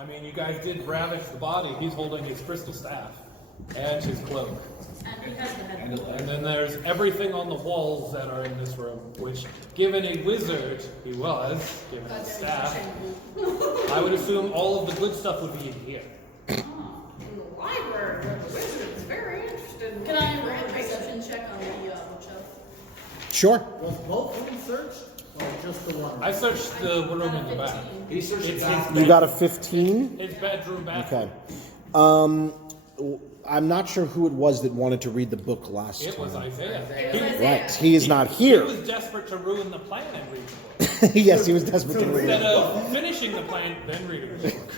I mean, you guys did ravage the body. He's holding his crystal staff and his cloak. And he has the head. And then there's everything on the walls that are in this room, which, given a wizard he was, given a staff, I would assume all of the good stuff would be in here. In the library where the wizard is very interested in. Can I roll a perception check on the bookshelf? Sure. Was both of them searched, or just the one? I searched the room in the back. He searched the It's bathroom. You got a 15? his bedroom bathroom. Okay. I'm not sure who it was that wanted to read the book last It was time. Isaiah. Right. He is not He here. was desperate to ruin the plan and read the book. Yes, he was desperate to read Instead it. of finishing the plan, then reading the book.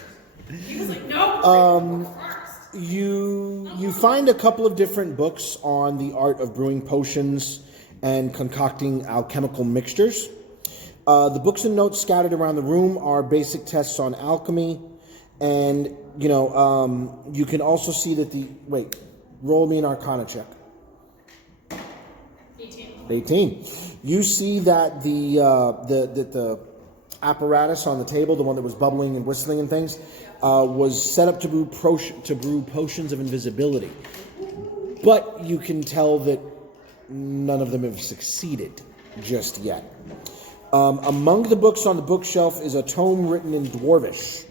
He was like, no, first. You find a couple of different books on the art of brewing potions and concocting alchemical mixtures. The books and notes scattered around the room are basic tests on alchemy, and you can also see that roll me an Arcana check. 18. You see that the apparatus on the table, the one that was bubbling and whistling and things, was set up to brew potions of invisibility. But you can tell that none of them have succeeded just yet. Among the books on the bookshelf is a tome written in Dwarvish.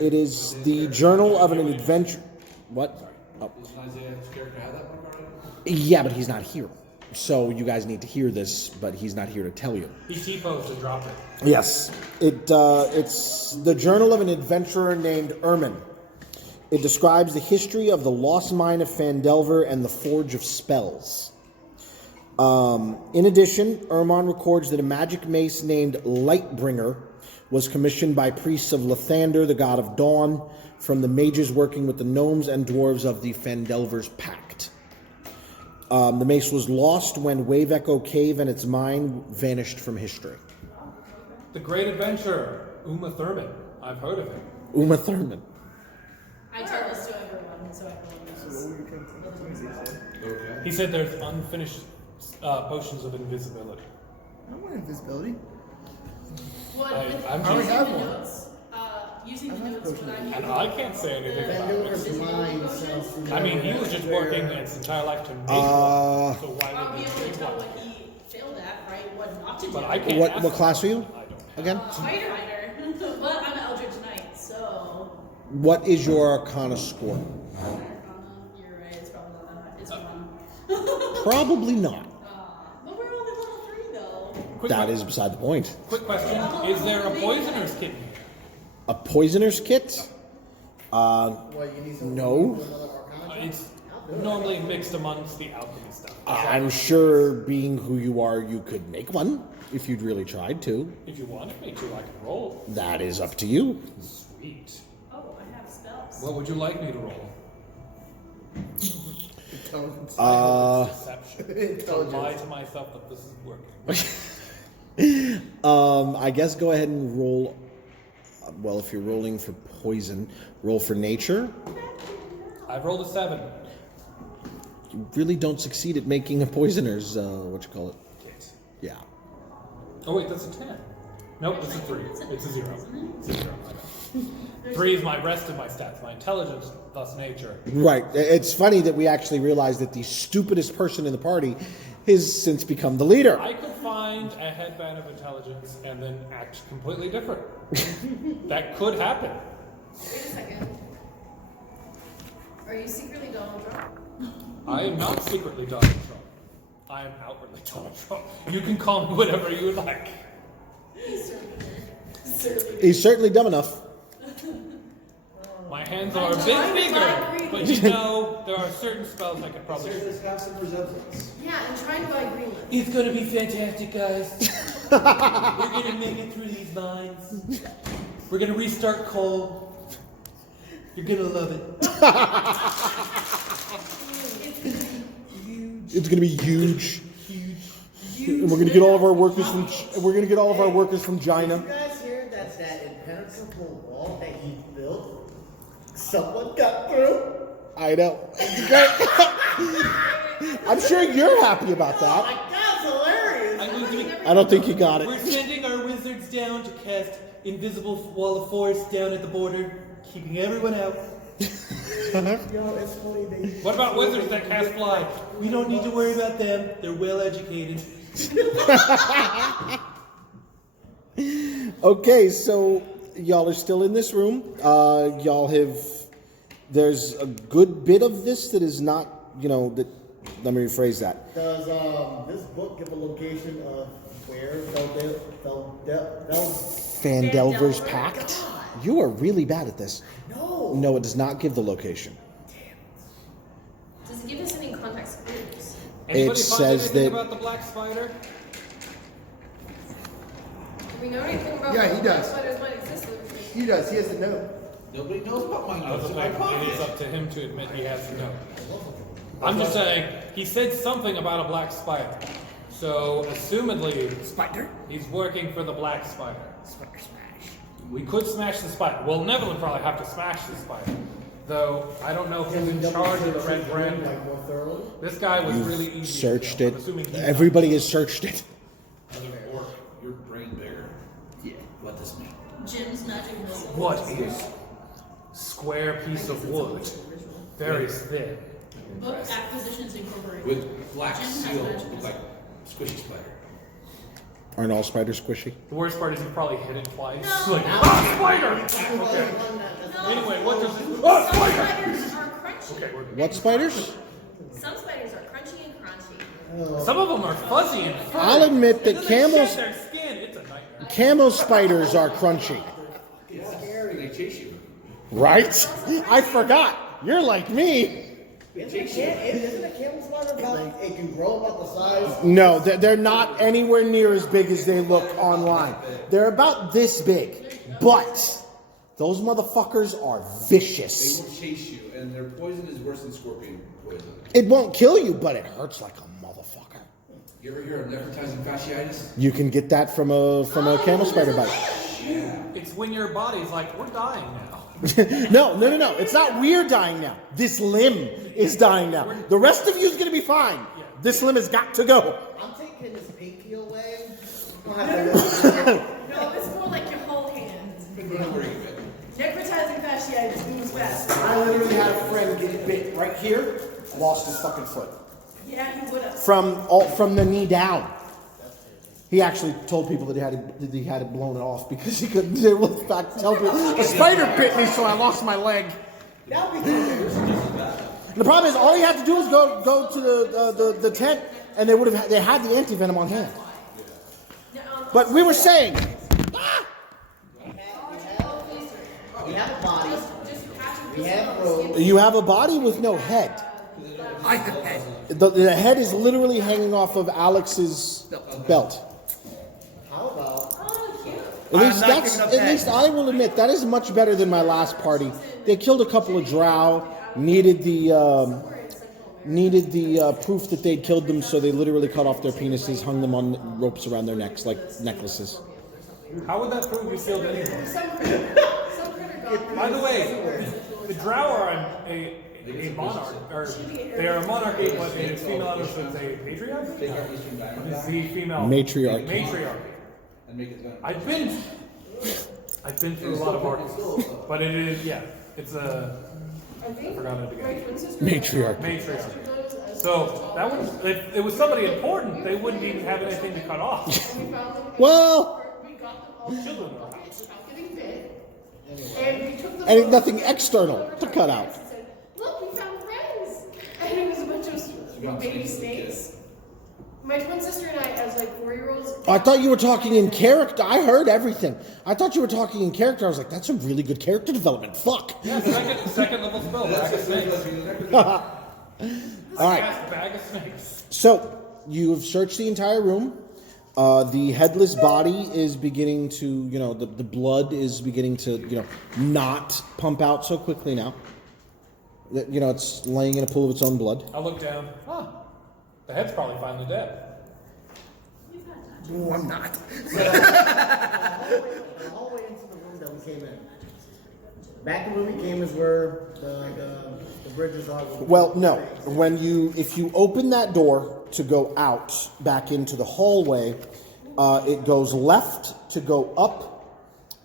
It is the journal of an adventure. What? Oh. Does Isaiah's character have that one already? Yeah, but he's not here. So you guys need to hear this, but he's not here to tell you. He T-posed and dropped it. Yes. It's the journal of an adventurer named Ermin. It describes the history of the lost mine of Phandelver and the Forge of Spells. In addition, Ermon records that a magic mace named Lightbringer was commissioned by priests of Lathander, the god of dawn, from the mages working with the gnomes and dwarves of the Phandelver's Pact. The mace was lost when Wave Echo Cave and its mine vanished from history. The Great Adventurer, Uma Thurman. I've heard of him. Uma Thurman. I tell this to everyone, so everyone knows. Okay. He said there's unfinished potions of invisibility. I don't want invisibility. I'm I already just, have the one. notes, using the notes, what I'm and I can't say anything about it. Phandelver's mine sells through I mean, he was just working his entire life to make one. So why I'll be would able he to do tell one? what he failed at, right? What not to do. But I can't What ask what him. class are you? I don't. Again? Fighter. But I'm an Eldritch Knight, so. What is your Arcana score? You're right, it's probably not that high. It's 1. Probably not. But we're only level 3 though. Quick, That is beside the point. quick question. Is there a poisoner's kit here? A poisoner's kit? What, you need something No. to do another Arcana check? It's normally mixed amongst the alchemy stuff. I'm sure, being who you are, you could make one if you'd really tried to. If you wanted me to, I can roll. That is up to you. Sweet. Oh, I have spells. What would you like me to roll? Intelligence. Deception. To lie to myself that this is working. I guess go ahead and roll. Well, if you're rolling for poison, roll for nature. I've rolled a 7. You really don't succeed at making a poisoner's, what you call it? Kit. Yeah. Oh wait, that's a 10. Nope, it's a 3. It's a 0. It's a 0. I know. 3 is my rest of my stats. My intelligence, thus nature. Right. It's funny that we actually realized that the stupidest person in the party has since become the leader. I could find a headband of intelligence and then act completely different. That could happen. Wait a second. Are you secretly Donald Trump? I am not secretly Donald Trump. I am outwardly Donald Trump. You can call me whatever you would like. He's certainly dumb enough. My hands are a bit bigger, but you know, there are certain spells I could probably Sir, this has some resemblance. Yeah, I'm trying to buy Greenland. It's gonna be fantastic, guys. We're gonna make it through these mines. We're gonna restart coal. You're gonna love it. It's gonna be huge. And we're gonna get all of our workers from. We're gonna get all of our workers from China. Did you guys hear that impenetrable wall that he built? Someone got through. I know. I'm sure you're happy about Oh that. my God, it's hilarious. I don't think you got We're it. sending our wizards down to cast invisible wall of force down at the border, keeping everyone out. Yo, it's funny they. What about wizards that cast fly? We don't need to worry about them. They're well educated. Okay, so y'all are still in this room. There's a good bit of this that is not, that. Let me rephrase that. Does this book give a location of where Fandelver's Pact? You are really bad at this. No. No, it does not give the location. Does it give us any context clues? Anybody It find says anything that- about the black spider? Do we know anything about Yeah, he what does. spiders might exist? He does. He has to know. Nobody knows about my I was notes in my like, pocket. it is up to him to admit he has to know. I'm just saying, he said something about a black spider. So, assumedly, Spider? he's working for the black spider. We could smash the spider. We'll inevitably probably have to smash the spider. Though, I don't know who's in charge of the Redbrand. Like more thoroughly? This guy was really easy. Searched to it. kill. I'm assuming he's Everybody has searched it. Or your brain bigger. Yeah. What does mean? Jim's magic missile. What is square piece of wood? Very thin. Book Acquisitions Incorporated. With black Jim has seal, magic with like squishy spider. Aren't all spiders squishy? The worst part is you probably hit it twice. No. Like, spider! Okay. No. Anyway, what does Some it? spiders are crunchy. Okay, we're What spiders? Some spiders are crunchy and crunchy. Some of them are fuzzy and furry. I'll admit that And then they camels- shed their skin. It's a nightmare. Camo spiders are crunchy. It's scary. They chase you. Right? I forgot. You're like me. Isn't a camel spider about it can grow about the size? No, they're not anywhere near as big as they look online. They're about this big. But those motherfuckers are They vicious. will chase you, and their poison is worse than scorpion poison. It won't kill you, but it hurts like a motherfucker. You ever hear of necrotizing fasciitis? You can get that from a camel spider bite. It's when your body's like, we're dying now. No. It's not we're dying now. This limb is dying now. The rest of you is gonna be fine. This limb has got to go. I'm taking this pinky away. I'm gonna have to No, it's more like your whole hand. Necrotizing fasciitis moves fast. I literally had a friend get bit right here, lost his fucking foot. Yeah, he would have. From the knee down. He actually told people that he had it blown off because he couldn't look back tell people a spider bit me, so I lost my leg. The problem is all he had to do was go to the tent, and they had the anti-venom on hand. But we were saying, We have a body. We have rope. you have a body with no head. I have a head. The head is literally hanging off of Alex's belt. How about? Oh, cute. At least I will admit that is much better than my last party. They killed a couple of drow, needed the proof that they'd killed them, so they literally cut off their penises, hung them on ropes around their necks like necklaces. How would that prove you killed anyone? By the way, the drow are a monarch, or they are a monarchy, but a female element is a patriarchy? What is the female? Matriarchy. Matriarchy. And make it venom. I've been through a lot of articles, but it is, it's a, I forgot it again. Matriarch. Matriarchy. So, that would, if it was somebody important, they wouldn't even have anything to cut off. Well, Children are out. And we took the and nothing external to cut out. Look, we found friends. And it was a bunch of baby snakes. My twin sister and I, as like 4-year-olds. I thought you were talking in character. I heard everything. I thought you were talking in character. I was like, that's a really good character development. Fuck. Yeah, second level spell, bag of snakes. All right. Cast bag of snakes. So you've searched the entire room. The headless body is beginning to, the blood is beginning to, not pump out so quickly now. It's laying in a pool of its own blood. I look down. The head's probably finally dead. No, I'm not. The hallway into the room that we came in. Back in where we came is where the bridges are. Well, no. If you open that door to go out back into the hallway, It goes left to go up,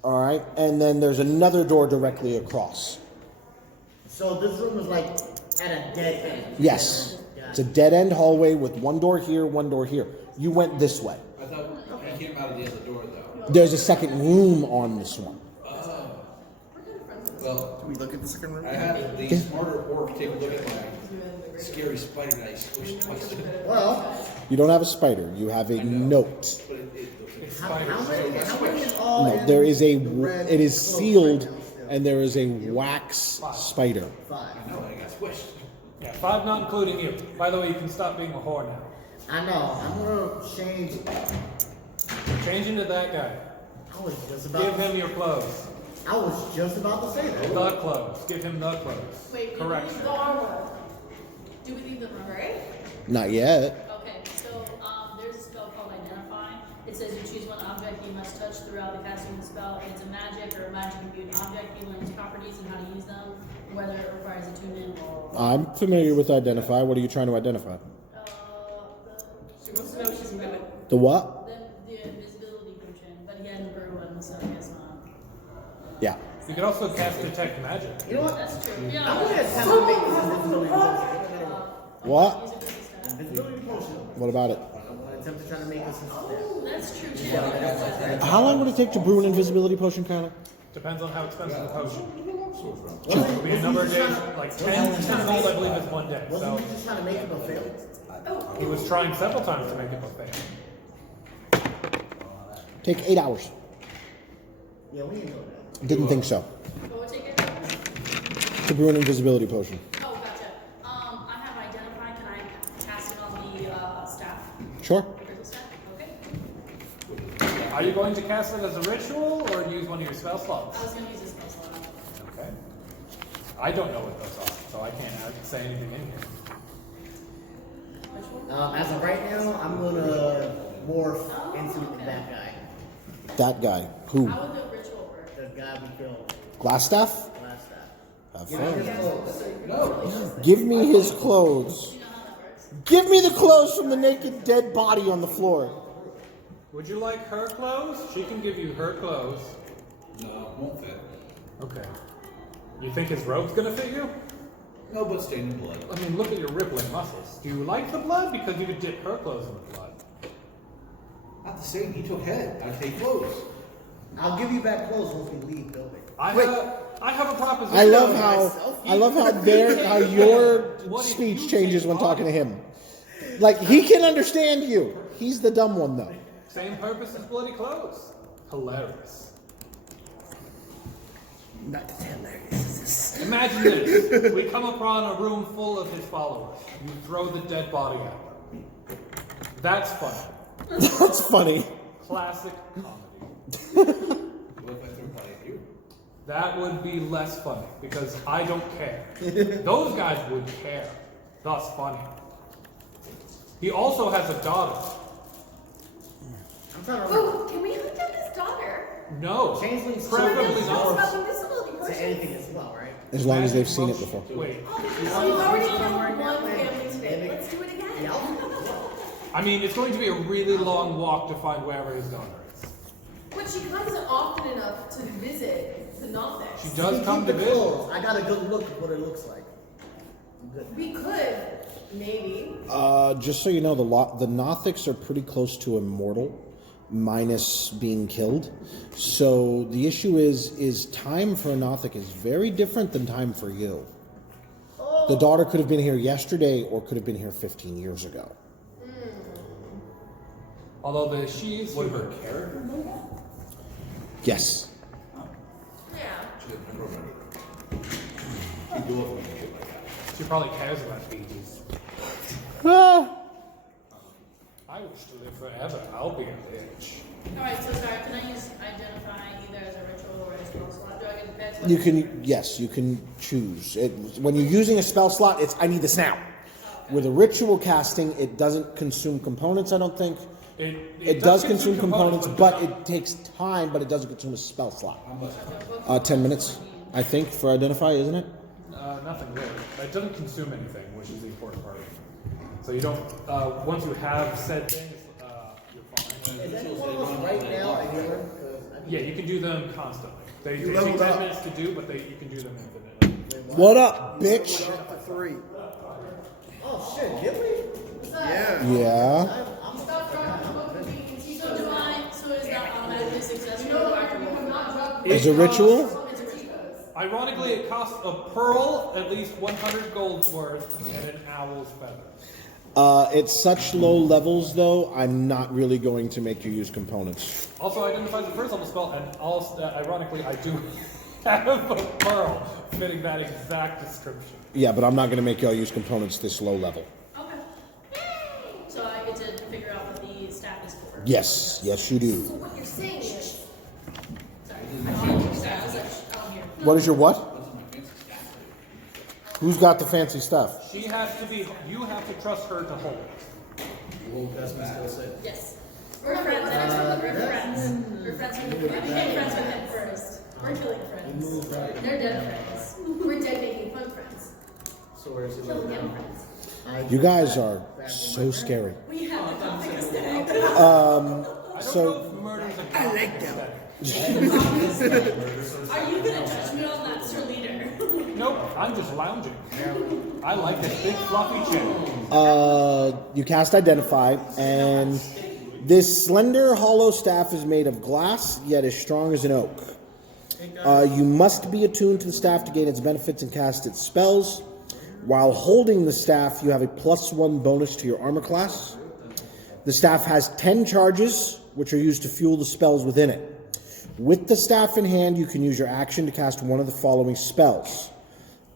all right, and then there's another door directly across. So this room is like at a dead end. Yes, it's a dead-end hallway with one door here, one door here. You went this way. I thought he came out of the other door though. There's a second room on this one. Well, Do we look at the second room? I had the smarter orc take a look at my scary spider that I squished twice. Well, You don't have a spider. You have a note. But it It's how spiders. many is all No, in there is a. the red It is cloak sealed, right now still? and there is a wax spider. 5. I know, I got squished. Yeah, 5 not including you. By the way, you can stop being a whore now. I know. I'm gonna change. Change into that guy. I was just Give about. him your clothes. I was just about to say that. The clothes. Give him the clothes. Wait, Correction. the armor. Do we leave the armor, right? Not yet. Okay, so there's a spell called Identify. It says you choose one object you must touch throughout the casting of the spell. If it's a magic or a magic imbued object, you learn its properties and how to use them, whether it requires a tune in or. I'm familiar with identify. What are you trying to identify? She wants to know if she's moving. The what? The invisibility potion, but he hadn't brewed one, so I guess not. Yeah. You can also cast Detect Magic. You know what? That's true. I'm Yeah. gonna attempt to make this invisibility potion. What? Use a cookie stuff. Invisibility potion. What about it? I'm gonna attempt to try to make this invisible. That's true too. How long would it take to brew an invisibility potion, Connor? Depends on how expensive the potion. It'll be a number of days, like 10 of these, I believe, is 1 day. Wasn't So he just trying to make it a fail? he was trying several times to make it buffet. Take 8 hours. Yeah, we ain't know that. Didn't think so. What would take it? To brew an invisibility potion. Oh, gotcha. I have Identify. Can I cast it on the staff? Sure. Crystal staff? Okay. Are you going to cast it as a ritual or use one of your spell slots? I was gonna use this spell slot. Okay. I don't know what those are, so I can't say anything in here. As of right now, I'm gonna morph into that guy. That guy. Who? How would the ritual work? The guy we killed Glassstaff? last time. Have Give me fun. his clothes. Give me his clothes. Do you know how that works? Give me the clothes from the naked dead body on the floor. Would you like her clothes? She can give you her clothes. No, it won't fit. Okay. You think his robe's gonna fit you? No, but stained in blood. I mean, look at your rippling muscles. Do you like the blood? Because you could dip her clothes in the blood. Not the same. He took head. I take clothes. I'll give you back clothes once we leave building. I have a proposition. I love how your What if speech you changes take when mine? talking to him. Like he can understand you. He's the dumb one though. Same purpose as bloody clothes. Hilarious. Not the hilarious. Imagine this. We come upon a room full of his followers. You throw the dead body at them. That's funny. That's funny. Classic comedy. What if I throw body at you? That would be less funny because I don't care. Those guys would care. Thus funny. He also has a daughter. I'm trying to remember. Ooh, can we hook up his daughter? No. Changelings Preferably Knows not. about invisibility to potions. anything as well, right? As long as they've seen it before. Wait. Oh, we've already killed one family today. Let's do it again. I mean, it's going to be a really long walk to find wherever his daughter is. But she comes often enough to visit the novice. She does come to the visit. clothes. I got a good look at what it looks like. Good. We could, maybe. Just so you know, the Nothics are pretty close to immortal, minus being killed. So the issue is time for a Nothic is very different than time for you. The daughter could have been here yesterday or could have been here 15 years ago. Although the she's What, her character? Yes. Yeah. She didn't remember. She blew up and shit like that. She probably cares about Fijis. Ah. I wish to live forever. I'll be a bitch. Alright, so sorry, can I use Identify either as a ritual or as a spell slot? Do I get the best? You can, yes, you can choose. When you're using a spell slot, it's I need this now. With a ritual casting, it doesn't consume components, I don't think. It does consume components, but it takes time, but it doesn't consume a spell slot. 10 minutes, I think, for Identify, isn't it? Nothing really. It doesn't consume anything, which is the important part. So you don't, once you have said things, you're fine. Is anyone else right now a healer? 'Cause I need- Yeah, you can do them constantly. They take leveled 10 up. minutes to do, but you can do them infinitely. What up, bitch? Up to 3. Oh shit, did we? Yeah. Yeah. I'm Stop drawing smoke and being conceived So of do the I, so is that automatically successful? Or do I have to roll for that? Is a ritual? Ironically, it costs a pearl, at least 100 gold's worth, and an owl's feather. At such low levels, though, I'm not really going to make you use components. Also identifies the first level spell, and also, ironically, I do have a pearl fitting that exact description. Yeah, but I'm not going to make y'all use components this low level. Okay. So I get to figure out what the staff is for. Yes, yes, you So do. what you're saying is, Sorry. I changed the staff. I was like, oh, here. What is your what? Who's got the fancy stuff? She has to be, you have to trust her to hold. Yes. We're friends. We're friends. We're friends. We became friends with him first. We're killing friends. They're dead friends. we're dead making fun friends. So where's it? Killing young friends. You guys are so scary. We have the conflict aesthetic. I don't know So, if murder's a I like them. Are you gonna judge me on that, Sir Leader? Nope, I'm just lounging. I like this big fluffy chair. you cast Identify, and this slender hollow staff is made of glass, yet as strong as an oak. You must be attuned to the staff to gain its benefits and cast its spells. While holding the staff, you have a +1 bonus to your armor class. The staff has 10 charges, which are used to fuel the spells within it. With the staff in hand, you can use your action to cast one of the following spells,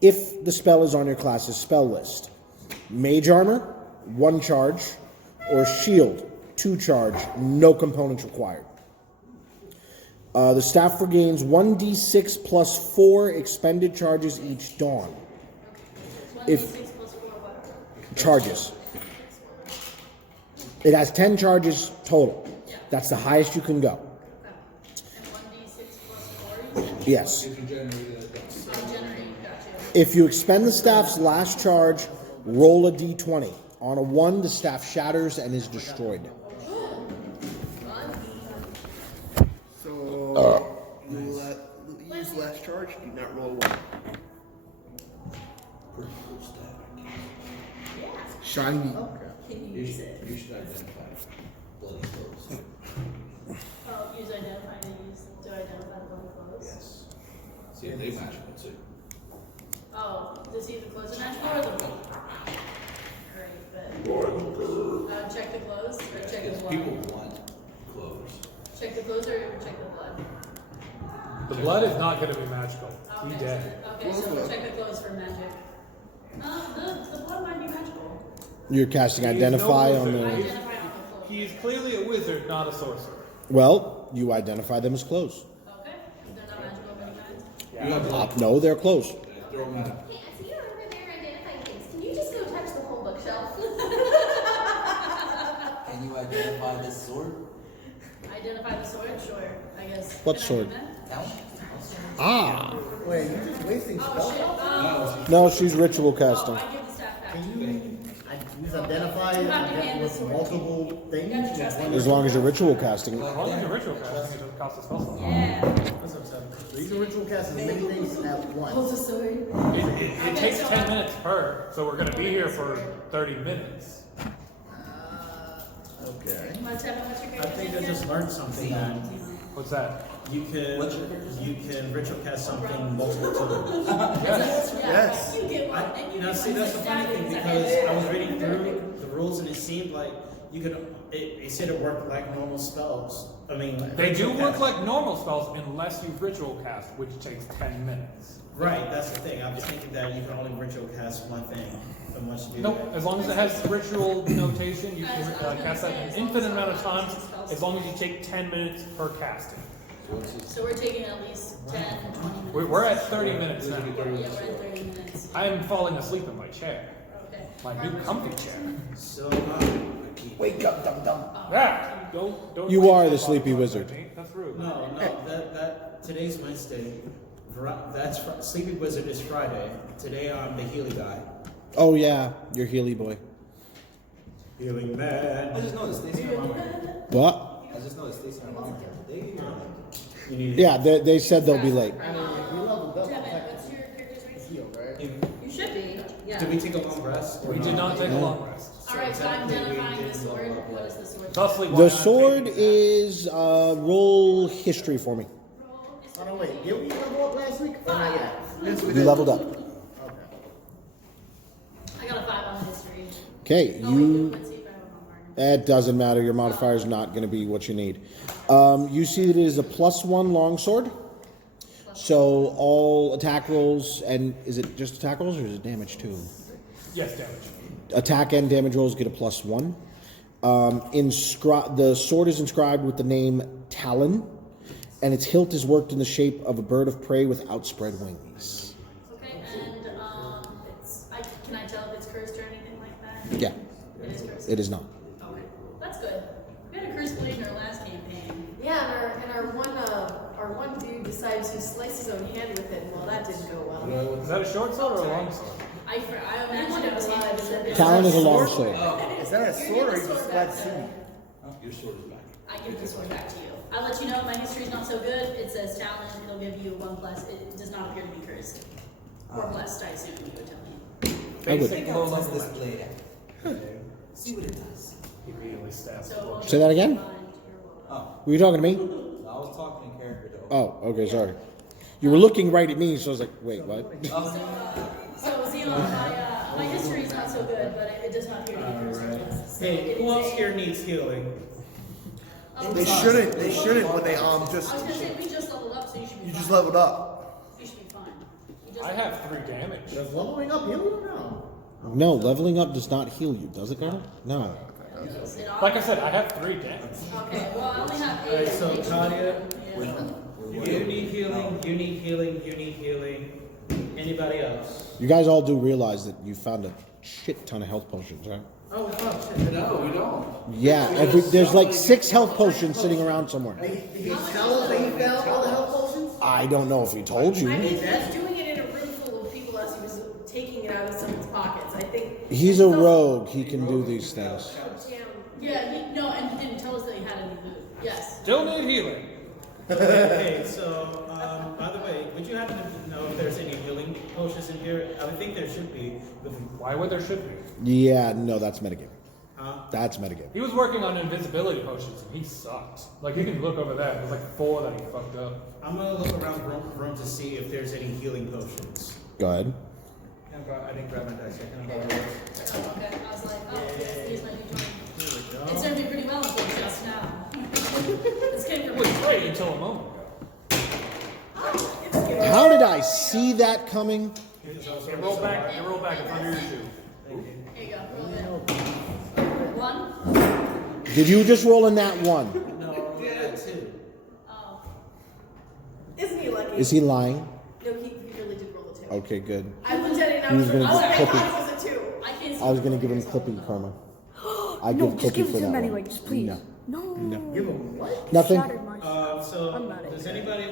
if the spell is on your class's spell list: Mage Armor, 1 charge, or Shield, 2 charge, no components required. The staff regains 1d6 plus 4 expended charges each dawn. If 1d6 plus 4 what? charges. It has 10 charges total. That's the highest you can go. And 1d6 plus 4? Yes. If you generated a dust. I generate, gotcha. If you expend the staff's last charge, roll a d20. On a 1, the staff shatters and is destroyed. So, use last charge, do not roll 1. Shiny. You should identify bloody clothes. Oh, use identify to identify the bloody clothes? Yes. See if they match it too. Oh, to see if the clothes are magical or the blood? Alright, check the clothes or check the Yes, blood? people want clothes. Check the clothes or check the blood? The blood is not going to be magical. He Okay, dead. Okay, so we'll check the clothes for magic. The blood might be magical. You're casting He's Identify no on wizard. the... Identify on the clothes. He is clearly a wizard, not a sorcerer. Well, you identify them as clothes. Okay, they're not magical of any kind? You have blood. No, they're clothes. Throw them out. Hey, I see you're over there identifying things. Can you just go touch the whole bookshelf? Can you identify this sword? Identify the sword? Sure, I guess. What Can I sword? do that? Count? Ah! Wait, you're just wasting Oh, spell shit. slots? No, she's ritual Oh, casting. I give the staff back to Can you. you use identify You have to hand with this sword. multiple things? You have to trust One- me. As long as you're ritual casting. As long as you're ritual casting, it doesn't cost a spell slot. Yeah. So you can ritual cast as many things at Hold once. the sword. It takes 10 minutes per, so we're going to be here for 30 minutes. Okay. What's your I think I just learned something that What's that? you can ritual cast something multiple times. Yes. You get one, and you Now get see, one that's the funny thing because I was reading through the rules and it seemed like you could. It said it worked like normal spells. I mean, They do ritual work cast- like normal spells unless you ritual cast, which takes 10 minutes. Right, that's the thing. I was thinking that you can only ritual cast one thing, and once you do Nope, that, as long as it has ritual notation, you can cast that an infinite amount of times, as long as you take 10 minutes per casting. So we're taking at least 10, 20 minutes. We're at 30 minutes now. Yeah, we're at 30 minutes. I am falling asleep in my chair. Okay. My new comfy chair. so Wake up, dum dum. Ah, don't. You are the sleepy wizard. That's rude. no, that today's Wednesday. That's Sleepy Wizard is Friday. Today I'm the Healy guy. Oh yeah, you're Healy boy. Healing man. I just noticed they say my way. What? I just know it stays in my mom. You need Yeah, they said they'll be late. I mean, if you leveled up, Devin, it's what's your character's race? healed, right? You should be, yeah. Did we take a long rest? or We did not take a long rest. Alright, so I'm identifying the sword. What is the sword? Thusly, why The not sword take that? is roll history for me. Oh no, wait, did we level up last week or not yet? Yes, we You did. leveled up. Okay. I got a 5 on the history. Okay, Oh, wait, you. let's see if I have a homework. It doesn't matter. Your modifier is not going to be what you need. You see that it is a +1 longsword. So all attack rolls, and is it just attack rolls or is it damage too? Yes, damage. Attack and damage rolls get a +1. The sword is inscribed with the name Talon, and its hilt is worked in the shape of a bird of prey with outspread wings. Okay, and can I tell if it's cursed or anything like that? Yeah, It is cursed? it is not. Okay, that's good. We had a cursed blade in our last campaign. Yeah, and our one dude decides to slice his own hand with it. Well, that didn't go well. Is that a short sword or a long sword? I imagine it was him. Talon is a long sword. Is that a sword or you just glad to see me? Your sword is back. I give the sword back to you. I'll let you know my history's not so good. It says challenge, it'll give you 1+. It does not appear to be cursed. Or blessed, I assume you would tell me. Basic low Test level this magic. blade. See what it does. He immediately stabs. So Say that again? Oh, Were you talking to me? I was talking in character though. Oh, okay, sorry. You were looking right at me, so I was like, wait, what? So Xenon, my history's not so good, but it does not appear to be cursed. Alright. Yes. Hey, who else here needs healing? They shouldn't, but they I was just, gonna say, we just leveled up, so you should be you fine. just leveled up. You should be fine. You just I have 3 damage. Does leveling up heal you or no? No, leveling up does not heal you, does it, Colonel? No. Like I said, I have 3 damage. Okay, well, I only have 8. Alright, so Tadia, Yeah. you need healing, you need healing, you need healing. Anybody else? You guys all do realize that you found a shit ton of health potions, right? Oh, fuck, shit. No, we don't. Yeah, there's like 6 health potions sitting around somewhere. Did he tell us that he found all the health potions? I don't know if he told I you. mean, he was doing it in a room full of people as he was taking it out of someone's pockets. I think He's a rogue. He can do these things. Yeah, no, and he didn't tell us that he had any loot. Yes. Still need healing. Okay, so, by the way, would you happen to know if there's any healing potions in here? I would think there should be. But, Why would there should be? Yeah, no, that's metagame. huh? That's metagame. He was working on invisibility potions and he sucked. Like you can look over that. There's like 4 that he fucked up. I'm gonna look around the room to see if there's any healing potions. Go ahead. I didn't grab my dice yet. Oh, okay. I was like, oh, yes, these might be fine. It served me pretty well until just now. This came It from was great until a moment ago. How did I see that coming? You roll back in front of your shoe. Here you go. Roll it. 1. Did you just roll in that one? No, yeah, 2. Oh. isn't he lucky? Is he lying? No, he really did roll a 2. Okay, good. I looked at it and I He was was gonna like, oh, get I Clippy. thought it was a 2. I can't see. I was gonna give him Clippy karma. I No, give just Clippy give it for to him that anyway, one. just please. No. No. Give him what? Nothing. Shattered my So, I'm not does anybody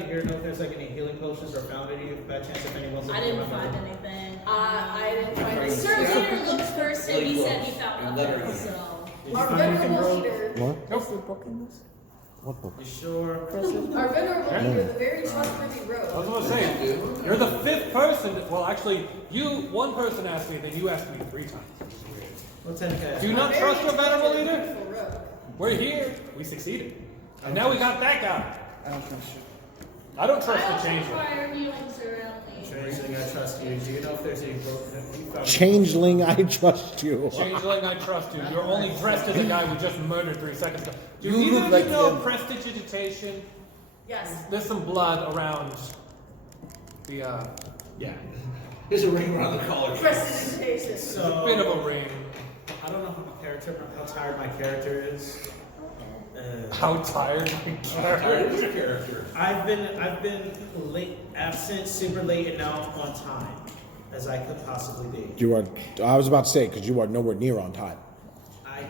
here know if there's like any healing potions or found any by chance if anyone's I didn't find anything. I didn't find it. Sir Leader looked first and he said he found And nothing, lettering. so. Our venerable leader, What? Is the book in this? What book? You sure? our venerable leader, the very trustworthy I was rogue. gonna say, you're the 5th person. Well, actually, one person asked me, then you asked me 3 times. Which is weird. What's that? Do you not trust your venerable leader? Beautiful rogue. We're here. We succeeded. And now we got that guy. I don't trust you. I don't trust I the also changeling. require healing, sir, only. Changeling, I trust you. Do you know if there's any broken? Changeling, I trust you. Changeling, I trust you. You're only dressed as a guy we just murdered 3 seconds ago. Do You either look of like you know him. prestidigitation? Yes. There's some blood around the, yeah. There's a ring around the collar. Prestidigitation. It's a bit of a ring. I don't know how tired my character is. How tired Tired of your character. I've been late, absent, super late, and now on time, as I could possibly be. You are. I was about to say because you are nowhere near on time. I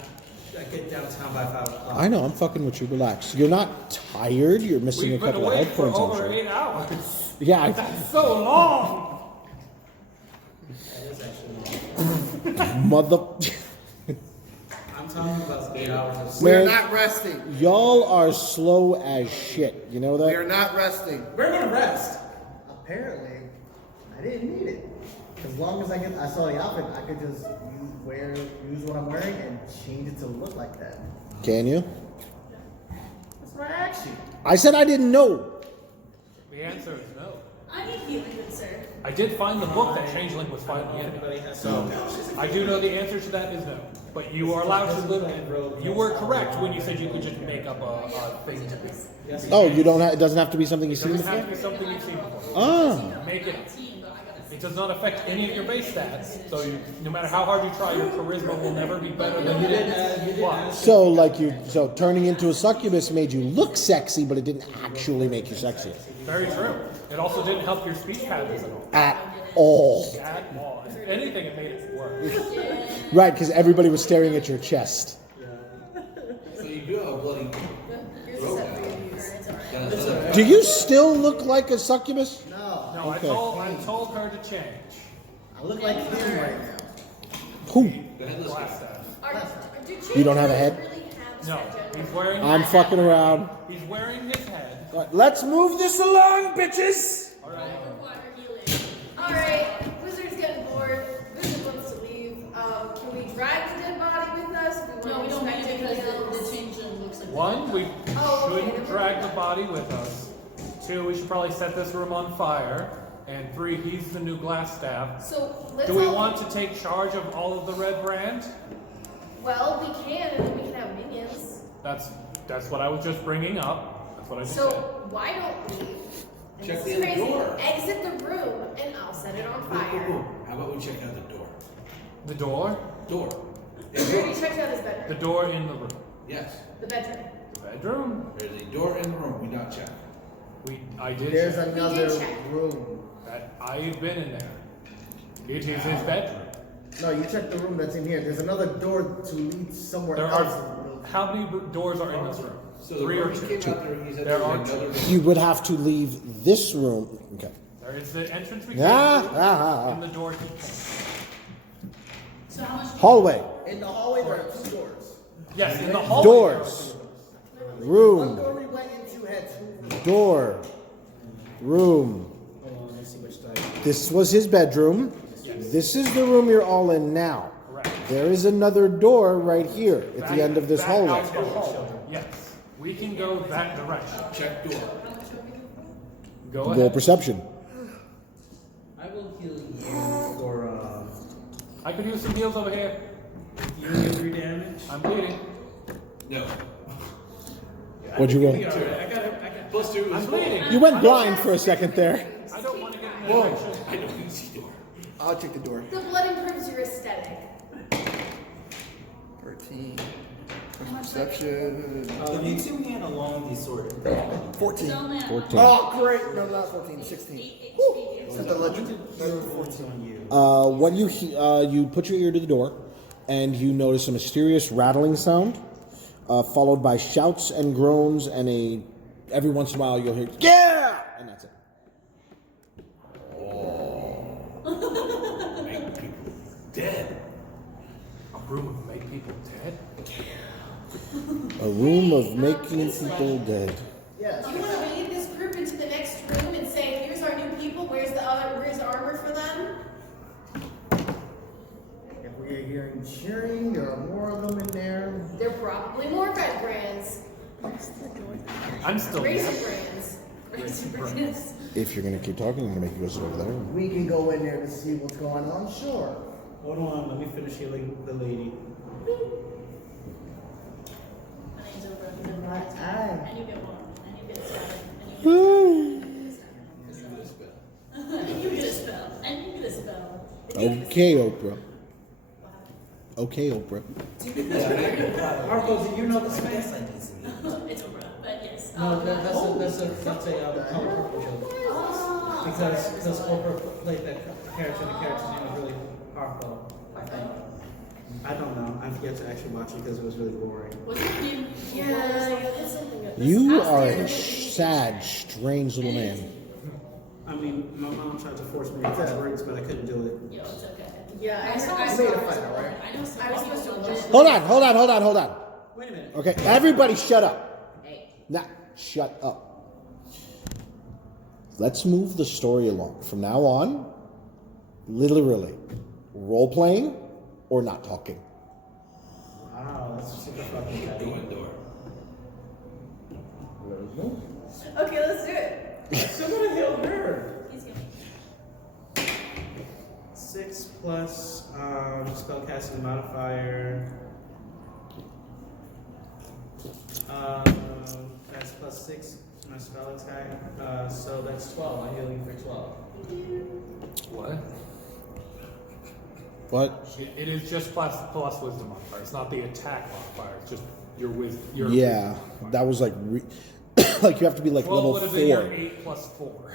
get downtown by 5 o'clock. I know. I'm fucking with you. Relax. You're not tired. You're missing We've a been couple of awake health for points. I'm over sure. 8 hours. Yeah. That's so long. That is actually long. Mother. I'm telling you about 8 hours of We are Man. not resting. Y'all are slow as shit. You know We are that? not resting. We're gonna rest. Apparently, I didn't need it. As long as I saw the outfit, I could just use what I'm wearing and change it to look like that. Can you? That's what I asked you. I said I didn't know. The answer is no. I need healing, good sir. I did find the book that Changeling was fighting in. Everybody has So, I do know the answer to that is no. But you are allowed to live in. You were correct when you said you could just make up a thing to be. Yes. Oh, you don't. It doesn't have to be something you've It seen doesn't have to before. be something you've seen before. Ah. Make it. It does not affect any of your base stats. So no matter how hard you try, your charisma will never be better than You didn't. Why? So turning into a succubus made you look sexy, but it didn't actually make you sexy Very true. It also didn't help your speech patterns at all. at all. At all. If anything, it made it worse. Right, because everybody was staring at your chest. So you do have a bloody rope now. Do you still look like a succubus? No, No, Okay. I told her to change. I look like him right now. Who? The headless guy. Glass staff. You don't have a head? No, he's wearing. I'm fucking around. He's wearing his head. Right, let's move this along, bitches. All right. Alright, Wizard's getting bored. Wizard wants to leave. Can we drag the dead body with us? No, we don't need inspect it because anything the else? changeling looks like. One, we Oh, okay, shouldn't then drag we're the body with us. Two, we should probably set this room on fire. And three, he's the new glass staff. So let's Do we all- want to take charge of all of the Redbrand? Well, we can, and then we can have minions. That's what I was just bringing up. That's what I just So said. why don't we? And Check this the is crazy. door. Exit the room, and I'll set it on Boom, boom, fire. boom. How about we check out the door? The door? Door. We already checked out his The bedroom. door in the room. Yes. The bedroom. The bedroom? There's a door in the room. We not check. I did There's check. another check. room. I've been in there. It is his bedroom. No, you check the room that's in here. There's another door to lead somewhere There else. are how many doors are in this room? So Three the or room two? he came out there, he said There there are was another room. You would have to leave this room. Okay. There is the entrance we Ah, came through ah, ah, ah. and the door he came. So how much? Hallway. In the hallway, there are two doors. Yes, in the hallway. Doors. One Room. door we went into had two rooms. Door. Room. Hold on, let's see which side. This was his bedroom. This is the room you're all in now. Correct. There is another door right here at the end of this Back hallway. out the hallway. Yes. We can go that direction. Check door. Go Roll ahead. perception. I will heal you for I could use some heals over here. you get 3 damage. I'm bleeding. No. What'd you roll? I got it. Plus 2 is I'm 4. bleeding. You went blind for a second there. I don't want to get an Whoa. infection. I don't need to see door. I'll check the door. The blood improves your aesthetic. 13. Perception. If you two hand along the sword, 14. It's only 14. Oh, great. No, not 14. 16. Set the legend. 14. On you. When you put your ear to the door, and you notice a mysterious rattling sound, followed by shouts and groans, and every once in a while you'll hear "Yeah!" and that's it. Make people dead. A room of make people dead? A room of making people dead. Yes. Do you want to lead this group into the next room and say, here's our new people, where's the armor for them? If we are hearing cheering, there are more of them in there. They're probably more red brands. I'm still Raisin brands. Raisin brands. If you're gonna keep talking, I'm gonna make you go sit over there. We can go in there to see what's going on, sure. Hold on, let me finish healing the lady. My name's over. My eye. And you get one. And you get a spell. And you get a spell. And you get a spell. Okay, Oprah. Okay, Oprah. Marco, do you know the spell? It's over. But yes. No, that's a purple joke. Because Oprah played that character, and the character's name was really Harpo, I think. I don't know. I've yet to actually watch it because it was really boring. What's your name? Yeah, that's something that You are a sad, strange little man. I mean, my mom tried to force me to use words, but I couldn't do it. Yo, it's okay. Yeah, I saw. made a fighter, right? I know some I was supposed to people legit- Hold on. Wait a minute. Okay, everybody shut up. Nah, shut up. Let's move the story along. From now on, literally, role playing or not talking. Wow, that's super fucking Go petty. indoor. Okay, let's do it. Somebody heal her. He's gonna 6 plus spellcasting modifier. That's plus 6 to my spell attack. So that's 12. I'm healing for 12. What? What? It is just plus wisdom modifier. It's not the attack modifier. It's just your wisdom. Your Yeah, that was like, like you have to be like 12 level would have been your 4. 8 plus 4.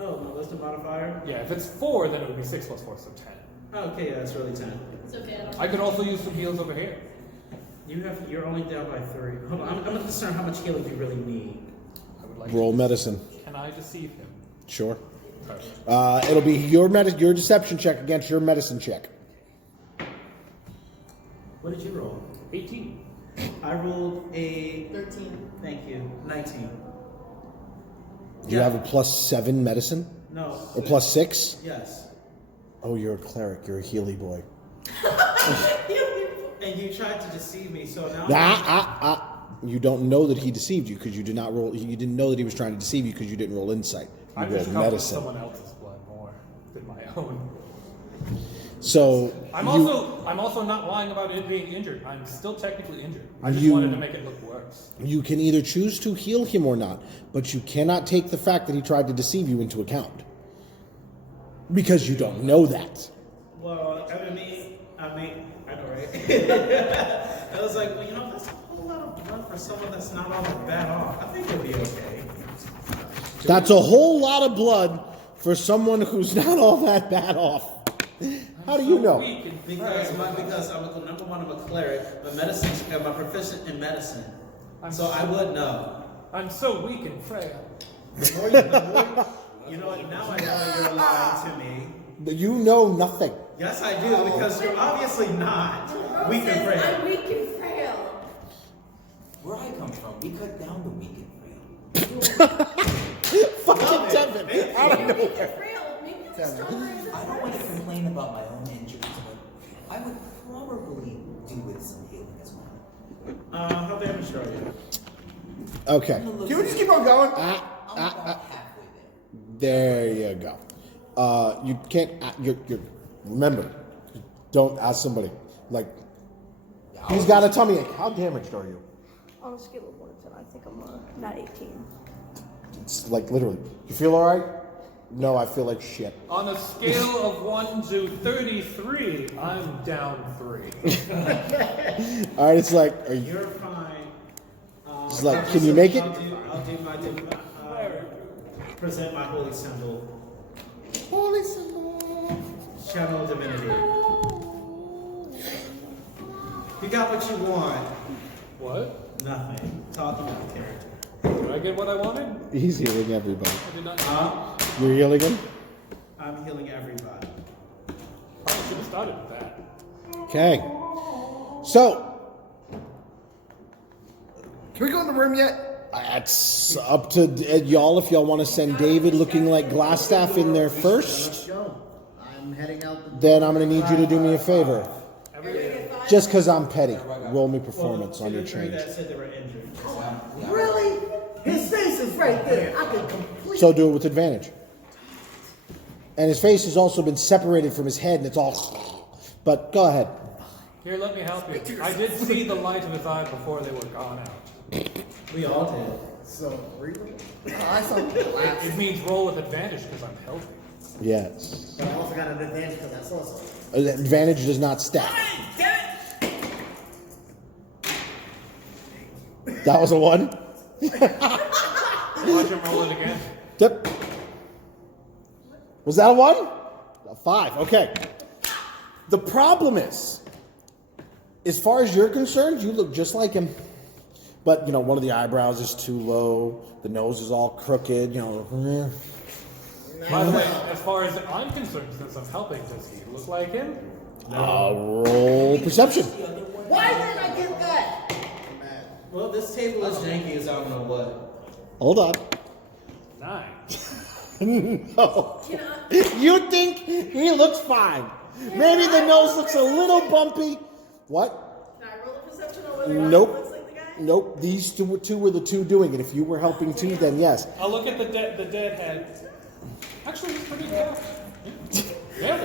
Oh, no, wisdom modifier? Yeah, if it's 4, then it would be 6 plus 4, so 10. Oh, okay, yeah, that's really 10. It's okay. I don't I could also use some heals over here. You're only down by 3. Hold on, I'm concerned how much healing you really need. I would like Roll medicine. Can I deceive him? Sure. Okay. It'll be your deception check against your medicine check. What did you roll? 18. I rolled a 13. Thank you. 19. Do you have a +7 medicine? No. Or +6? Yes. Oh, you're a cleric. You're a Healy boy. And you tried to deceive me, so now. You don't know that he deceived you because you did not roll. You didn't know that he was trying to deceive you because you didn't roll insight. You I'm just rolled coming with medicine. someone else's blood more than my own. So I'm you, also not lying about it being injured. I'm still technically injured. I just You- wanted to make it look worse. you can either choose to heal him or not, but you cannot take the fact that he tried to deceive you into account because you don't know that. Well, I know, right? I was like, well, you know, that's a whole lot of blood for someone that's not all that bad off. I think it'll be okay. That's a whole lot of blood for someone who's not all that bad off. How do you know? Because I'm number one, I'm a cleric, I'm a proficient in medicine. So I would know. I'm so weak and frail. You know what? Now I know you're lying to me. You know nothing. Yes, I do, because you're obviously not weak and frail. I'm weak and frail. Where I come from, we cut down the weak and Fucking Devin. I don't know. Weak and frail. Maybe I'm stronger as a I don't want to complain about my own injuries, but I would probably do with some healing as well. How damaged are you? Okay. Can we just keep on going? I'm about halfway There there. you go. You can't. You're. Remember, don't ask somebody like. He's got a tummy ache. How damaged are you? On a scale of 1 to 10, I think I'm not 18. It's like literally. You feel all right? No, I feel like shit. On a scale of 1 to 33, I'm down 3. All right, it's like. Are you? You're fine. It's like, can you make it? I'll do my present my holy symbol. Holy symbol. Channel divinity. You got what you want. What? Nothing. Talking about character. Did I get what I wanted? He's healing everybody. I did not. You're healing him. I'm healing everybody. Probably should have started with that. Okay. So Can we go in the room yet? it's up to y'all if y'all want to send David looking like Glassstaff in there Let's first. go. I'm heading out the Then I'm going to need you to do me a favor. Everybody get 5? Just because I'm petty. Roll me performance on your Two to three change. that said they were injured. Really? His face is right there. I can completely. So do it with advantage. And his face has also been separated from his head and it's all. But go ahead. Here, let me help you. I did see the light of his eye before they were gone out. We all did. So, really? I saw It means roll with advantage because I'm healthy. Yes. But I also got an advantage because I saw something. Advantage does not stack. That was a 1? Watch him roll it again. Yep. Was that a 1? A 5. Okay. The problem is, as far as you're concerned, you look just like him. But, one of the eyebrows is too low. The nose is all crooked, By the way, as far as I'm concerned, since I'm helping, does he look like him? Roll perception. Why didn't I get that? Well, this table is janky as I don't know what. Hold on. 9. No. You think he looks fine. Maybe the nose looks a little bumpy. What? Can I roll a perception on whether or not he Nope. looks like the guy? Nope. These two were the two doing it. If you were helping too, then yes. I'll look at the dead head. Actually, he's pretty good. Yeah.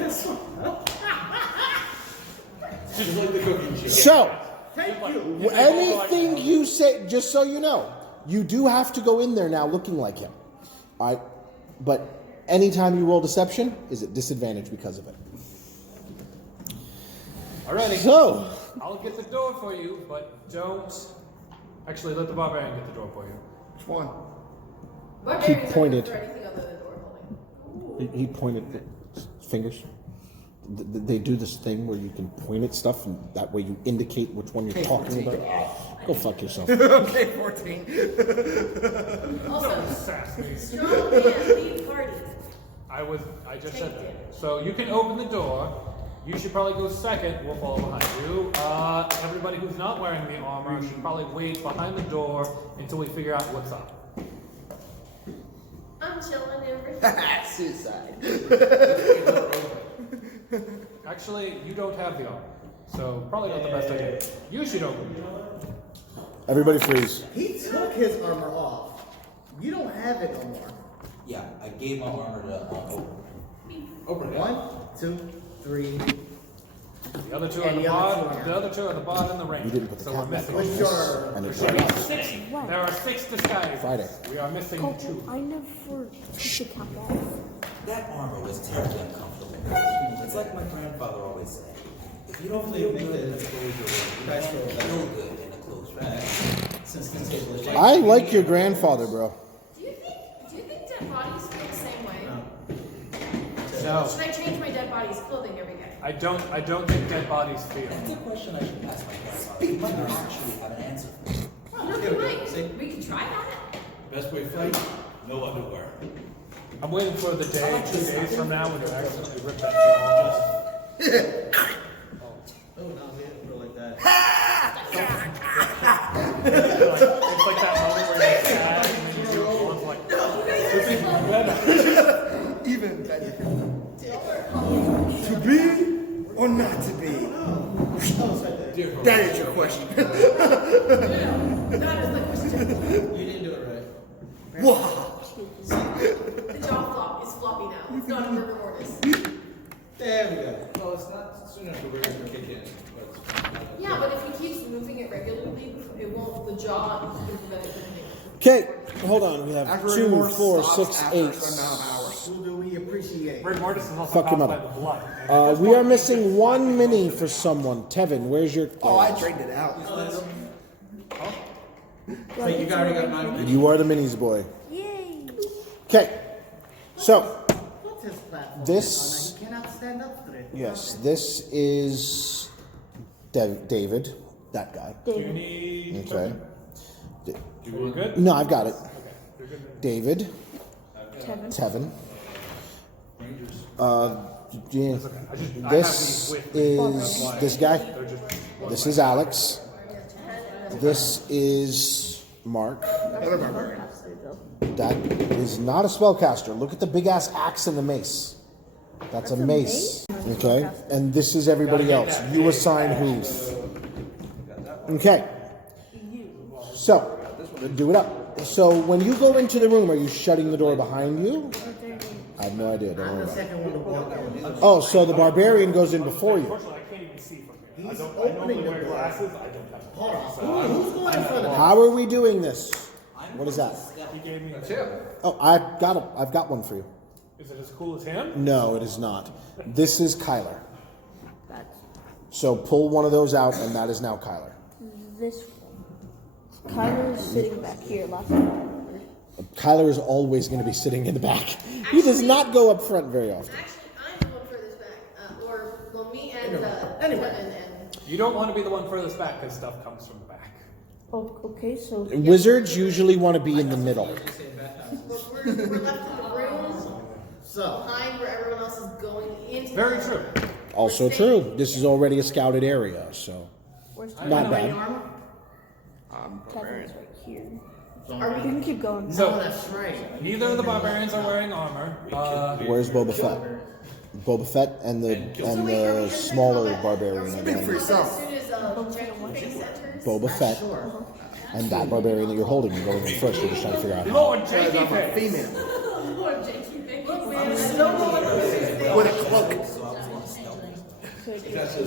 Just like the cooking show. So, anything you say, just so you know, you do have to go in there now looking like him. All right? But anytime you roll deception, is at disadvantage because of it. Alrighty. So, I'll get the door for you, but don't. Actually, let the barbarian get the door for you. Which one? Barbarians aren't pointed. good for anything other than door holding. he pointed his fingers. They do this thing where you can point at stuff, and that way you indicate which one you're talking about. Go fuck yourself. Okay, 14. Also, Sassy. strong man, lead party. I just said that. So you can open the door. You should probably go second. We'll follow behind you. Everybody who's not wearing the armor should probably wait behind the door until we figure out what's up. I'm chilling everything. Suicide. Actually, you don't have the armor, so probably not the best idea. You should open the door. Everybody freeze. He took his armor off. You don't have it no more. Yeah, I gave my armor to Open it. 1, 2, 3. The other two are And the the other bot. two are The other two are the bot and the range. You didn't put the So cap we're back missing. on Which this, are- and it's There right. are 6. There are 6 disguises. Friday. We are missing 2. I never took the cap off. That armor was terribly uncomfortable. It's like my grandfather always said. If you don't feel good in the clothes you're wearing, you Guys, don't feel good in the clothes you're wearing. Since this table is janky. I like your grandfather, bro. Do you think dead bodies feel the same way? No, Should I change my dead body's clothing every day? I don't think dead bodies feel. That's a question I should ask my grandfather. He might not actually have an answer for me. You know, Here you we go. might. See? We could try that. Best way to fight? No underwear. I'm waiting for the day, 2 days from now, when you accidentally rip that jaw off. Oh, no, we didn't go like that. It's like that moment where you're sad and then you do it once, like, this is better. Even better. To be or not to be? That is your question. That is the question. You didn't do it right. Wow. The jaw flop is floppy now. It's not a rigor mortis. There we go. Well, it's not soon after we're going to kick in. Yeah, but if he keeps moving it regularly, it won't. The jaw can prevent it from hitting. Okay, hold on. We have After 2, more 4, stops 6, after 8. a certain amount of hours. Who do we appreciate? Red Mortis is also Fuck your caused by mother. the blood. And at this We point, are missing 1 mini for someone. Tevin, where's your? Oh, I drained it out. Wait, you already got mine. You are the minis, boy. Yay! Okay, so What's his platform? This- He cannot stand up to it. yes, this is David, that guy. Do you David. need Okay. something? You good? No, I've got it. You're good. David, Kevin. Tevin. Rangers. Yeah. I just, I have This these with me. is this guy. They're just, This is Alex. This is Mark. That is not a spellcaster. Look at the big ass axe and the mace. That's a mace. Okay. And this is everybody else. You assign who. Okay. So, do it up. So, when you go into the room, are you shutting the door behind you? I have no idea. Don't I'm worry the about it. second one to walk in. Oh, so the barbarian goes in before you. unfortunately, I can't even see from here. He's I opening normally the wear door. glasses. I don't have Hold on. So Who's going in front of me? How are we doing this? What is that? he gave me. That's him. Oh, I've got one for you. Is it as cool as him? No, it is not. This is Kyler. That's So pull one of those out, and that is now Kyler. this one. Kyler is sitting back here last time I remember. Kyler is always going to be sitting in the back. He does not go up front very often. Actually, I'm the one furthest back. Well, me and Anyway. and You don't want to be the one furthest back because stuff comes from the back. Oh, okay, so Wizards usually want to be in the middle. we're left in the room. So, behind where everyone else is going into. Very the true. armor. Also true. This is already a scouted area, so Where's not know. bad. Kevin's right here. Are We we? can keep going. So, oh, that's right. neither of the barbarians are wearing armor. Where's Boba Fett? Boba Fett and the smaller barbarian are Speak for going. yourself. As soon as Jackie Face enters. Boba Fett Sure. and that barbarian that you're holding are going in first. You're just trying to figure out how. Lord Because Jakey I'm a Face. female. Lord Jakey Face. Look, man, I don't know what this is. With a cloak.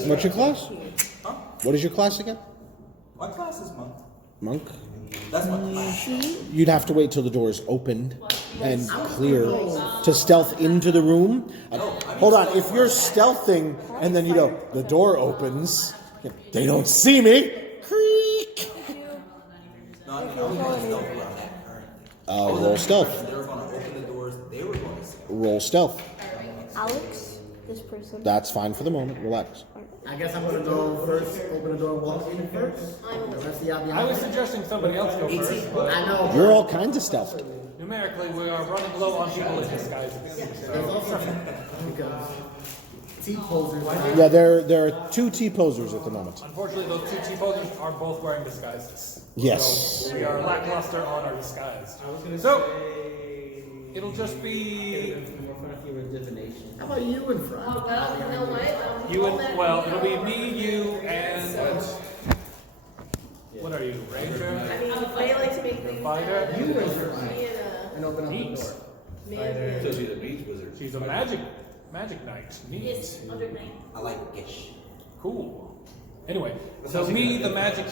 What's your class? Huh? What is your class again? My class is monk. Monk? That's my class. You'd have to wait till the door is opened and clear to stealth into the room. Hold on, if you're stealthing and then the door opens, they don't see me. Creak. No, I mean, I was going to stealth around that currently. Roll stealth. They were going to open the doors. They were going to stealth. Roll stealth. Alex, this person. That's fine for the moment. Relax. I guess I'm gonna go first, open the door and walk in first. The rest of y'all I behind was me. suggesting somebody else go first, but I know. You're all kinds of stealthed. numerically we are running low on people in disguise. There's also because T-posers. Yeah, there are two T-posers at the moment. Unfortunately, those two T-posers are both wearing disguises. Yes. So we are lackluster on our disguise. I was gonna So, say. it'll just be More fun if you were divination. How about you in front? Oh, well, you know what? you and, well, it'll be me, you, and what are you, Ranger? I mean, they like to make things. Fighter? You in front. Me And open up the Neat. door. and So she's a beach wizard. She's a magic knight. Neat. Yes, underground. I like Gish. Cool. Anyway, so me, the magic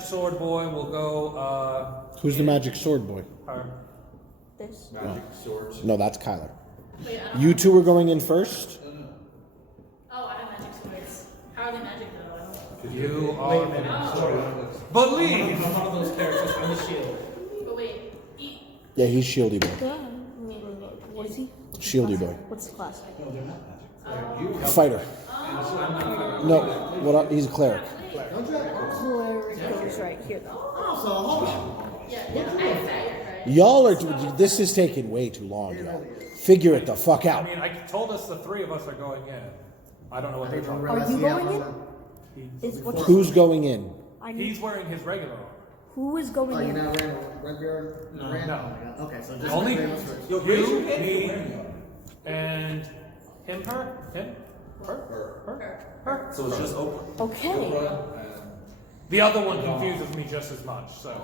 sword boy will go, Who's the magic sword boy? This. Magic swords. No, that's Kyler. Wait, I don't You two are going in first. Oh, I have magic swords. How are they magic though? I don't know. you Wait a are, minute. believe. I'm one of those characters. I'm the shield. But wait, Yeah, he's shieldy boy. What is he? Shieldy boy. What's the class? Fighter. No, he's a cleric. Cleric goes right here though. Oh, so hold on. yeah, I have fire, right? Y'all are. This is taking way too long, y'all. Figure it the fuck I out. mean, I told us the three of us are going in. I don't know what they're talking about. Are you going in? Is what? Who's going in? I need. He's wearing his regular armor. Who is going Oh, you're in? not Redbrand? No. No. Okay, so just Only Redbrand first. you, me, and him, her. So it's just open. Okay. The other one confuses me just as much, so.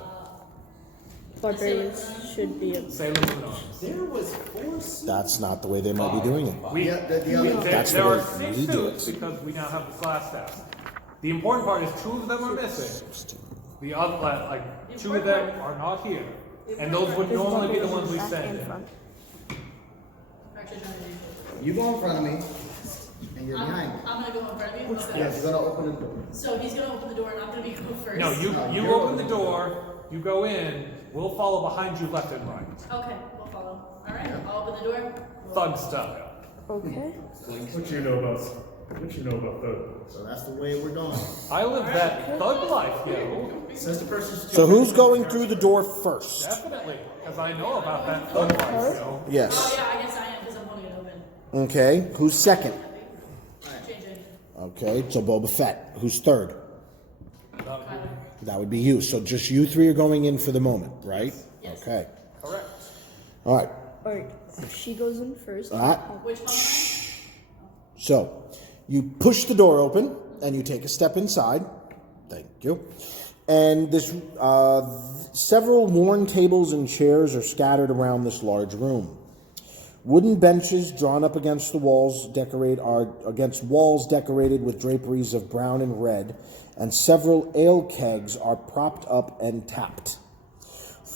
Barbarians should be a. Sailors in arms. There was 4 suits. That's not the way they might be doing it. We, Yeah, the other- That's there the are way 6 we do suits it. because we now have the class test. The important part is 2 of them are missing. The other, like 2 of them are not here. And those would normally be the ones we Back send and in. front. Actually, trying to do. You go in front of me, and you're behind me. I'm gonna go in front of you. Okay. Yes, you're gonna open the door. So he's gonna open the door and I'm gonna be go first. No, you you're open the door, you go in, we'll follow behind you left and right. Okay, we'll follow. Alright, I'll open the door. Thug style. Okay. What you know about thug? So that's the way we're going. I live that thug life, yo. Since the person's So who's going through the door first? Definitely, because I know about that thug life, yo. Oh Yes. yeah, I guess I am because I'm holding it open. Okay. Who's second? Changing. Okay. So Boba Fett. Who's third? That would be you. So just you 3 are going in for the moment, right? Yes. Okay. Correct. All right. Alright. She goes in first. All right. Which one? So you push the door open and you take a step inside. Thank you. And this several worn tables and chairs are scattered around this large room. Wooden benches drawn up against the walls against walls decorated with draperies of brown and red, and several ale kegs are propped up and tapped.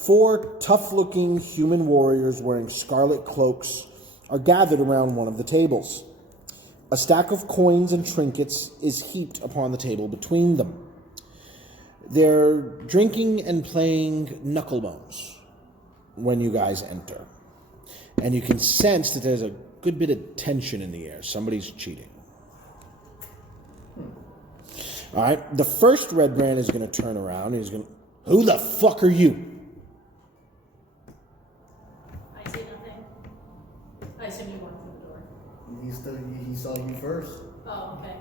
4 tough-looking human warriors wearing scarlet cloaks are gathered around one of the tables. A stack of coins and trinkets is heaped upon the table between them. They're drinking and playing knucklebones when you guys enter. And you can sense that there's a good bit of tension in the air. Somebody's cheating. All right. The first Redbrand is going to turn around and he's going to, who the fuck are you? I say nothing. I assume you walked through the door. He saw you first. Oh, okay.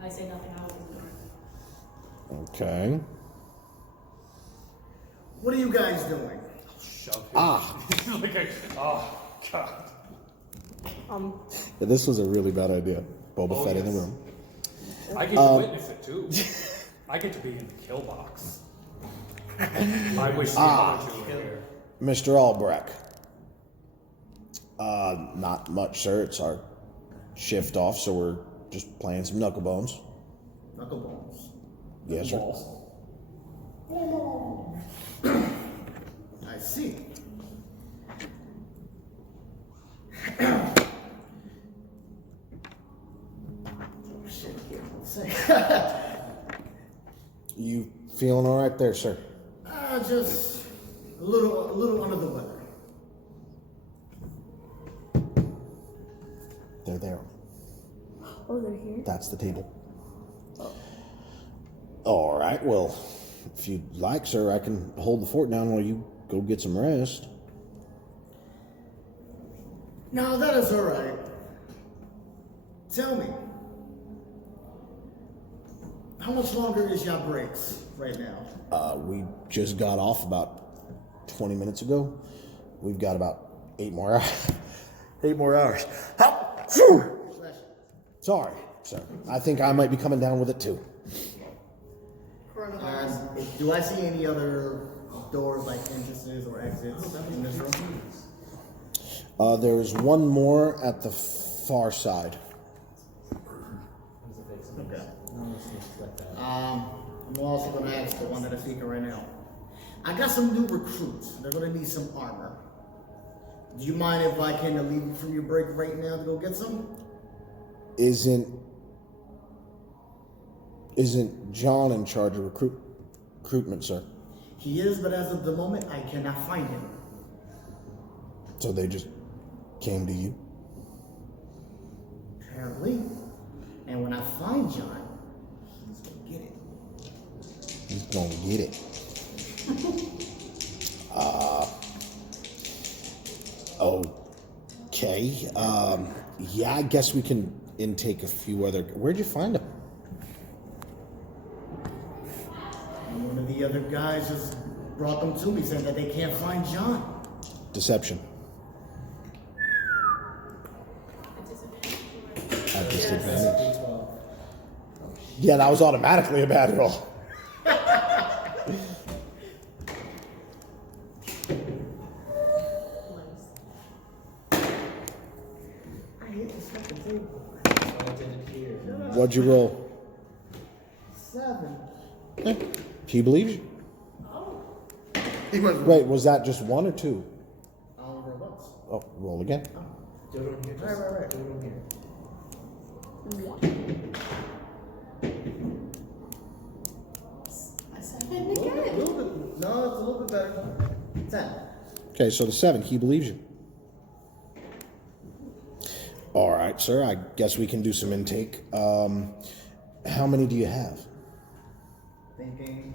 I say nothing. I open the door. Okay. What are you guys doing? Shove him. Ah. Oh, God. Yeah, this was a really bad idea. Boba Fett in the yes. room. I get to witness it too. I get to be in the kill box. I wish the other two were here. Mr. Albrecht. Not much, sir. It's our shift off, so we're just playing some knucklebones. Knucklebones. Yes, sir. I see. Shit, I can't say. You feeling all right there, sir? Just a little under the weather. They're there. Oh, they're here? That's the table. All right, well, if you'd like, sir, I can hold the fort down while you go get some rest. No, that is all right. Tell me, how much longer is your breaks right now? We just got off about 20 minutes ago. We've got about 8 more hours. 8 more hours. Sorry, sir. I think I might be coming down with it too. Do I see any other doors, like entrances or exits in this room? There is one more at the far side. Okay. I'm also going to ask the one that is speaking right now. I got some new recruits. They're going to need some armor. Do you mind if I can leave you from your break right now to go get some? Isn't John in charge of recruitment, sir? He is, but as of the moment, I cannot find him. So they just came to you? Apparently. And when I find John, he's going to get it. He's gonna get it. Okay. Yeah, I guess we can intake a few other. Where'd you find him? One of the other guys just brought them to me, saying that they can't find John. Deception. At disadvantage. Yeah, that was automatically a bad roll. I hate this fucking table. What'd you roll? 7. Okay. He believes you. He was Wait, was that just 1 or 2? over once. Oh, roll again. Do it on here. Right. Do it on here. I said it A again. little bit, no, it's a little bit better. 10. Okay, so the 7, he believes you. All right, sir. I guess we can do some intake. How many do you have? Thinking.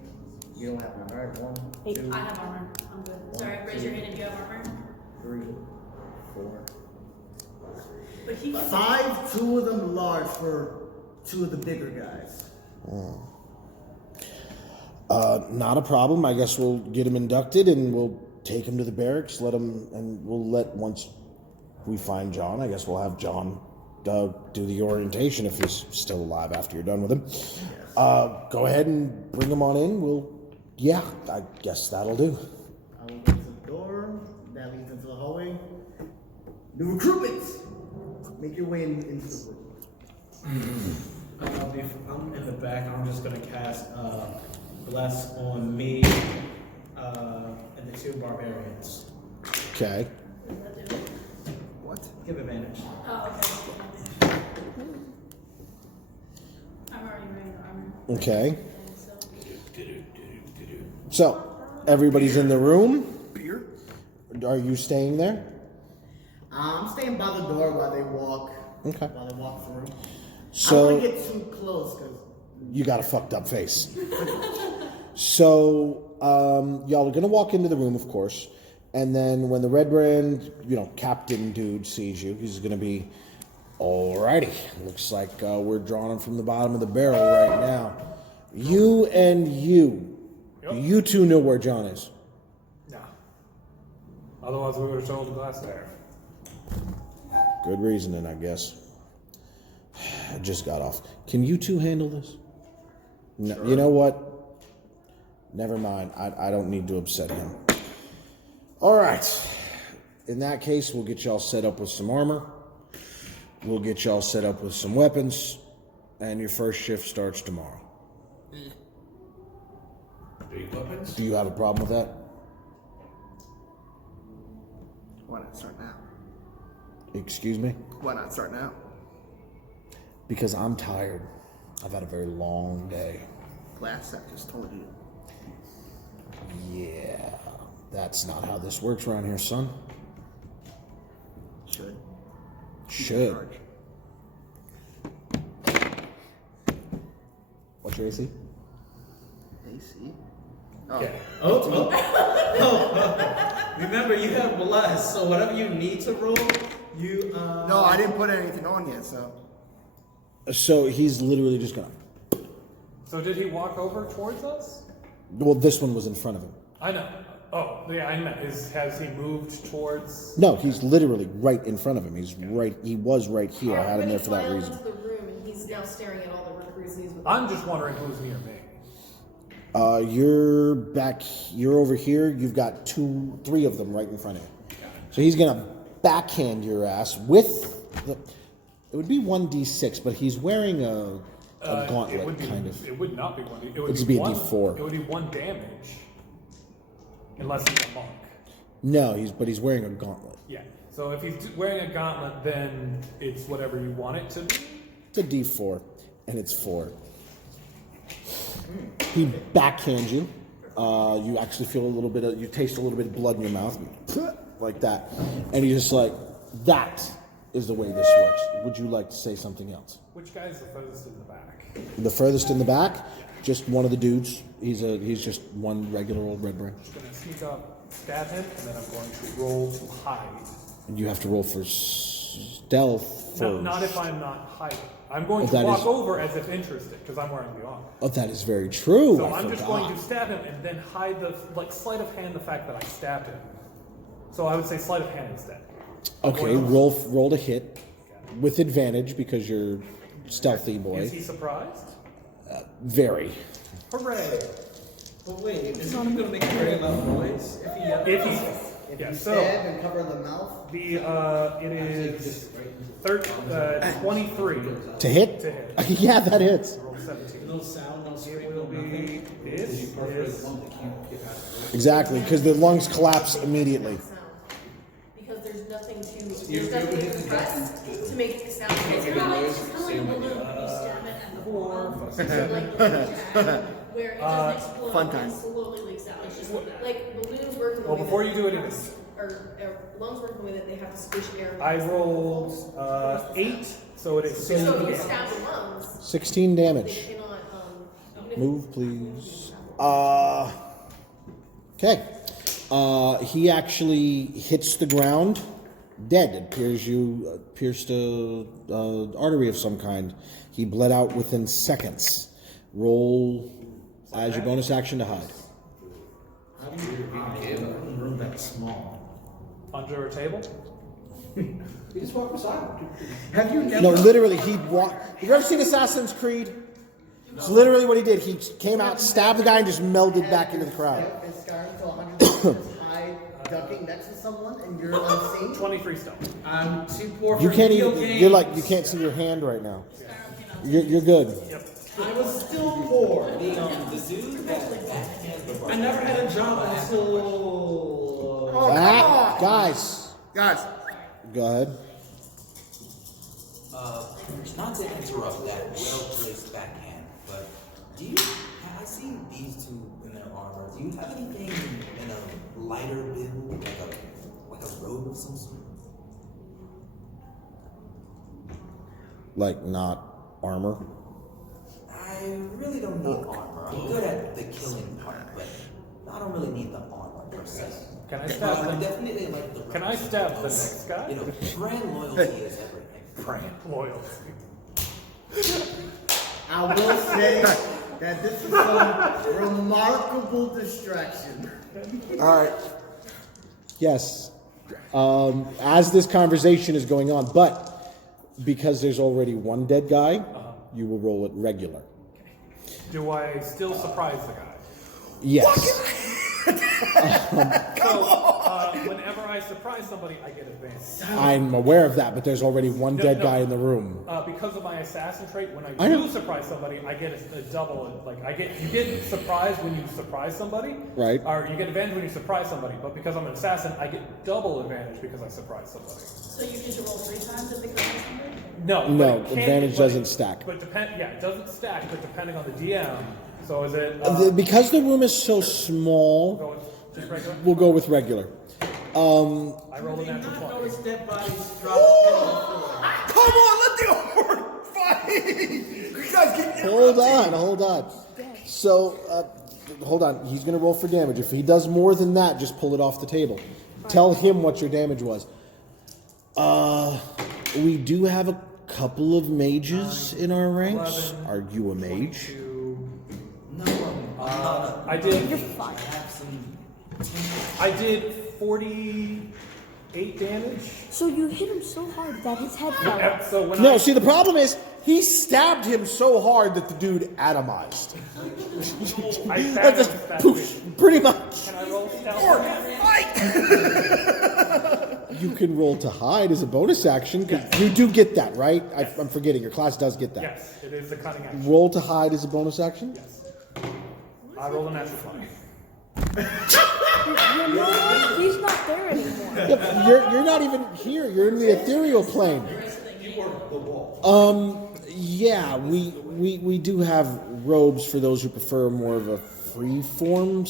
You don't have none. All right, 1, 2, I have armor. I'm good. Sorry, raise your hand if you have armor. 3, 4. But he 5, 2 of them large for 2 of the bigger guys. Not a problem. I guess we'll get him inducted and we'll take him to the barracks. Once we find John, I guess we'll have John do the orientation if he's still alive after you're done with him. Go ahead and bring him on in. I guess that'll do. I will get to the door that leads into the hallway. New recruitment! Make your way into the room. I'm in the back. I'm just gonna cast Bless on me and the 2 barbarians. Okay. What? Give advantage. Oh, okay. I'm already wearing armor. Okay. So, everybody's in the room. Beer? Are you staying there? I'm staying by the door while they walk. Okay. While they walk through. I don't So want to get too close because you got a fucked up face. So y'all are gonna walk into the room, of course. And then when the Redbrand, captain dude sees you, he's going to be, alrighty. Looks like we're drawing him from the bottom of the barrel right now. You and you. Yep. You two know where John is. No. Otherwise, we would have told the glass there. Good reasoning, I guess. I just got off. Can you two handle this? No, Sure. You know what? Never mind. I don't need to upset him. All right. In that case, we'll get y'all set up with some armor. We'll get y'all set up with some weapons. And your first shift starts tomorrow. Weapons? Do you have a problem with that? Why not start now? Excuse me? Why not start now? Because I'm tired. I've had a very long day. Glass set just told you. Yeah. That's not how this works around here, son. Should. Should. What's your AC? AC? Oh. Yeah. Remember, you have bless, so whatever you need to roll, you. No, I didn't put anything on yet, so. So he's literally just gonna. So did he walk over towards us? Well, this one was in front of him. I know. Oh, yeah, I meant, has he moved towards... No, he's literally right in front of him. He was right here. I had him there for that reason. Into the room and he's now staring at all the recruits and he's with I'm just wondering who's near me. You're back. You're over here. You've got 3 of them right in front of you. So he's gonna backhand your ass with the. It would be 1d6, but he's wearing a gauntlet, kind of. It would not be 1d. It would It'd be be a one, d4. It would be 1 damage. Unless he's a monk. No, but he's wearing a gauntlet. Yeah. So if he's wearing a gauntlet, then it's whatever you want it to be. It's a d4, and it's 4. He backhands you. You actually feel you taste a little bit of blood in your mouth, like that. And he's just like, that is the way this works. Would you like to say something else? Which guy is the furthest in the back? The furthest in the back, just one of the dudes. He's just one regular old Redbrand. I'm just going to sneak up, stab him, and then I'm going to roll to hide. And you have to roll for stealth first. No, not if I'm not hiding. I'm going to walk over as if interested, because I'm wearing the armor. Oh, that is very true. So I'm just going to stab him and then hide sleight of hand the fact that I stabbed him. So I would say sleight of hand instead. Okay, roll to hit with advantage because you're stealthy boy. Is he surprised? Very. Hooray! But wait, is he going to make a very loud noise if he If you stab and cover the mouth. It is 23 To hit? to hit. Yeah, that hits. Roll 17. No sound, no scream, It will no nothing. be this is Exactly, because the lungs collapse immediately. sound. Because there's nothing to compress to make the sound. It's kind of like a balloon. You stab it and the 4. Where it doesn't explode. Fun time. It slowly leaks out. It's just like balloons work the Well, way before that- you do it, or lungs work the way that they have to squish air. I rolled 8, so it is So if you 16. stab the lungs, 16 they damage. cannot. Even if Move, please. Okay. He actually hits the ground, dead. It pierced a artery of some kind. He bled out within seconds. Roll as your bonus action to hide. How do you hide in a room that small? Under a table? You just walk beside him. Have you never? No, literally, he'd walk. Have you ever seen Assassin's Creed? It's literally what he did. He came out, stabbed the guy, and just melded back into the crowd. And Skyrim till 100 just hide ducking next to someone and you're unseen. 23 stealth. I'm too poor for You can't video even. games. You're like you can't see your hand right now. You're good. I was still poor. The dude that I never had a job until. Oh, come on! Guys, Guys, go ahead. not to interrupt that well-placed backhand, but I see these two in their armor. Do you have anything in a lighter build, like a robe of some sort? Like not armor. I really don't need armor. I'm good at the killing part, but I don't really need the armor per se. Can I stab I them? definitely like the. Can I stab the next guy? You know, brand loyalty is everything. Brand loyalty. I will say that this is a remarkable distraction. All right. Yes. As this conversation is going on, but because there's already one dead guy, you will roll it regular. Do I still surprise the guy? Yes. Whenever I surprise somebody, I get advantage. I'm aware of that, but there's already one dead guy in the room. Because of my assassin trait, when I I know. do surprise somebody, I get a double. Like you get surprised when you surprise somebody, Right. Or you get advantage when you surprise somebody. But because I'm an assassin, I get double advantage because I surprise somebody. So you get to roll 3 times if they kill somebody? No, No, but it can- advantage but- doesn't stack. But it doesn't stack. But depending on the DM, so is it? Because the room is so small, Go with just regular. we'll go with regular. I rolled a natural Not 20. notice dead bodies drop on the floor. Come on, let the horde fight! You guys get Hold on. So, hold on. He's going to roll for damage. If he does more than that, just pull it off the table. Tell him what your damage was. We do have a couple of mages in our ranks. 11, Are you a mage? I did. You're fine. I did 48 damage. So you hit him so hard that his head fell off. So when No, see, the problem is he stabbed him so hard that the dude atomized. I That's stabbed just poof, pretty much. Can I roll stealth? You can roll to hide as a bonus action. 'Cause you do get that, right? I'm forgetting. Your class does get that. Yes, it is the cunning action. Roll to hide as a bonus action? Yes. I rolled a natural 20. He's not there anymore. Yeah, but you're not even here. You're in the ethereal plane. Yeah, we do have robes for those who prefer more of a freeform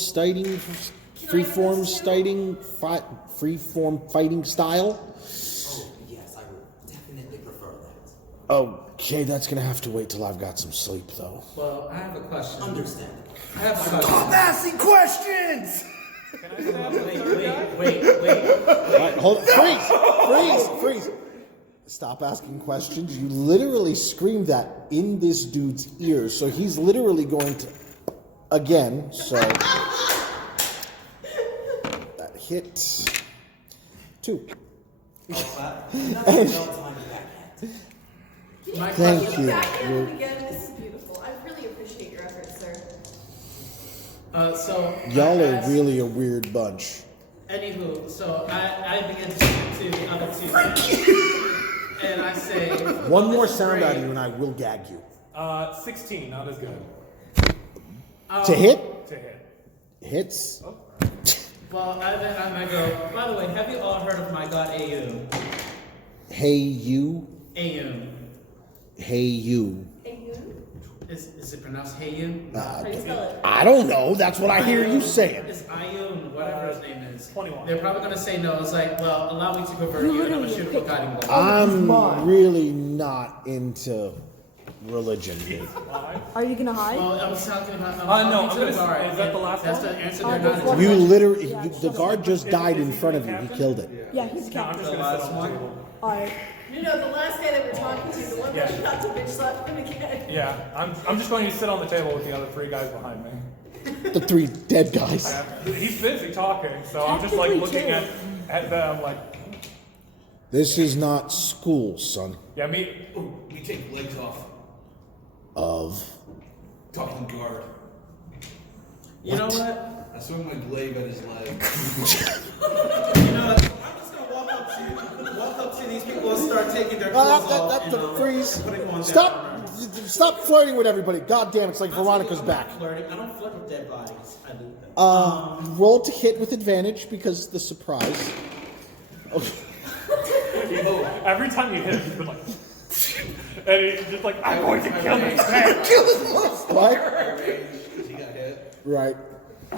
fighting style. Oh, yes, I would definitely prefer that. Okay, that's gonna have to wait till I've got some sleep, though. Well, I have a question. Understand. I have a question. Stop asking questions! Can I stab the third guy? Wait. All right, hold it. Freeze! Stop asking questions. You literally screamed that in this dude's ears, so he's literally going to again. So that hits 2. Thank you. Backhand again, this is beautiful. I really appreciate your efforts, sir. So Y'all I are asked- really a weird bunch. Anywho, so I began to speak to the other two, and I say, One more this is sound out of great. you, and I will gag you. 16, not as good. To hit? To hit. Hits. Well, I might go, by the way, have you all heard of my god Ayun? Hey you. Ayun. Hey you. Is it pronounced Ayun? How do you spell it? I don't know. That's what I hear you saying. It's Ayun, whatever his name is. 21. They're probably going to say no. It's like, well, allow me to convert you, and I'm going to shoot a guiding bolt. I'm really not into religion, dude. Are you gonna hide? Well, I was talking about. No, I'm gonna the guard. is that the last That's one? the answer Oh, they're that's not. one. You literally, Yeah, the guard just died in front of you. He killed it. Yeah, he's No, I'm captain. just gonna sit on the table. Alright. You know, the last guy that we're talking to, the one that shot to bitch slap him again. Yeah, I'm just going to sit on the table with the other 3 guys behind me. The 3 dead guys. He's busy talking, so I'm just like looking at them like, This is not school, son. yeah, me. Ooh, we take legs off. Of. Talking guard. You know what? I swing my glaive at his leg. You know what? I'm just going to walk up to these people and start taking their clothes off. That's the freeze. and putting them on Stop flirting with everybody. God damn, it's like Veronica's back. Flirting. I don't flirt with dead bodies. I do. Roll to hit with advantage because the surprise. Every time you hit him, he's been like, and he's just like, I'm going to kill this man. What? He got hit. Right. I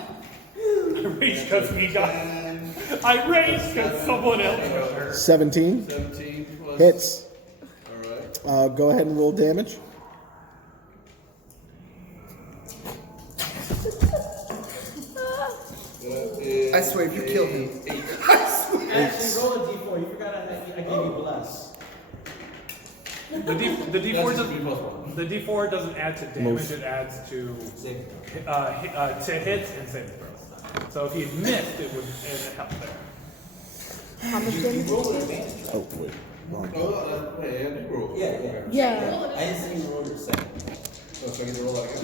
rage because he got. I rage because someone else got hurt. 17 17 plus. hits. Alright. Go ahead and roll damage. That is I swear, if you kill him. Actually, roll a d4. You forgot I gave you bless. The D4 doesn't add to damage, it adds to hits and saving throws. So if he had missed, it would help there. How much damage? Oh, wait. Wrong. Wait, I did roll. Yeah. Yeah. I didn't see you roll your second. Oh, so I get to roll that again?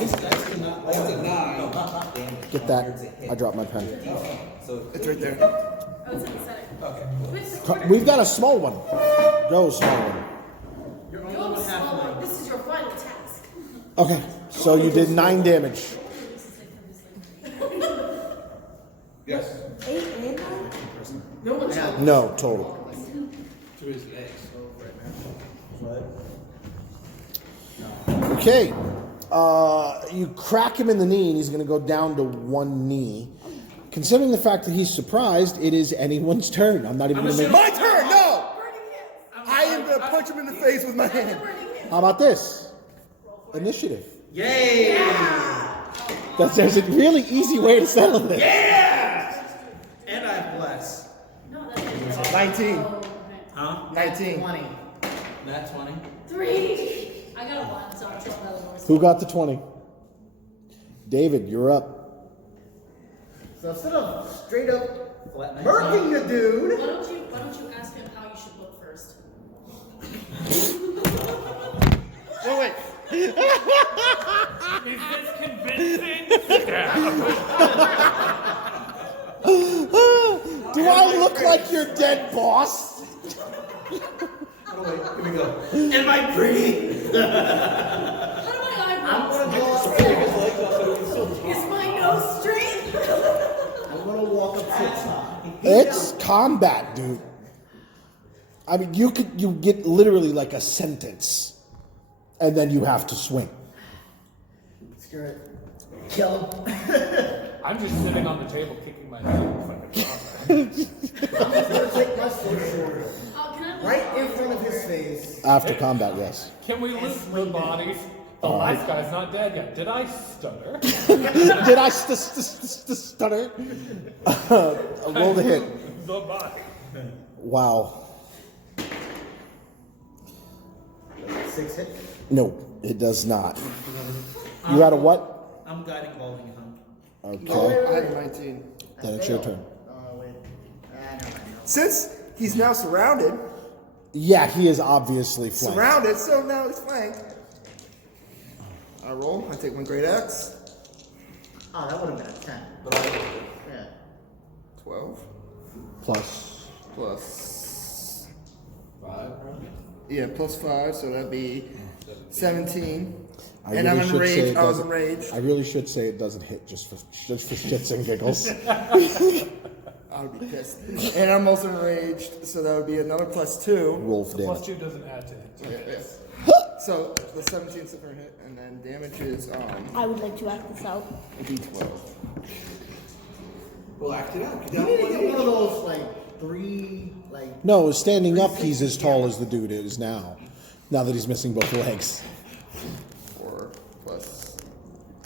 These dice cannot. That's a 9. No, not damage. Get that. I dropped my pen. So It's right there. Oh, it's in the center. okay. We've got a small one. Go, small one. You're You're only small. halfway. This is your final task. Okay, so you did 9 damage. Yes. 8 and 9? No one shot. No, total. To his legs. Okay. You crack him in the knee and he's going to go down to one knee. Considering the fact that he's surprised, it is anyone's turn. I'm not even going to make... My turn, no! I am going to punch him in the face with my hand. How about this? Initiative. Yay! There's a really easy way to settle this. Yeah! And I have bless. No, that's 19. Huh? 19. 20. Nat 20. 3. I got a 1, so I'm trying another more. Who got the 20? David, you're up. So instead of straight up Flat 19. murking the dude, Why don't you ask him how you should look first? Oh, wait. Is this convincing? Do I look like your dead boss? Oh, wait, here we go. Am I pretty? How do my I'm eyebrows? gonna go up Is my nose straight? I'm gonna walk up to the top. It's combat, dude. I mean, you get literally like a sentence, and then you have to swing. Screw it. Kill him. I'm just sitting on the table kicking my head. I'm just gonna take my sword Can I right in front of his face. After combat, yes. Can we list the bodies? The last guy's not dead yet. Did I stutter? Did I stutter? Roll the hit. The body. Wow. 6 hit. No, it does not. You got a what? I'm guiding bowling him. Okay, I have 19. then it's your turn. Oh, wait. Never mind. Since he's now surrounded, Yeah, he is obviously flanked. so now he's flanked. I roll. I take one great axe. Oh, that would have been a 10. But I Yeah. 12 Plus. plus 5. yeah, plus 5, so that'd be 17. I And I'm really should say enraged. it I was doesn't- enraged. I really should say it doesn't hit just for shits and giggles. I would be pissed. And I'm also enraged, so that would be another plus 2. Roll for Plus damage. 2 doesn't add to it. Yeah. So the 17 is a hit, and then damage is I would like to act this out. d12. Well, act it out. You need to get one of those, like, 3, like... No, standing up, he's as tall as the dude is now. Now that he's missing both legs. 4 plus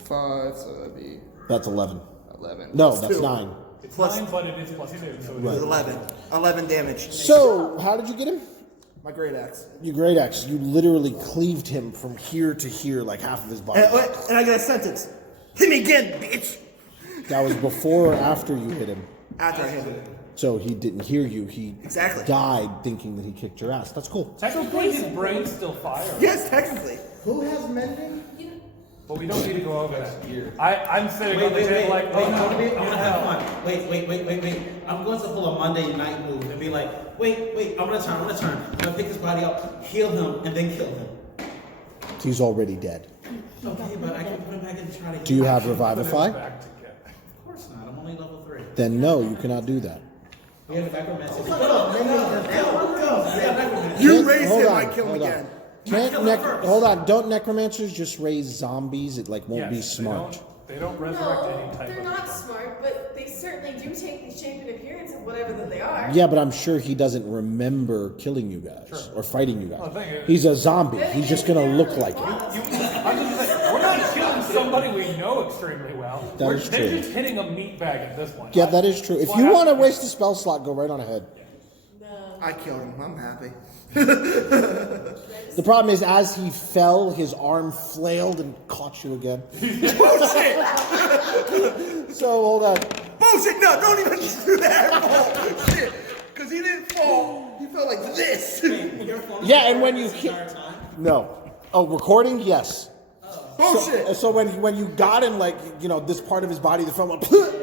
5, so that'd be That's 11. 11. No, Plus that's 2. 9. It's Plus- 9, but it is plus 2. So It's it is 11. 11 damage. So, how did you get him? My great axe. You great axe. You literally cleaved him from here to here, like half of his body. And I got a sentence. Hit me again, bitch! That was before or after you hit him. After I hit him. So he didn't hear you. He Exactly. died thinking that he kicked your ass. That's cool. Technically, his brain's still fire. Yes, technically. Who has mending? But we don't need to go over that. I'm sitting on the table like, wait, oh no, I'm oh gonna have no. fun. Wait. I'm going to pull a Monday night move and be like, wait, I'm gonna turn. I'm gonna pick his body up, heal him, and then kill him. He's already dead. Okay, but I can put him back and try to Do you have Put him Revivify? back together. Of course not. I'm only level 3. Then no, you cannot do that. We have necromancy. You Can't- raise hold him, on, I kill him hold on. again. Can't kill him nec- first. hold on, don't necromancers just raise zombies? It like won't be Yes, smart. They don't resurrect No, any type they're of. not smart, but they certainly do take the shape and appearance of whatever that they are. Yeah, but I'm sure he doesn't remember killing you guys or fighting you Oh, guys. thank you. He's a zombie. He's just gonna look like it. I'm just saying, we're not killing somebody we know extremely well. That is They're true. just hitting a meat bag at this point. Yeah, that is true. If you want to waste a spell slot, go right on ahead. I killed him. I'm happy. The problem is, as he fell, his arm flailed and caught you again. Bullshit! So hold on. Bullshit! No, don't even do that. Shit. Because he didn't fall. He fell like this. Yeah, and when you hit, no. Oh, recording? Yes. Bullshit! So when you got him, like, you know, this part of his body, the front one,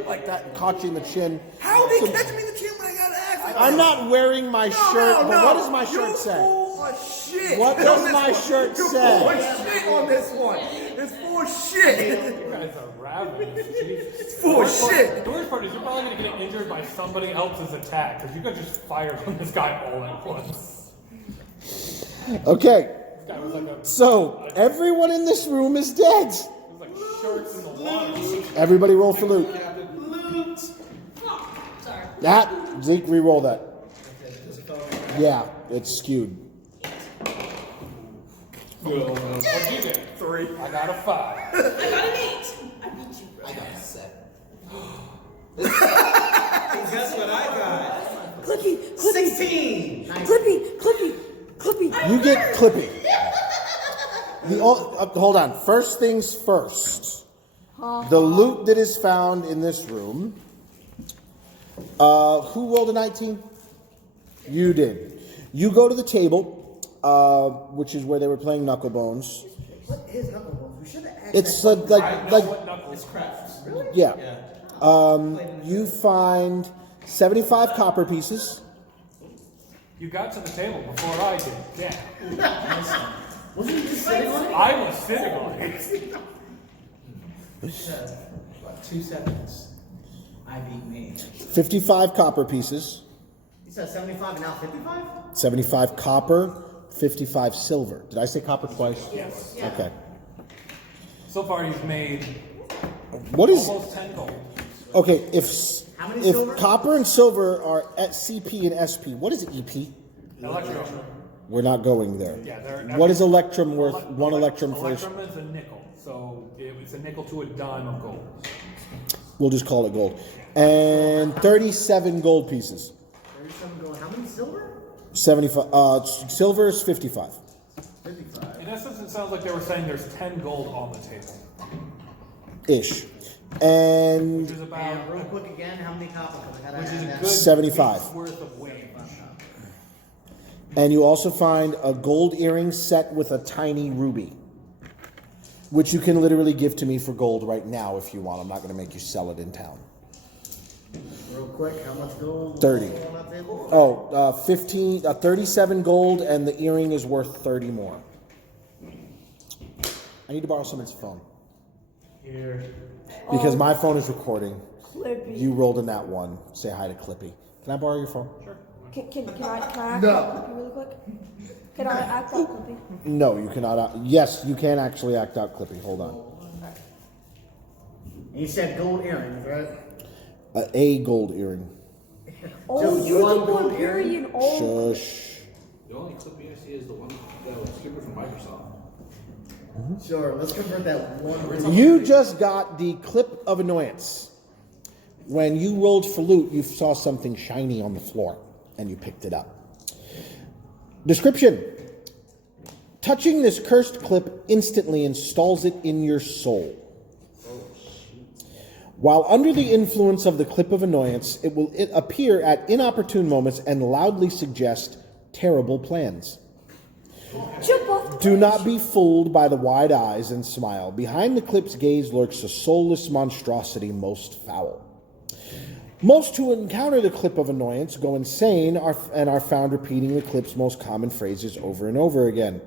like that, and caught you in the chin. How did he catch me in the chin when I got asked? I'm not wearing my shirt, but what does my shirt You're say? full of shit. What on does this my one. shirt You're say? full of shit on this one. It's full of shit. You guys are ravenous. Jesus. It's full of shit. The worst part is you're probably going to get injured by somebody else's attack because you got just fired on this guy all at once. Okay, This guy was like a so everyone in this room is dead. it was like sharks in the water. Everybody roll for loot. Sorry. That, Zeke, re-roll that. Yeah, it's skewed. What'd you get? 3. I got a 5. I got an 8. I beat you, bro. I got a 7. Guess what I got? Clippy, Clippy, 16! Clippy, Clippy, Clippy. You get Clippy. Hold on. First things first. The loot that is found in this room. Who rolled a 19? You did. You go to the table, which is where they were playing Knucklebones. What is Knucklebones? We should have asked. It's that like It's crafts. Really? yeah. Yeah. You find 75 copper pieces. You got to the table before I did. Yeah. Wasn't he just sitting on it? I was sitting on it. 2 seconds. I beat me. 55 copper pieces. You said 75 and now 55? 75 copper, 55 silver. Did I say copper twice? Yes. Okay. So far he's made What is almost 10 gold. okay? How many silver? If copper and silver are at CP and SP, what is EP? Electrum. We're not going there. Yeah, they're What is Electrum worth? One Electrum for Electrum is a nickel. So it's a nickel to a dime of gold. We'll just call it gold. And 37 gold pieces. 37 gold. How many silver? 75. Silver is 55. 55. In essence, it sounds like they were saying there's 10 gold on the table. Ish. And Which is about And real quick again, how many copper? 'Cause I gotta which is add a that. good 75. week's worth of wage. And you also find a gold earring set with a tiny ruby, which you can literally give to me for gold right now if you want. I'm not going to make you sell it in town. Real quick, how much gold? 30. on that table? Oh, 37 gold, and the earring is worth 30 more. I need to borrow someone's phone. Here. Because my phone is recording. Clippy. You rolled in that one. Say hi to Clippy. Can I borrow your phone? Sure. Can I act out No. Clippy really quick? Can I act out Clippy? No, you cannot. Yes, you can actually act out Clippy. Hold on. You said gold earrings, right? A gold earring. Oh, Just you're one the gold Bulgarian. Oh, Shush. The only clip I see is the one that was skipped from Microsoft. Sure, let's convert that one. You just got the clip of annoyance. When you rolled for loot, you saw something shiny on the floor, and you picked it up. Description. Touching this cursed clip instantly installs it in your soul. While under the influence of the clip of annoyance, it will appear at inopportune moments and loudly suggest terrible plans. jump off. Do not be fooled by the wide eyes and smile. Behind the clip's gaze lurks a soulless monstrosity most foul. Most who encounter the clip of annoyance go insane and are found repeating the clip's most common phrases over and over again.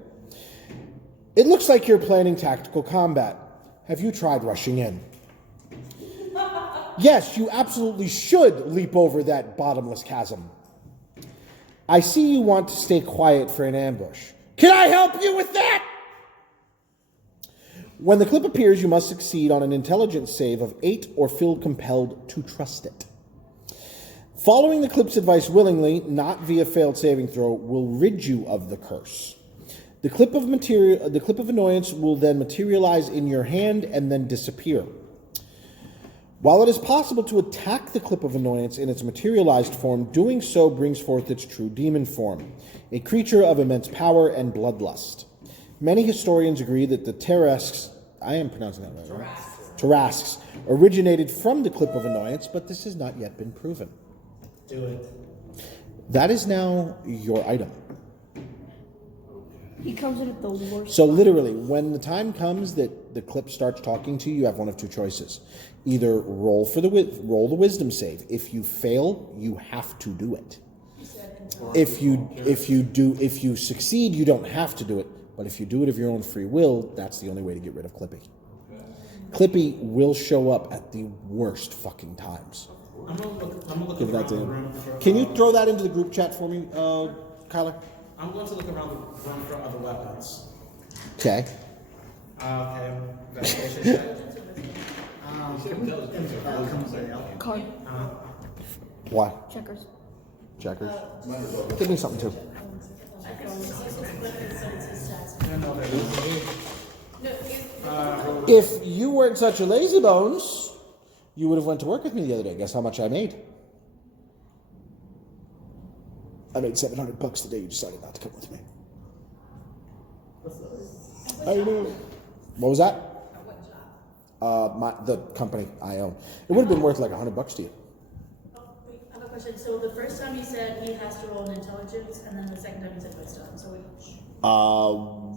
It looks like you're planning tactical combat. Have you tried rushing in? Yes, you absolutely should leap over that bottomless chasm. I see you want to stay quiet for an ambush. Can I help you with that? When the clip appears, you must succeed on an intelligence save of 8 or feel compelled to trust it. Following the clip's advice willingly, not via failed saving throw, will rid you of the curse. The clip of annoyance will then materialize in your hand and then disappear. While it is possible to attack the clip of annoyance in its materialized form, doing so brings forth its true demon form, a creature of immense power and bloodlust. Many historians agree that the Tarrasques, I am pronouncing that right? Tarrasques originated from the clip of annoyance, but this has not yet been proven. Do it. That is now your item. He comes in at the worst. So literally, when the time comes that the clip starts talking to you, you have one of two choices. Either roll the wisdom save. If you fail, you have to do it. If you succeed, you don't have to do it. But if you do it of your own free will, that's the only way to get rid of Clippy. Clippy will show up at the worst fucking times. I'm gonna look Give that around to the him. room for, Can you throw that into the group chat for me, Kyler? I'm going to look around the room for other weapons. Okay. Okay. Investigation check. Card. Why? Checkers. Checkers. Give me something too. If you weren't such a lazy bones, you would have went to work with me the other day. Guess how much I made? I made $700 today. You decided not to come with me. I know. What was that? The company I own. It would have been worth like $100 to you. Oh, wait, I have a question. So the first time you said he has to roll an intelligence, and then the second time you said wisdom. So we.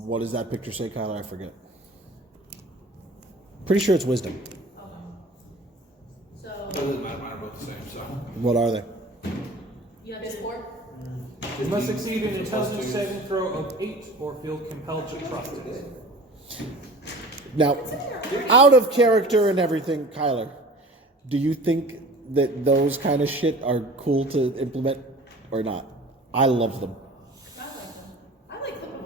What does that picture say, Kyler? I forget. Pretty sure it's wisdom. Okay. So. It doesn't matter, mine are both the same, so. What are they? You have to. You must succeed in an intelligence saving throw of 8 or feel compelled to trust it. Now, out of character and everything, Kyler, do you think that those kind of shit are cool to implement or not? I love them. I like them.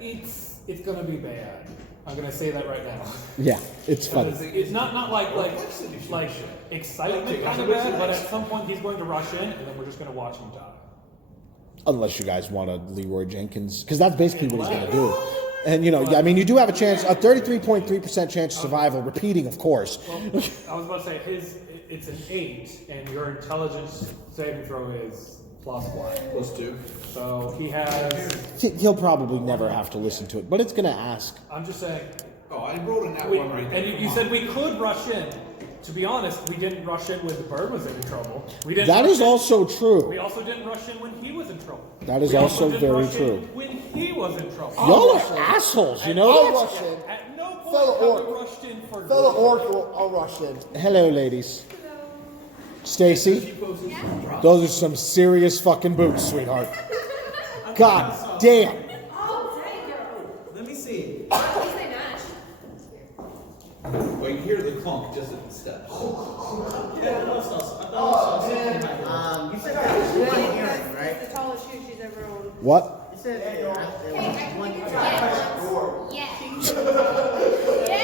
It's gonna be bad. I'm gonna say that right now. Yeah, it's funny. It's not like excitement kind of bad, but at some point he's going to rush in, and then we're just gonna watch him die. Unless you guys want to Leroy Jenkins, because that's basically what he's going to do. And, you know, I mean, you do have a chance, a 33.3% chance of survival, repeating, of course. Well, I was about to say, it's an 8, and your intelligence saving throw is +1. +2. So he has... He'll probably never have to listen to it, but it's going to ask. I'm just saying... Oh, I rolled in that one right there. And you said we could rush in. To be honest, we didn't rush in when the bird was in trouble. That is also true. We also didn't rush in when he was in trouble. That is also very true. When he was in trouble. Y'all are assholes, you know I'll that? rush in. At no point Fellow have orc. we rushed in for Fellow Oracle, I'll rush in. Hello, ladies. Stacy, those are some serious fucking boots, sweetheart. God damn. Let me see. Well, you hear the clunk just at the steps. Yeah, what else? I thought You said that was one hearing, right? The tallest shoe she's ever owned. What? You said there was one hearing.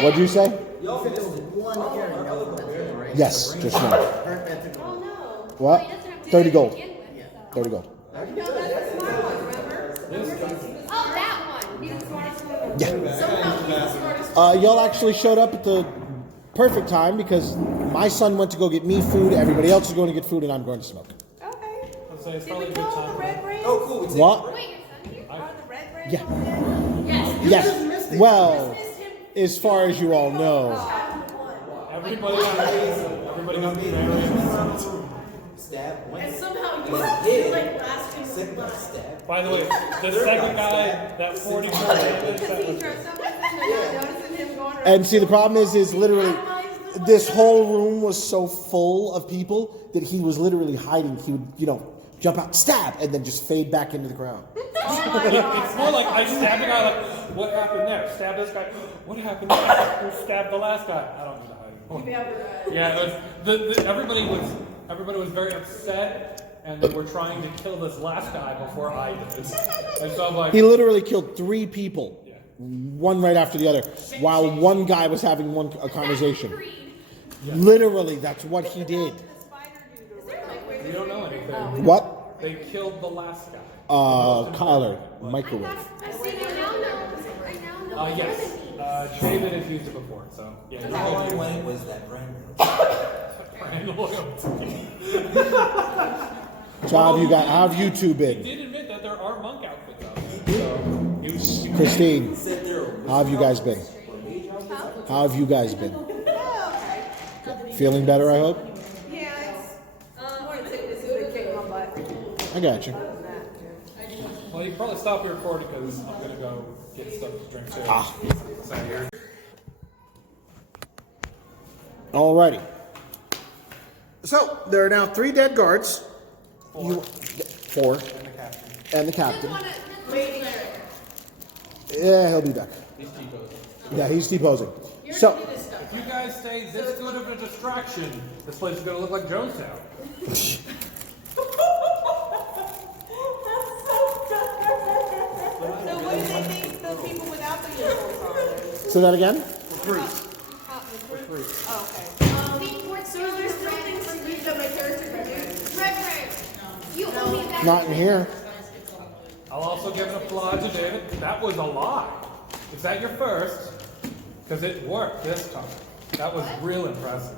What'd you say? You said there was one hearing that was meant to go, right? Yes, just one. Heard meant to go. Oh no. What? Well, he doesn't have to 30 do gold. that to begin with, so. 30 gold. No, that's the smart one, remember? Oh, that one. He's the smartest one. Yeah. Somehow he's the smartest Y'all actually showed up at the perfect time because my son went to go get me food, everybody else is going to get food, and I'm going to smoke. Okay. I'd say it's Did probably we a good call time. the Redbrand? Oh, cool. It's What? Wait, your son here? Are the Redbrand? Yeah. Yes. Yes. Well, as far as you all know. Everybody got Stab. And somehow you like last two left. By the way, the second guy, that 44 damage, Because that he was dressed up as them and not noticing him going around. And see, the problem is literally, this whole room was so full of people that he was literally hiding. He would, jump out, stab, and then just fade back into the crowd. It's more like I stabbed the guy, like, what happened there? Stabbed this guy, what happened there? Who stabbed the last guy? I don't need to hide anymore. Yeah, it was, everybody was very upset, and they were trying to kill this last guy before I did. And so I'm like, He literally killed 3 people, one right after the other, while one guy was having a conversation. Literally, that's what he did. we don't know anything. What? They killed the last guy. Kyler, microwave. I see, I now know. Yes. David has used it before, so yeah. How long when was that brand? Brand loyalty. So how have you two He been? did admit that there are monk outfits out there. So he was, Christine, how have you guys been? How have you guys been? Feeling better, I hope? I got you. well, you can probably stop the recording because I'm gonna go get stuff to drink too. So here. Alrighty. So there are now 3 dead guards. Four. And the captain. Yeah, he'll be back. He's T-posing. Yeah, he's T-posing. So, If you guys stay this good of a distraction, this place is gonna look like Jonestown. So what do they think the people without the uniforms are? say that again? For free. Oh, okay. So there's still things to read that my character can do. You owe me back. Not in here. I'll also give an applause to David. That was a lie. Is that your first? Because it worked this time. That was real impressive.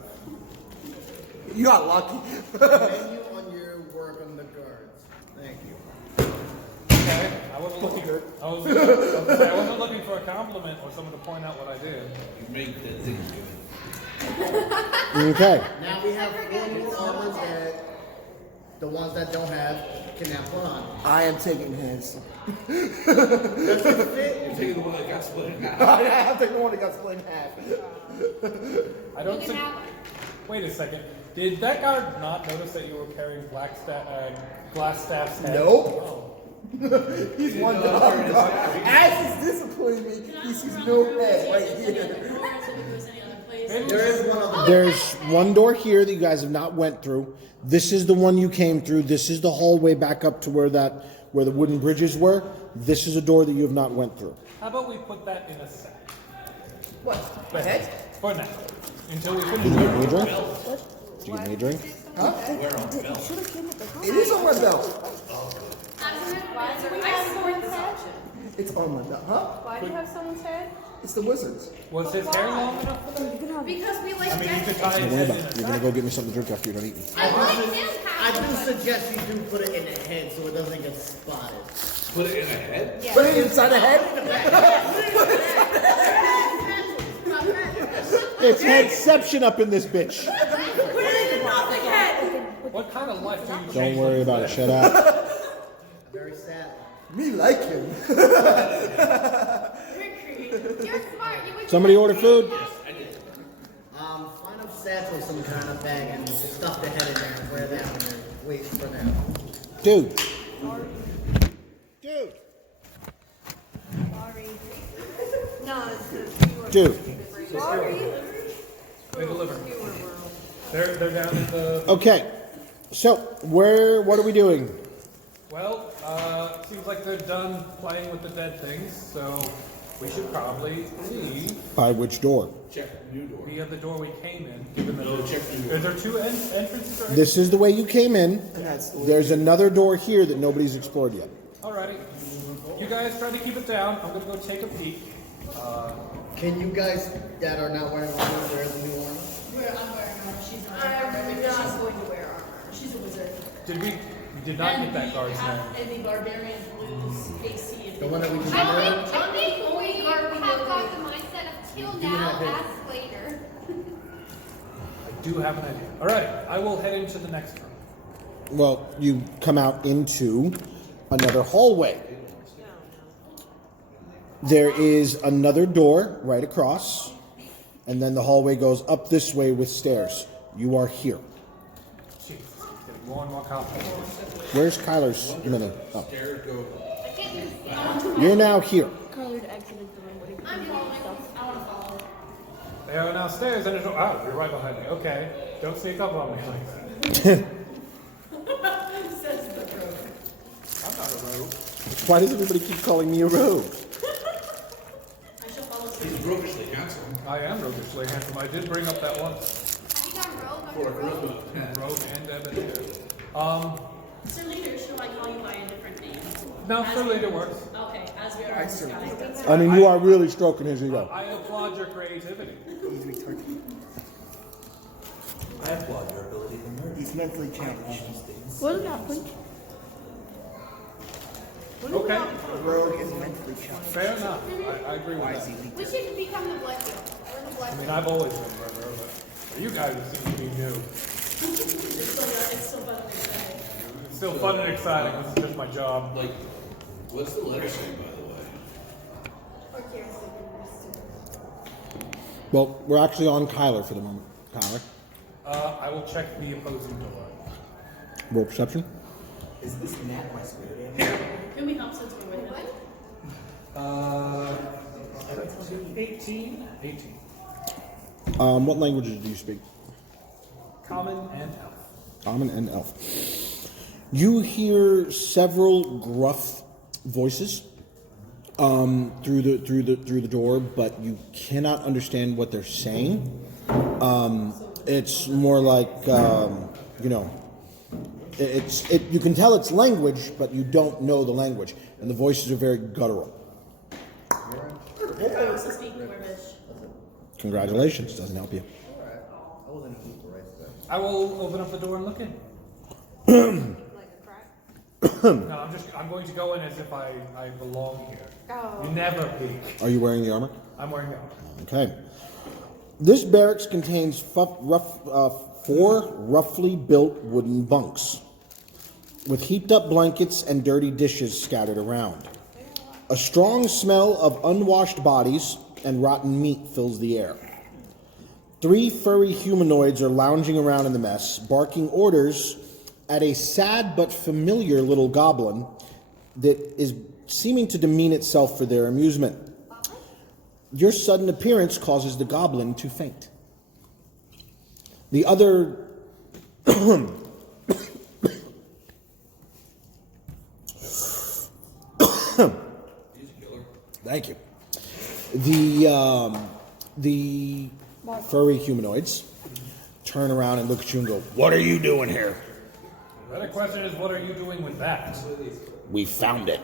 You got lucky. Commend you on your work on the guards. Thank you. Okay, I wasn't looking. I wasn't looking for a compliment or someone to point out what I did. You made that thing good. Okay. Now we have 4 new armors that the ones that don't have can now put on. I am taking his. You're taking the one that got split in half. I'm taking the one that got split in half. I don't think. Wait a second. Did that guard not notice that you were carrying glass staff's head? Nope. Oh. He's one dog. As he's disciplining me, he sees no head right here. There is one other. There's one door here that you guys have not went through. This is the one you came through. This is the hallway back up to where the wooden bridges were. This is a door that you have not went through. How about we put that in a set? What? The head? For now. Until we Do finish you need me a the drink? Do you need me a drink? Huh? It is on my belt. It's on my belt. Huh? Why do you have someone's head? It's the wizards. Was his hair long enough for that? Because we like I mean, you could tie Don't his worry head about in it. a You're gonna go get me something to drink after you're done eating. I do suggest you do put it in the head so it doesn't get spotted. Put it in a head? Put it inside the head. It's headception up in this bitch. What kind of life do you Don't worry about it. Shut up. Very sad. Me like him. You're smart. You would Somebody order food? Find a satchel, some kind of bag, and stuff the head in there and wear that when you're waiting for them. Dude. No, it's Dude. They deliver. They're down at the. Okay. So, what are we doing? Well, seems like they're done playing with the dead things, so we should probably leave By which door? Check new door. via the door we came in. Given that No, check new door. Is there 2 entrances? Or This is the way you came in. And that's the There's another door here that nobody's explored yet. Alrighty. You guys try to keep it down. I'm gonna go take a peek. Can you guys that are not wearing armor wear the new armor? I'm wearing armor. She's not. I'm not going to wear armor. She's a wizard. We did not get that guard's name. And the barbarians lose AC if The they one that we just I murdered? think we have got the mindset of kill now, ask later. I do have an idea. Alrighty, I will head into the next room. Well, you come out into another hallway. There is another door right across, and then the hallway goes up this way with stairs. You are here. Jeez, it's getting more and more complicated. Where's Kyler's mini? Oh. Stairs go. You're now here. Carly exited the room. What do you I'm following. I want to follow. They are now stairs and a door. Oh, you're right behind me. Okay. Don't sneak up on me like that. Says the rogue. I'm not a rogue. Why does everybody keep calling me a rogue? I shall follow. He's roguishly handsome. I am roguishly handsome. I did bring up that once. Have you gone rogue? For a charisma. Rogue and debonair. Sir Leader, she'll call you by a different name. No, As Sir we Leader are- works. Okay, as we are discussing. I mean, you are really stroking his ego. I applaud your creativity. I applaud your ability to murder. He's mentally challenged. What is that, please? Okay, Rogue is mentally challenged. fair enough. I agree with Why is he that. We should become the Black Hill. We're the Black I mean, Hill. I've always been a murderer, but you guys seem to be new. It's still fun and exciting. It's still fun and exciting. This is just my job. Like, what's the letter say, by the way? Or Kira's Well, we're actually on Kyler for the moment. Kyler, I will check the opposing door. roll perception. Is this Nat my spirit animal? Can we help since we're with him? 18? 18. What languages do you speak? Common and elf. Common and elf. You hear several gruff voices through the door, but you cannot understand what they're saying. It's more like you can tell it's language, but you don't know the language, and the voices are very guttural. I also speak Dwarvish. Congratulations, doesn't help you. I wasn't a keeper right there. I will open up the door and look in. Like a crack. No, I'm going to go in as if I belong here. Oh. You never peek. Are you wearing the armor? I'm wearing it. Okay. This barracks contains four roughly built wooden bunks with heaped up blankets and dirty dishes scattered around. A strong smell of unwashed bodies and rotten meat fills the air. 3 furry humanoids are lounging around in the mess, barking orders at a sad but familiar little goblin that is seeming to demean itself for their amusement. Your sudden appearance causes the goblin to faint. The other Thank you. The furry humanoids turn around and look at you and go, "What are you doing here?" The other question is, what are you doing with that? "We found it.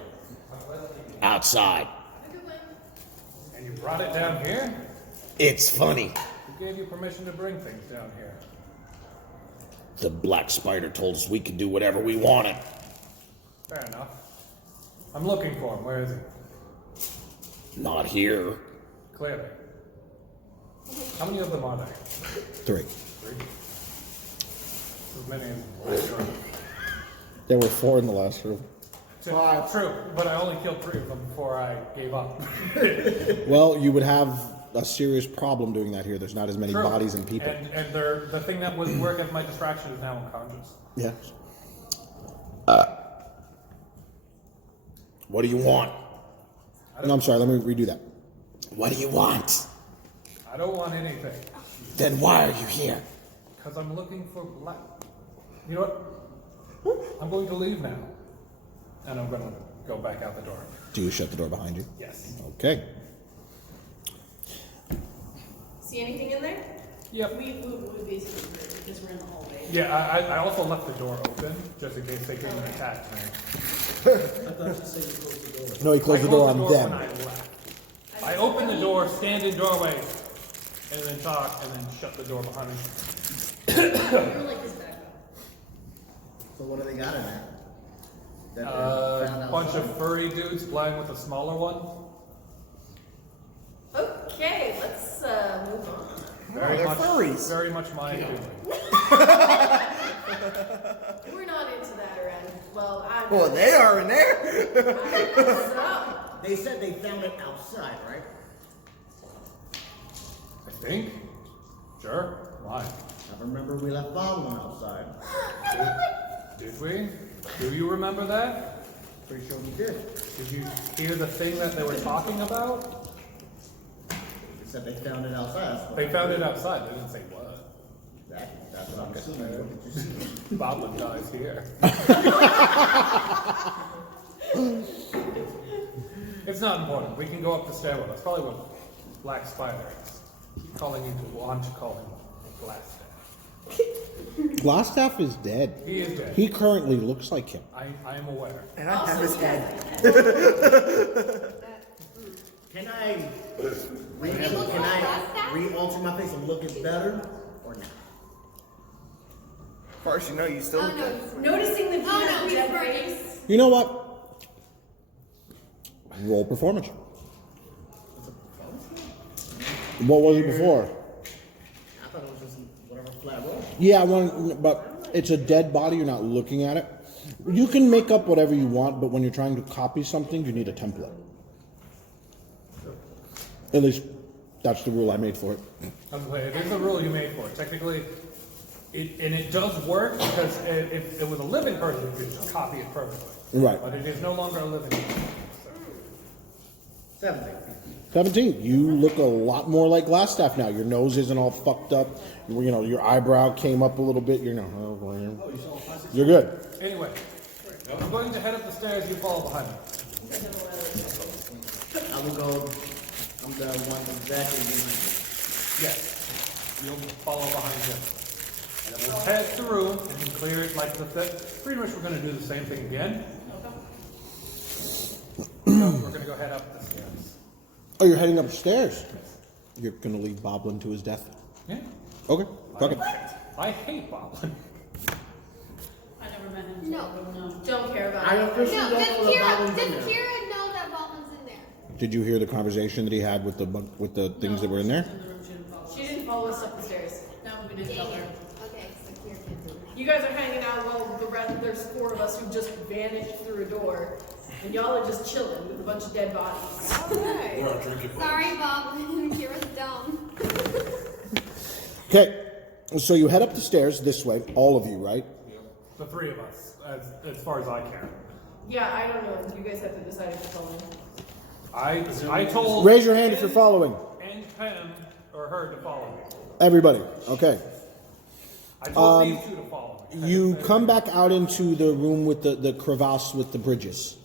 Outside." And you brought it down here? "It's funny. Who gave you permission to bring things down here? The black spider told us we could do whatever we wanted." Fair enough. I'm looking for him. Where is he? "Not here." Clearly. How many of them are there? 3. 3? As many as last room. There were 4 in the last room. True, but I only killed 3 of them before I gave up. Well, you would have a serious problem doing that here. There's not as many True. bodies and people. And the thing that was work as my distraction is now unconscious. Yes. What do you want? No, I'm sorry. Let me redo that. What do you want? I don't want anything. Then why are you here? Because I'm looking for black. You know what? I'm going to leave now. And I'm going to go back out the door. Do you shut the door behind you? Yes. Okay. See anything in there? Yep. We basically heard because we're in the hallway. Yeah, I also left the door open just in case they came and attacked me. I thought you said you closed the door. No, he closed the door on when them. I left. I opened the door, stand in doorway, and then talk, and then shut the door behind me. You're like his backup. So what do they got in there? That they found A bunch outside? of furry dudes playing with a smaller one. Okay, let's move on. They're furries. Very much my doing. We're not into that around. Well, I'm. Well, they are in there. So, They said they found it outside, right? I think. Sure. Why? I remember we left bottle one outside. Did we? Do you remember that? Pretty sure we did. Did you hear the thing that they were talking about? They said they found it outside. That's what They I found heard. it outside. They didn't say what. That's what I'm assuming. What did you see? Boblin dies here. It's not important. We can go up the stairwell. That's probably what Black Spider is. Keep calling you to want to call him Glass. Glassstaff is dead. He is dead. He currently looks like him. I am aware. And I have his head. Can I re-alter my face and look it better or not? First, you know you still look good. Noticing the Oh, no, dead he's face. You know what? Roll performance. What was it before? I thought it was just whatever flat roll. Yeah, but it's a dead body. You're not looking at it. You can make up whatever you want, but when you're trying to copy something, you need a template. At least that's the rule I made for it. There's a rule you made for it. Technically, it does work because if it was a living person, you could just copy it perfectly. Right. But it is no longer a living person. 17. You look a lot more like Glassstaff now. Your nose isn't all fucked up. You know, your eyebrow came up a little bit. You're good. Anyway, I'm going to head up the stairs. You follow behind me. I will go. I'm the one exactly behind you. Yes. You'll follow behind him. And then we'll head through and clear it like the pretty much we're going to do the same thing again. So we're going to go head up the stairs. Oh, you're heading upstairs? You're going to leave Boblin to his death? Yeah. Okay. Fuck it. I hate Boblin. I never met him. No. Don't care about I it. officially No, don't does know that Boblin's in Kira there. know that Boblin's in there? Did you hear the conversation that he had with the things that were in there? She didn't follow us up the stairs. No, we didn't tell Dang her. it. Okay, so Kira can't do it. You guys are hanging out while there's 4 of us who just vanished through a door. And y'all are just chilling with a bunch of dead bodies. Alright. We're all drinking. Sorry, Boblin. Kira's dumb. Okay. So you head up the stairs this way, all of you, right? The 3 of us, as far as I can. Yeah, I don't know. You guys have to decide if you're following. I told. Raise your hand if you're following. And Pam or her to follow me. Everybody. Okay. I told these 2 to follow me. You come back out into the room with the crevasse with the bridges,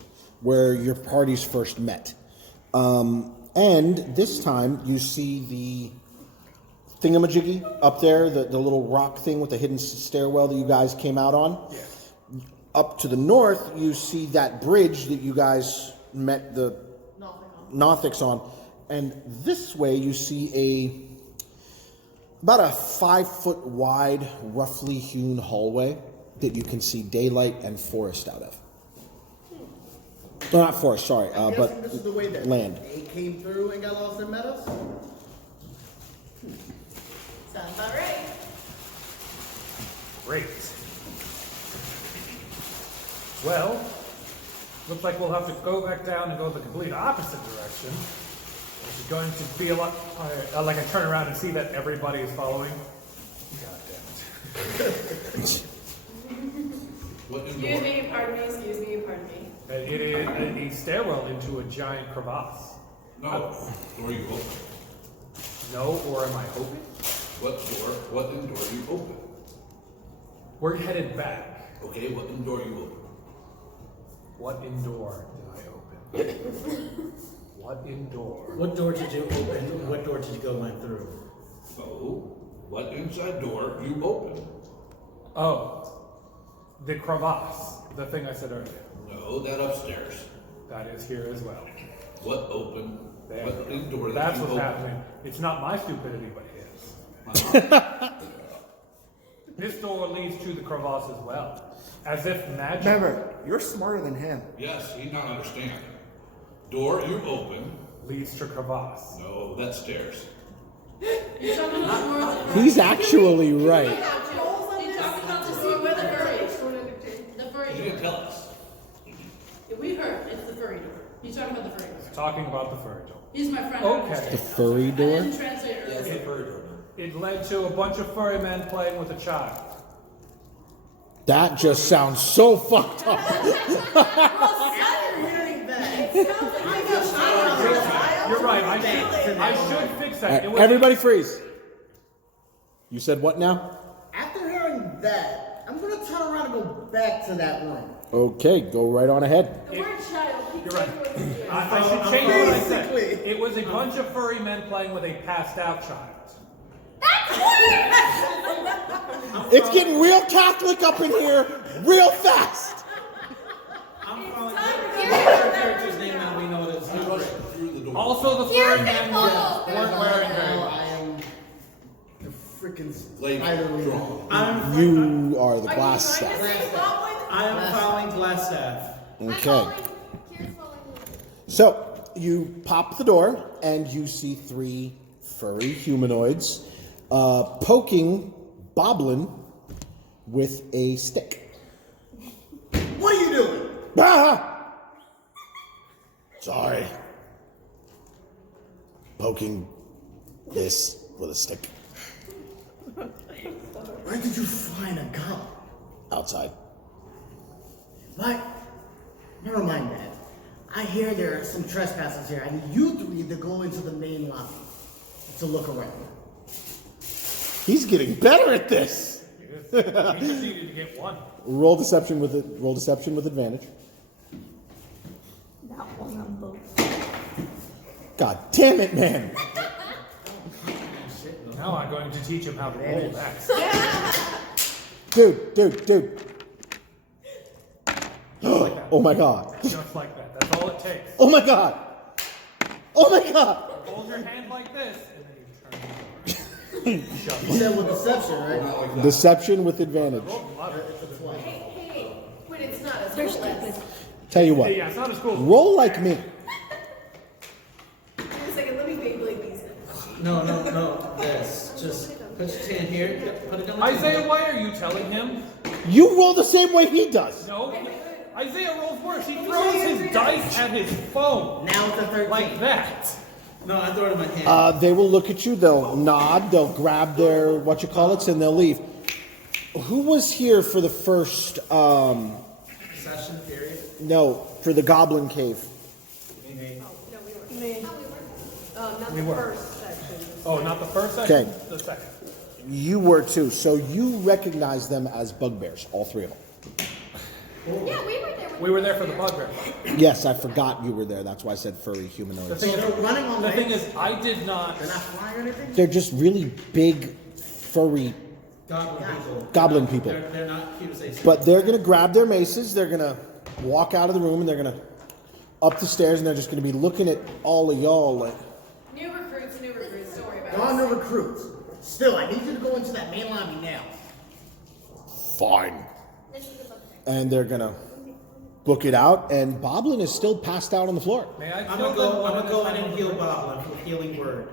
where your parties first met. And this time you see the thingamajiggy up there, the little rock thing with the hidden stairwell that you guys came out on. Yeah. Up to the north, you see that bridge that you guys met the Nothics on. And this way you see about a 5-foot wide, roughly hewn hallway that you can see daylight and forest out of. No, not forest, sorry, I'm but guessing this is the way that land. they came through and got lost and met us? Sounds about right. Great. Well, looks like we'll have to go back down and go the complete opposite direction. Which is going to be a lot like I turn around and see that everybody is following. God damn it. Excuse me, pardon me, excuse me, pardon me. It is a stairwell into a giant crevasse. No. Door you open. No, or am I hoping? What door? What in door you open? We're headed back. Okay, what in door you open? What indoor did I open? What indoor? What door did you open? What door did you go in through? So, what inside door you open? Oh, the crevasse. The thing I said earlier. No, that upstairs. That is here as well. What open? There. What in door That's you what's open? happening. It's not my stupidity, but his. This door leads to the crevasse as well. As if magic. Remember, you're smarter than him. Yes, he not understand. Door you open. Leads to crevasse. No, that's stairs. You're talking about north. He's actually right. You're talking about the door where the furry. The furry You door. didn't tell us. Yeah, we heard. It's the furry door. He's talking about the furry door. Talking about the furry door. He's my friend. Okay. The furry I door? didn't translate it Yes, earlier. the furry door. It led to a bunch of furry men playing with a child. That just sounds so fucked up. You're right. I should fix that. It was- Everybody freeze. You said what now? After hearing that, I'm gonna turn around and go back to that room. Okay, go right on ahead. The word child. You're right. I should change what I said. It was a bunch of furry men playing with a passed out child. That's It's getting real Catholic up in here real fast. I'm calling the character's name now. We know it is. Through the door. Also, the furry men weren't wearing very I much. am the freaking Lady, spider draw. You are the glass Are you staff. trying to say Bob I am following glass staff. Okay. So you pop the door and you see 3 furry humanoids poking Boblin with a stick. What are you doing? Ah! Sorry. Poking this with a stick Where did you find a gun? outside. What? Never mind that. I hear there are some trespassers here. I need you 3 to go into the main lobby to look around. He's getting better at this. We just needed to get one. Roll deception with advantage. That one on both. God damn it, man. Now I'm going to teach him how to roll that. Dude. Like that. Oh my god. Just like that. That's all it takes. Oh my god. Oh my god. Hold your hand like this, and then you turn. Shove You said with deception, right? Not like that. Deception with advantage. Hey, but it's not as They're cool as. stupid. Tell you what. Yeah, it's not as cool. Roll like me. Wait a second, let me Beyblade these. No. This. Just put your hand here. Put it on the Isaiah, table. why are you telling him? You roll the same way he does. No. Isaiah rolls worse. He throws his dice at his phone. Now it's a 13. Like that. No, I throw it in my hand. They will look at you, they'll nod, they'll grab their and they'll leave. Who was here for the first Session period. no, for the Goblin Cave? Me. Not We the were. first section. Oh, not the first section? Okay. The second. You were too, so you recognize them as bugbears, all 3 of them. Yeah, we were there. We were there for the bugbear. Yes, I forgot you were there, that's why I said furry The humanoids. thing, They're running on the thing legs. is, I did not. They're not flying or anything? They're just really big, furry goblin people. They're not cute as they seem. But they're gonna grab their maces, they're gonna walk out of the room, and they're gonna up the stairs, and they're just gonna be looking at all of y'all like, New recruits, don't worry about They're on the recruits. Still, I need you to go into that main lobby now. fine. And they're gonna book it out, and Boblin is still passed out on the floor. May I I'm kill gonna them one go at a in time? and heal Boblin with healing word.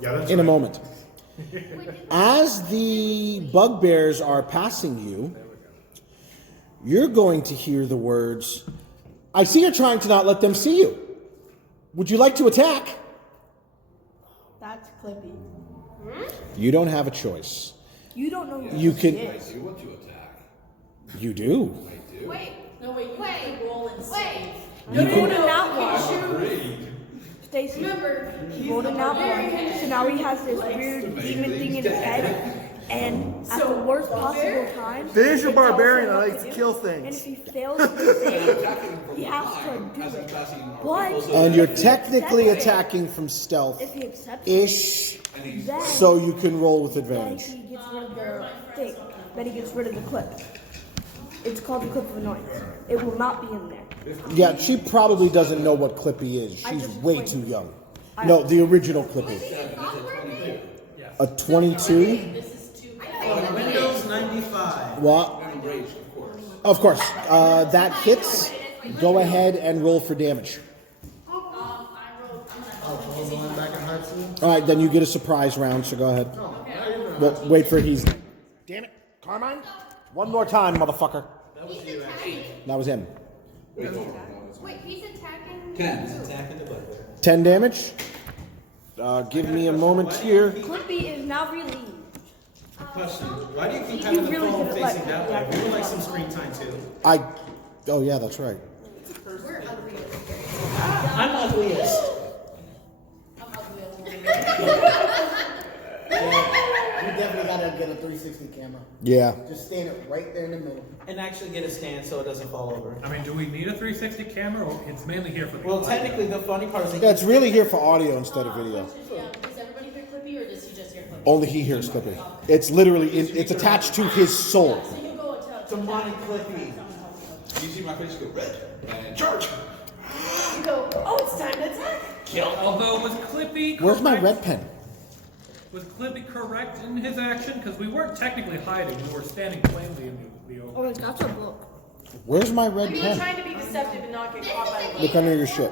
Yeah, that's In a right. moment. As the bugbears are passing you, you're going to hear the words, I see you're trying to not let them see you. Would you like to attack? That's Clippy. You don't have a choice. You don't know who You she can- is. I do want to attack. You do. I do. Wait, No, wait, you have to roll and save. You rolled an out no. one. Agreed. Stacy. Remember, You rolled an out one. So now he has this weird demon thing in his head. And at the worst possible time, There's your it tells him barbarian that what likes to do. kill And things. if he fails to save, he has to do As he's it. passing our But proposal, And you're if he technically accepts it- attacking from If stealth-ish, he accepts it, and he's then, so you can roll with then advantage. he gets rid of the thing. Then he gets rid of the clip. It's called the clip of annoyance. It will not be in there. Yeah, she probably doesn't know what Clippy is. I She's just way explained too it. young. No, the original Clippy. A 22? This is too. Windows 95. What? enraged, of course. Of course. That hits. Go ahead and roll for damage. I rolled, Oh, going back in hard suit? All right, then you get a surprise round, so go ahead. Well, wait for he's. Damn it, Carmine! One more time, motherfucker. That was him. Wait, he's attacking. 10. Attacking the bugbear. 10 damage. Give me a moment here. Clippy is now relieved. Question. Why do you keep having the really phone good at facing that way? that. We would like some screen time too. Oh yeah, that's right. I'm ugliest. You definitely gotta get a 360 camera. Yeah. Just stand it right there in the middle. And actually get a stand so it doesn't fall over. I mean, do we need a 360 camera, or it's mainly here for the? Well, technically, the funny part is Yeah, it's really here for audio instead of video. Does everybody hear Clippy or does he just hear Clippy? Only he hears Clippy. It's literally, it's attached to his soul. So you go and tell. Demonic Clippy. You see my face go red and charge. You go, oh, it's time to attack. Although was Clippy Where's my correct- red pen? Was Clippy correct in his action? Because we weren't technically hiding; we were standing plainly in the open. Oh, that's a book. Where's my red I mean, pen? trying to be deceptive and not get caught by the Look under your shit.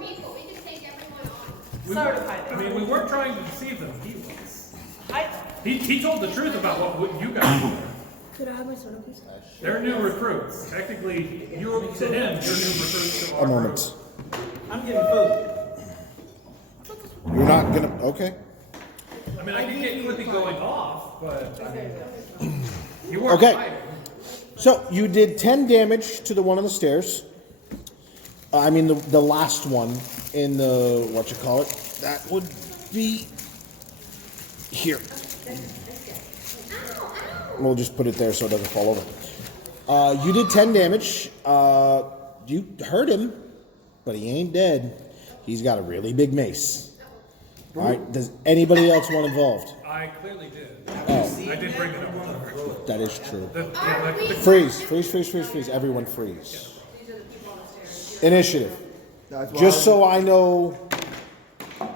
Sort of I mean, we weren't trying to deceive them. He was. I He told the truth about what you guys were. Could I have my soda, please? They're new recruits. Technically, you're to him, you're new recruits to our A moment. group. I'm getting food. You're not gonna, okay. I mean, I could get Clippy going off, but I mean, you weren't Okay. hiding. So you did 10 damage to the one on the stairs. I mean, the last one in the, whatchamacallit, that would be here. We'll just put it there so it doesn't fall over. You did 10 damage. You hurt him, but he ain't dead. He's got a really big mace. All right, does anybody else want involved? I clearly did. Oh, I did bring it up. that is true. The Freeze. Everyone freeze. Initiative. Just so I know.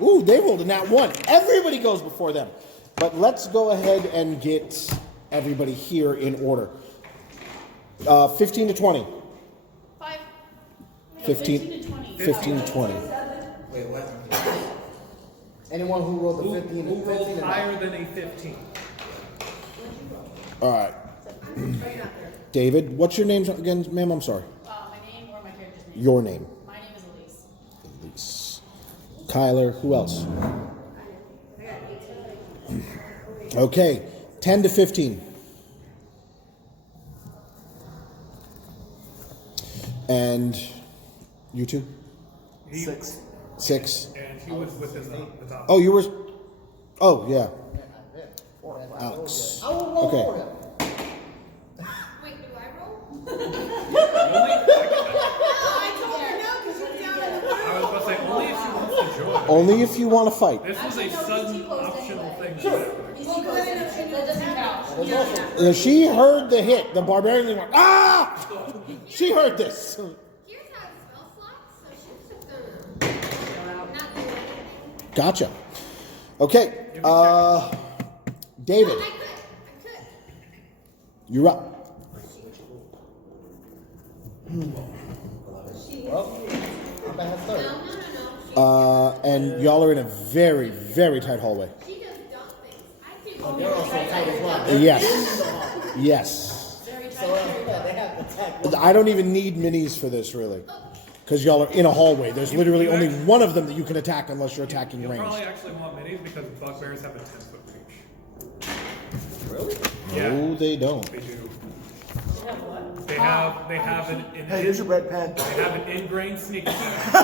Ooh, they rolled a nat 1. Everybody goes before them. But let's go ahead and get everybody here in order. 15 to 20. 5. 15 to 20. Wait, what? Anyone who rolled a 15 Who and rolled 15 higher than a 15? All right. David, what's your name again, ma'am? I'm sorry. My name or my character's name? Your name. My name is Elise. Elise. Kyler. Who else? Okay. 10 to 15. And you two? 6. 6. And he was within the top. Oh, you were. Oh, yeah. Alex. Okay. Wait, do I roll? I told her no because she's down in the room. I was about to say, only if she wants to join. Only if you want to fight. This was a sudden optional thing. Well, that doesn't count. She heard the hit. The barbarian went, ah! She heard this. Here's how it spell slots, so she's just gonna not do anything. Gotcha. Okay. David, I could. you're up. I'm back at third. No. And y'all are in a very, very tight hallway. She just dump things. I do. They're also tight as well. Yes. Yes. So they have to attack. I don't even need minis for this, really. Because y'all are in a hallway. There's literally only one of them that you can attack unless you're attacking You'll ranged. probably actually want minis because bugbears have a 10-foot reach. Really? Yeah. No, they don't. They do. They have what? They have an Hey, here's your red pen. they have an ingrained sneak attack.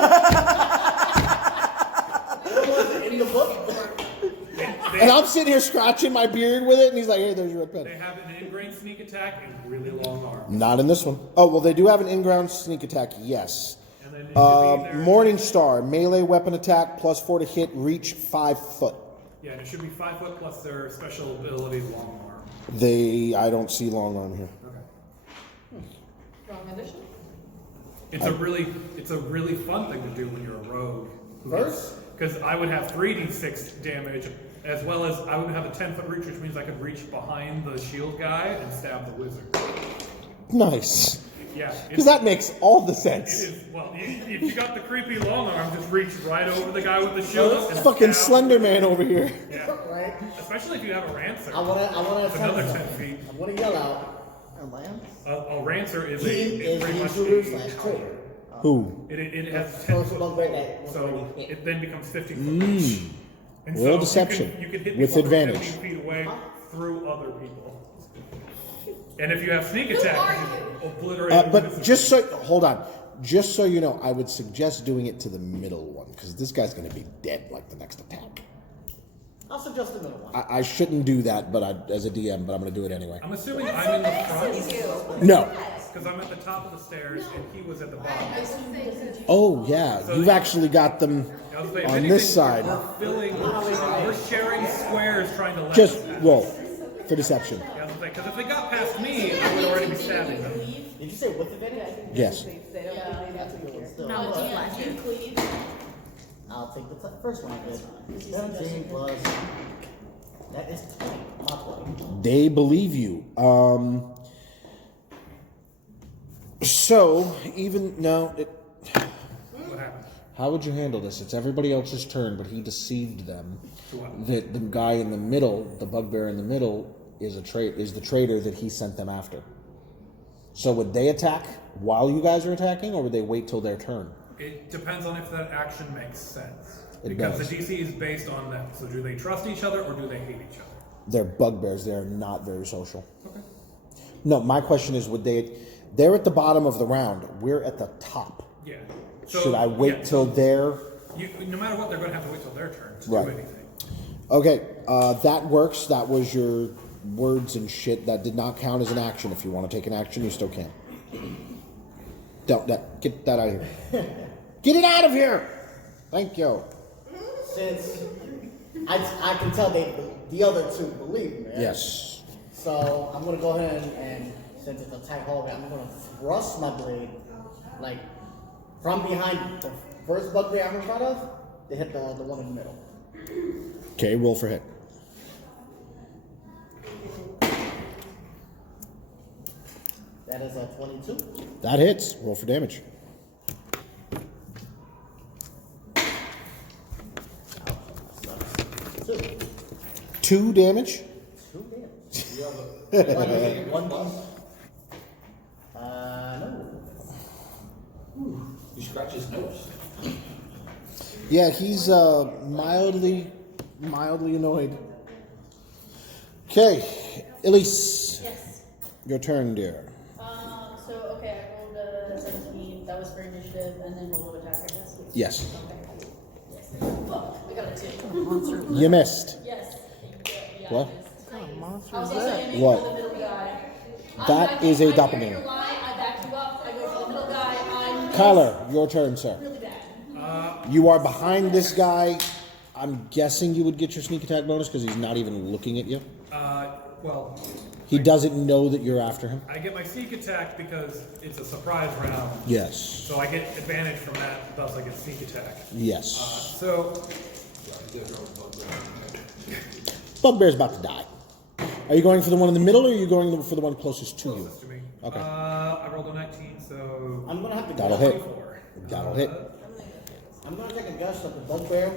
In the book? And I'm sitting here scratching my beard with it, and he's like, hey, there's your red They pen. have an ingrained sneak attack and really long arms. Not in this one. Oh, well, they do have an in-ground sneak attack, yes. And then it should be either- Morning Star, melee weapon attack, +4 to hit, reach 5 foot. Yeah, and it should be 5 foot plus their special ability, long arm. I don't see long arm here. Okay. Wrong condition. It's a really fun thing to do when you're a rogue. First? Because I would have 3d6 damage, as well as I would have a 10-foot reach, which means I could reach behind the shield guy and stab the wizard. Nice. Yeah. Because that makes all the It sense. is, well, if you got the creepy long arm, just reach right over the guy with the shield. And Fucking stab. Slender Man over here. Yeah. Right? Especially if you have a rancer. I wanna It's another attempt 10 feet. I wanna yell out. A lance? A rancer is He is pretty the much intruder a slash tower. traitor. Who? It has First 10 foot bugbear pole, that was so already hit. it then becomes 50 foot reach. And Roll so deception you can hit with people from advantage. 50 feet away through other people. And if you have sneak attack, you can obliterate. But just so, hold on. Just so you know, I would suggest doing it to the middle one, because this guy's going to be dead like the next attack. I'll suggest the middle one. I shouldn't do that, but as a DM, but I'm going to do it anyway. I'm assuming I'm in the front. No. Because I'm at the top of the stairs and he was at the bottom. Oh, yeah. You've actually got them on this side. We're sharing squares trying to let Just them pass. roll for deception. Yeah, because if they got past me, I would already be stabbing them. Did you say with advantage? Yes. Now, DM, cleave. I'll take the first one I did. 17 plus. That is 20. Not 20. They believe you. So, even no. What happened? How would you handle this? It's everybody else's turn, but he deceived them. That the guy in the middle, the bugbear in the middle, is the traitor that he sent them after. So would they attack while you guys are attacking, or would they wait till their turn? It depends on if that action makes sense. It Because does. the DC is based on them. So do they trust each other or do they hate each other? They're bugbears. They're not very social. Okay. No, my question is, would they? They're at the bottom of the round. We're at the top. Yeah. Should I wait till they're? No matter what, they're going to have to wait till their turn to Right. do anything. Okay, that works. That was your words and shit. That did not count as an action. If you want to take an action, you still can. Get that out of here. Get it out of here! Thank you. Since I can tell the other two believe me. Right? Yes. So I'm gonna go ahead and since it's a tight hallway, I'm gonna thrust my blade like from behind the first bugbear I'm in front of. They hit the one in the middle. Okay, roll for hit. That is a 22. That hits. Roll for damage. Two damage. 2 damage. One. No. You scratch his nose. Yeah, he's mildly annoyed. Okay, Elise. Yes. Your turn, dear. So, okay, I rolled a 17. That was for initiative, and then roll of attack, I guess. Yes. Okay. Yes. Fuck, I got a 2. You missed. Yes. Yeah, What? I was also aiming What? for the middle guy. That is a I hear doppelganger. your line, I back you up, I go for the middle guy, I'm Kyler, your turn, sir. really bad. You are behind this guy. I'm guessing you would get your sneak attack bonus because he's not even looking at you. Well, He doesn't know that you're after him. I get my sneak attack because it's a surprise round. Yes. So I get advantage from that, thus I get sneak attack. Yes. So, Bugbear's about to die. Are you going for the one in the middle, or are you going for the one closest to you? closest to me. Okay. I rolled a 19, so I'm gonna have to That'll guess. hit. 24. That'll hit. I'm gonna take a guess that the bugbear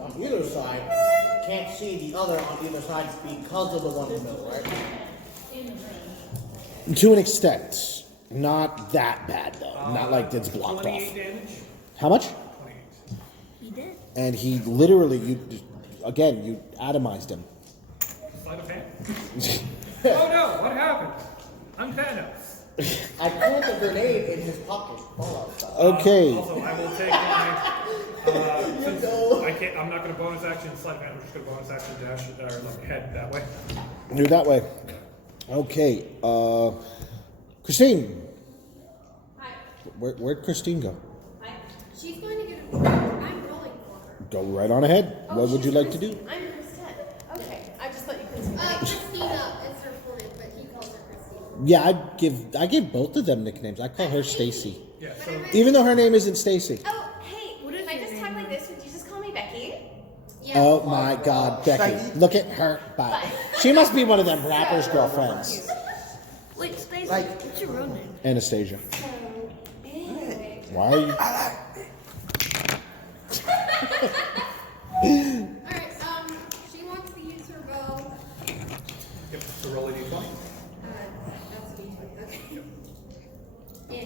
on either side can't see the other on either side because of the one in the middle, right? To an extent. Not that bad, though. Not like it's blocked 28 off. damage. How much? 28. He did. And he literally, you atomized him. Sleight of hand. Oh no, what happened? I'm Thanos. I put the grenade in his pocket. Okay. Also, I will take my. Since I'm not going to bonus action sleight of hand. I'm just going to bonus action dash or like head that way. Do it that way. Okay. Christine. Hi. Where'd Christine go? Hi. She's going to get a I'm rolling for her. Go right on ahead. Oh, What would she's you like to Christine. do? I'm Christine. Okay. I just thought you couldn't see my Christina is her full name, but he calls her Christine. Yeah, I give both of them nicknames. I call her Stacy. Yeah. So Even though her name isn't Stacy. Oh, hey, if I just talk like this, would you just call me Becky? Yeah. Oh my God, Becky. Look at her butt. She must be one of them rappers' girlfriends. Wait, Stacey, what's your real name? Anastasia. Why are you? Alright, she wants to use her bow. yep, so roll a d20. That's a d20, okay. Yeah.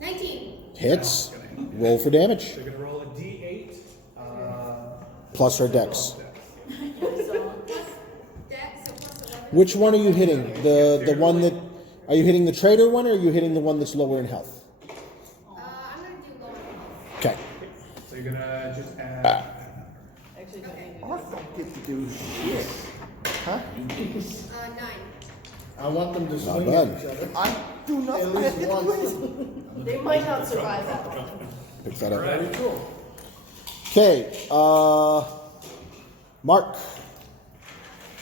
19. Hits. Roll for damage. So you're going to roll a d8. Plus her dex. Dex, so plus 11. Which one are you hitting? The one that... Are you hitting the traitor one, or are you hitting the one that's lower in health? I'm going to do lower health. Okay. So you're going to just add. Actually, don't need to. Art don't get to do shit. Huh? 9. I want them to Not swing bad. at each other. I do nothing. At least once. They might not survive that long. Pick that up. Very cool. Okay, Mark,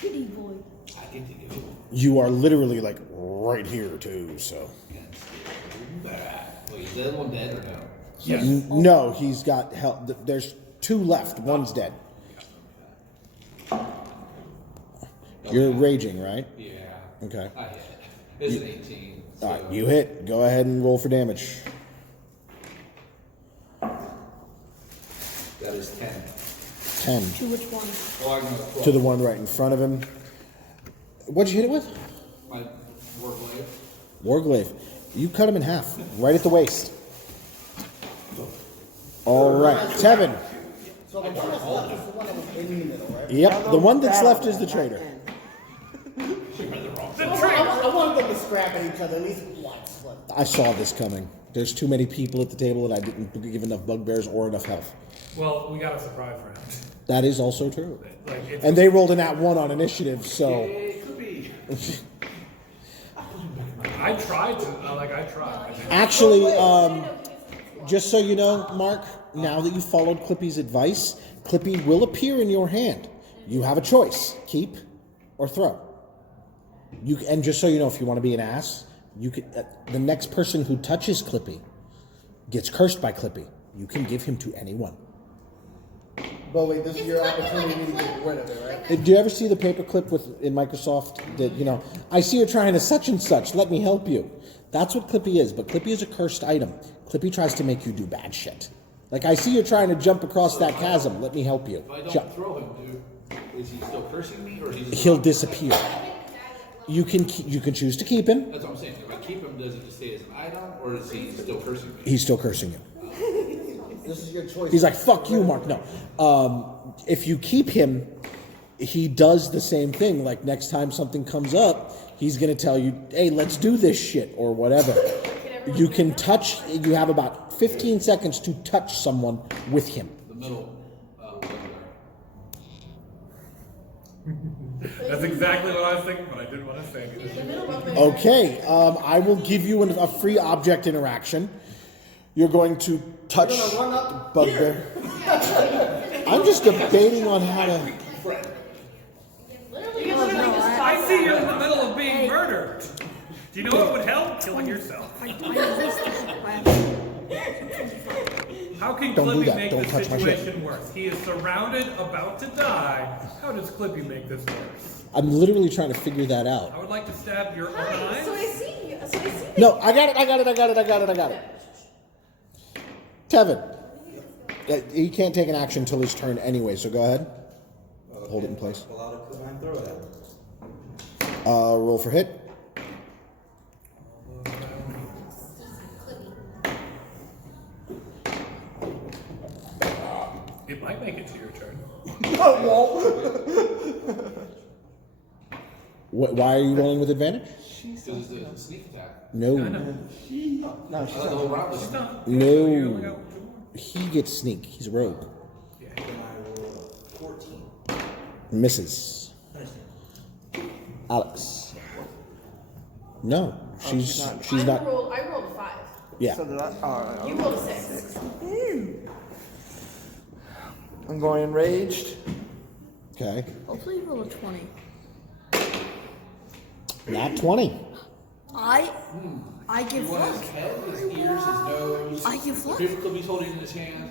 Kitty boy. I get to go. you are literally like right here too, so. Wait, is the other one dead or no? Yes. No, he's got help. There's 2 left. One's dead. You're raging, right? Yeah. Okay. I hit it. It's an 18. All right, you hit. Go ahead and roll for damage. That is 10. 10 To which one? Well, I'm gonna 12. to the one right in front of him. What'd you hit it with? My work blade. Warglaive. You cut him in half, right at the waist. All right, Tevin. So the one that's left is the one that was in the middle, right? Yep, the one that's left is the traitor. I want them to scrap at each other at least once. But I saw this coming. There's too many people at the table and I didn't give enough bugbears or enough health. Well, we got a surprise round. That is also true. Like, it's, And they rolled an @1 on initiative, so. It could be. I tried to. I tried. Actually, just so you know, Mark, now that you followed Clippy's advice, Clippy will appear in your hand. You have a choice: keep or throw. And just so you know, if you want to be an ass, you could. The next person who touches Clippy gets cursed by Clippy. You can give him to anyone. But wait, this is your opportunity to get rid of it, right? Do you ever see the paperclip in Microsoft that, I see you're trying to such and such, let me help you? That's what Clippy is, but Clippy is a cursed item. Clippy tries to make you do bad shit. Like, I see you're trying to jump across that chasm, let me help you. If I don't Jump. throw him, dude, is he still cursing me or is he just He'll disappear. You can choose to keep him. That's what I'm saying. If I keep him, does it just stay as an item or is he still cursing me? He's still cursing you. This is your choice. He's like, fuck you, Mark. No. If you keep him, he does the same thing. Like, next time something comes up, he's going to tell you, hey, let's do this shit or whatever. You can touch, you have about 15 seconds to touch someone with him. The middle. That's exactly what I was thinking, but I didn't want to say anything. Okay, I will give you a free object interaction. You're going to touch Bugbear. I'm just debating on how to. I see you're in the middle of being murdered. Do you know what would help? Killing yourself. How can Don't do Clippy that. make Don't the touch my shit. situation worse? He is surrounded, about to die. How does Clippy make this worse? I'm literally trying to figure that out. I would like to stab your own Hi, eyes. so I see you. So I see No, I got it. Tevin. He can't take an action until his turn anyway, so go ahead. Hold it in place. Pull out a quick and throw it at him. Roll for hit. It might make it to your turn. Why are you rolling with advantage? Because it's a sneak attack. No. she's The whole round was No. He gets sneak. He's a rogue. Then I roll 14. Misses. Alex. No. She's not. I rolled a 5. Yeah. So did I? You rolled a 6. I'm going enraged. Okay. Hopefully you roll a 20. Not 20. I give luck. his head, his ears, his nose. I give luck. Paperclip he's holding in his hand.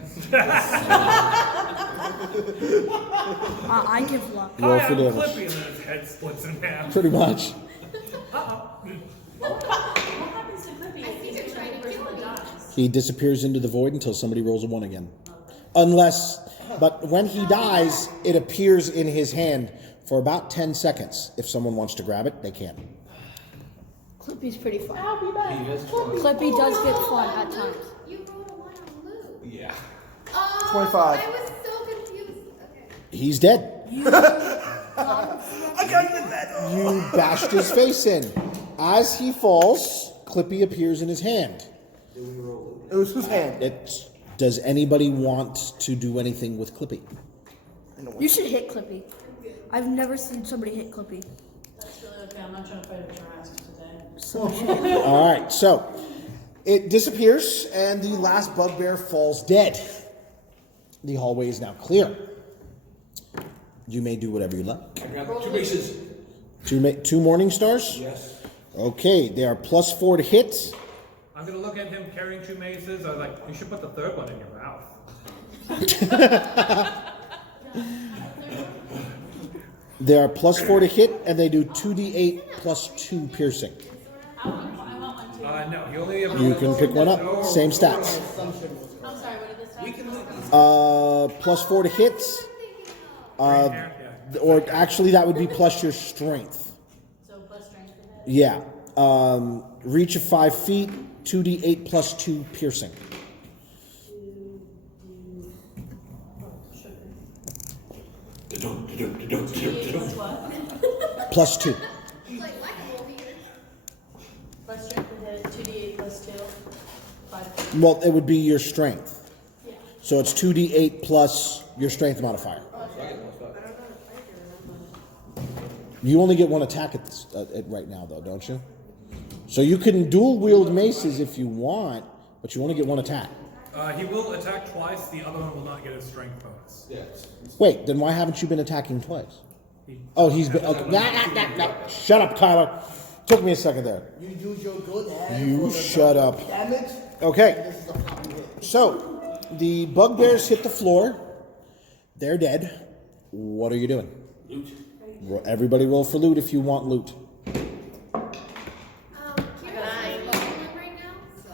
I give luck. Roll Hi, for I'm damage. Clippy, and then his head splits in half. Pretty much. What happens to Clippy if he's the person that dies? He disappears into the void until somebody rolls a 1 again. But when he dies, it appears in his hand for about 10 seconds. If someone wants to grab it, they can. Clippy's pretty fun. I'll be back. He is fun. Clippy does get fun at times. You rolled a 1 on Lou. Yeah. Oh, 25. I was so confused. Okay. He's dead. I got the medal. You bashed his face in. As he falls, Clippy appears in his hand. It was whose hand? Does anybody want to do anything with Clippy? You should hit Clippy. I've never seen somebody hit Clippy. That's really okay. I'm not trying to fight a Jurassic today. So All right, so it disappears, and the last bugbear falls dead. The hallway is now clear. You may do whatever you like. I got 2 bases. Two morning stars? Yes. Okay, they are +4 to hit. I'm gonna look at him carrying 2 maces. I was like, you should put the third one in your mouth. They are +4 to hit, and they do 2d8 +2 piercing. I want one too. No, he only ever. You can pick one up. Same stats. I'm sorry, what did this have? We can loot these. +4 to hit. Or actually, that would be plus your strength. So plus strength for that? Yeah. Reach of 5 feet, 2d8 +2 piercing. Plus what? +2. Plus strength to hit, 2d8 plus 2. 5. Well, it would be your strength. Yeah. So it's 2d8 plus your strength modifier. You only get 1 attack at right now, though, don't you? So you can dual wield maces if you want, but you only get 1 attack. He will attack twice. The other one will not get his strength bonus. Yes. Wait, then why haven't you been attacking twice? Oh, he's been. Okay. Shut up, Kyler. Took me a second there. You use your good hand You for the shut up. damage. Okay. This is a copy hit. So, the bugbears hit the floor. They're dead. What are you doing? Loot. Everybody roll for loot if you want loot. Right now, so.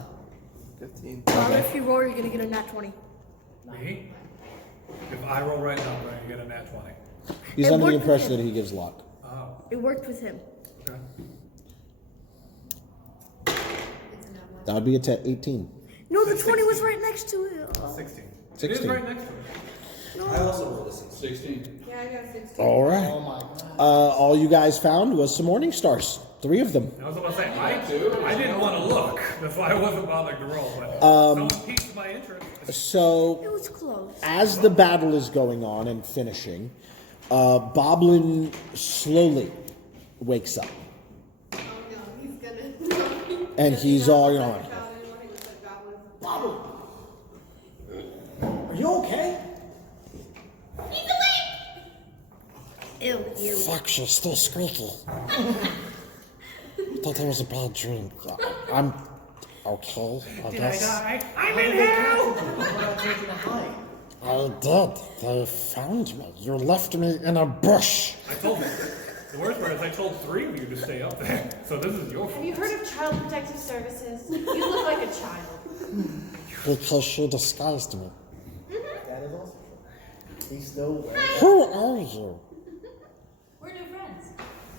15. if you roll, you're gonna get a nat 20. Me? If I roll right now, I'm going to get a nat 20. He's It under the worked with impression him. that he gives luck. Oh, It worked with him. okay. That would be a 18. No, the 20 was right next to it. 16. It 16. is right next to it. I also rolled a 16. 16. Yeah, I got 16. All right. Oh my god. All you guys found was some morning stars. 3 of them. I was about to say, I didn't want to look. That's why I wasn't bothering to roll. But someone piqued my interest. So, It was close. as the battle is going on and finishing, Boblin slowly wakes up. Oh no, he's gonna. And he's all, you know, like, Are you okay? Ew, ew. fuck, she's still squeaky. Thought that was a bad dream. I'm okay, I guess. I'm in hell! I did. They found me. You left me in a bush. I told them. The worst part is I told 3 of you to stay up there. So this is your Have fault. you heard of Child Protective Services? You look like a child. Because she disguised me. That is also true. He's still wearing that. Who are you? We're new friends.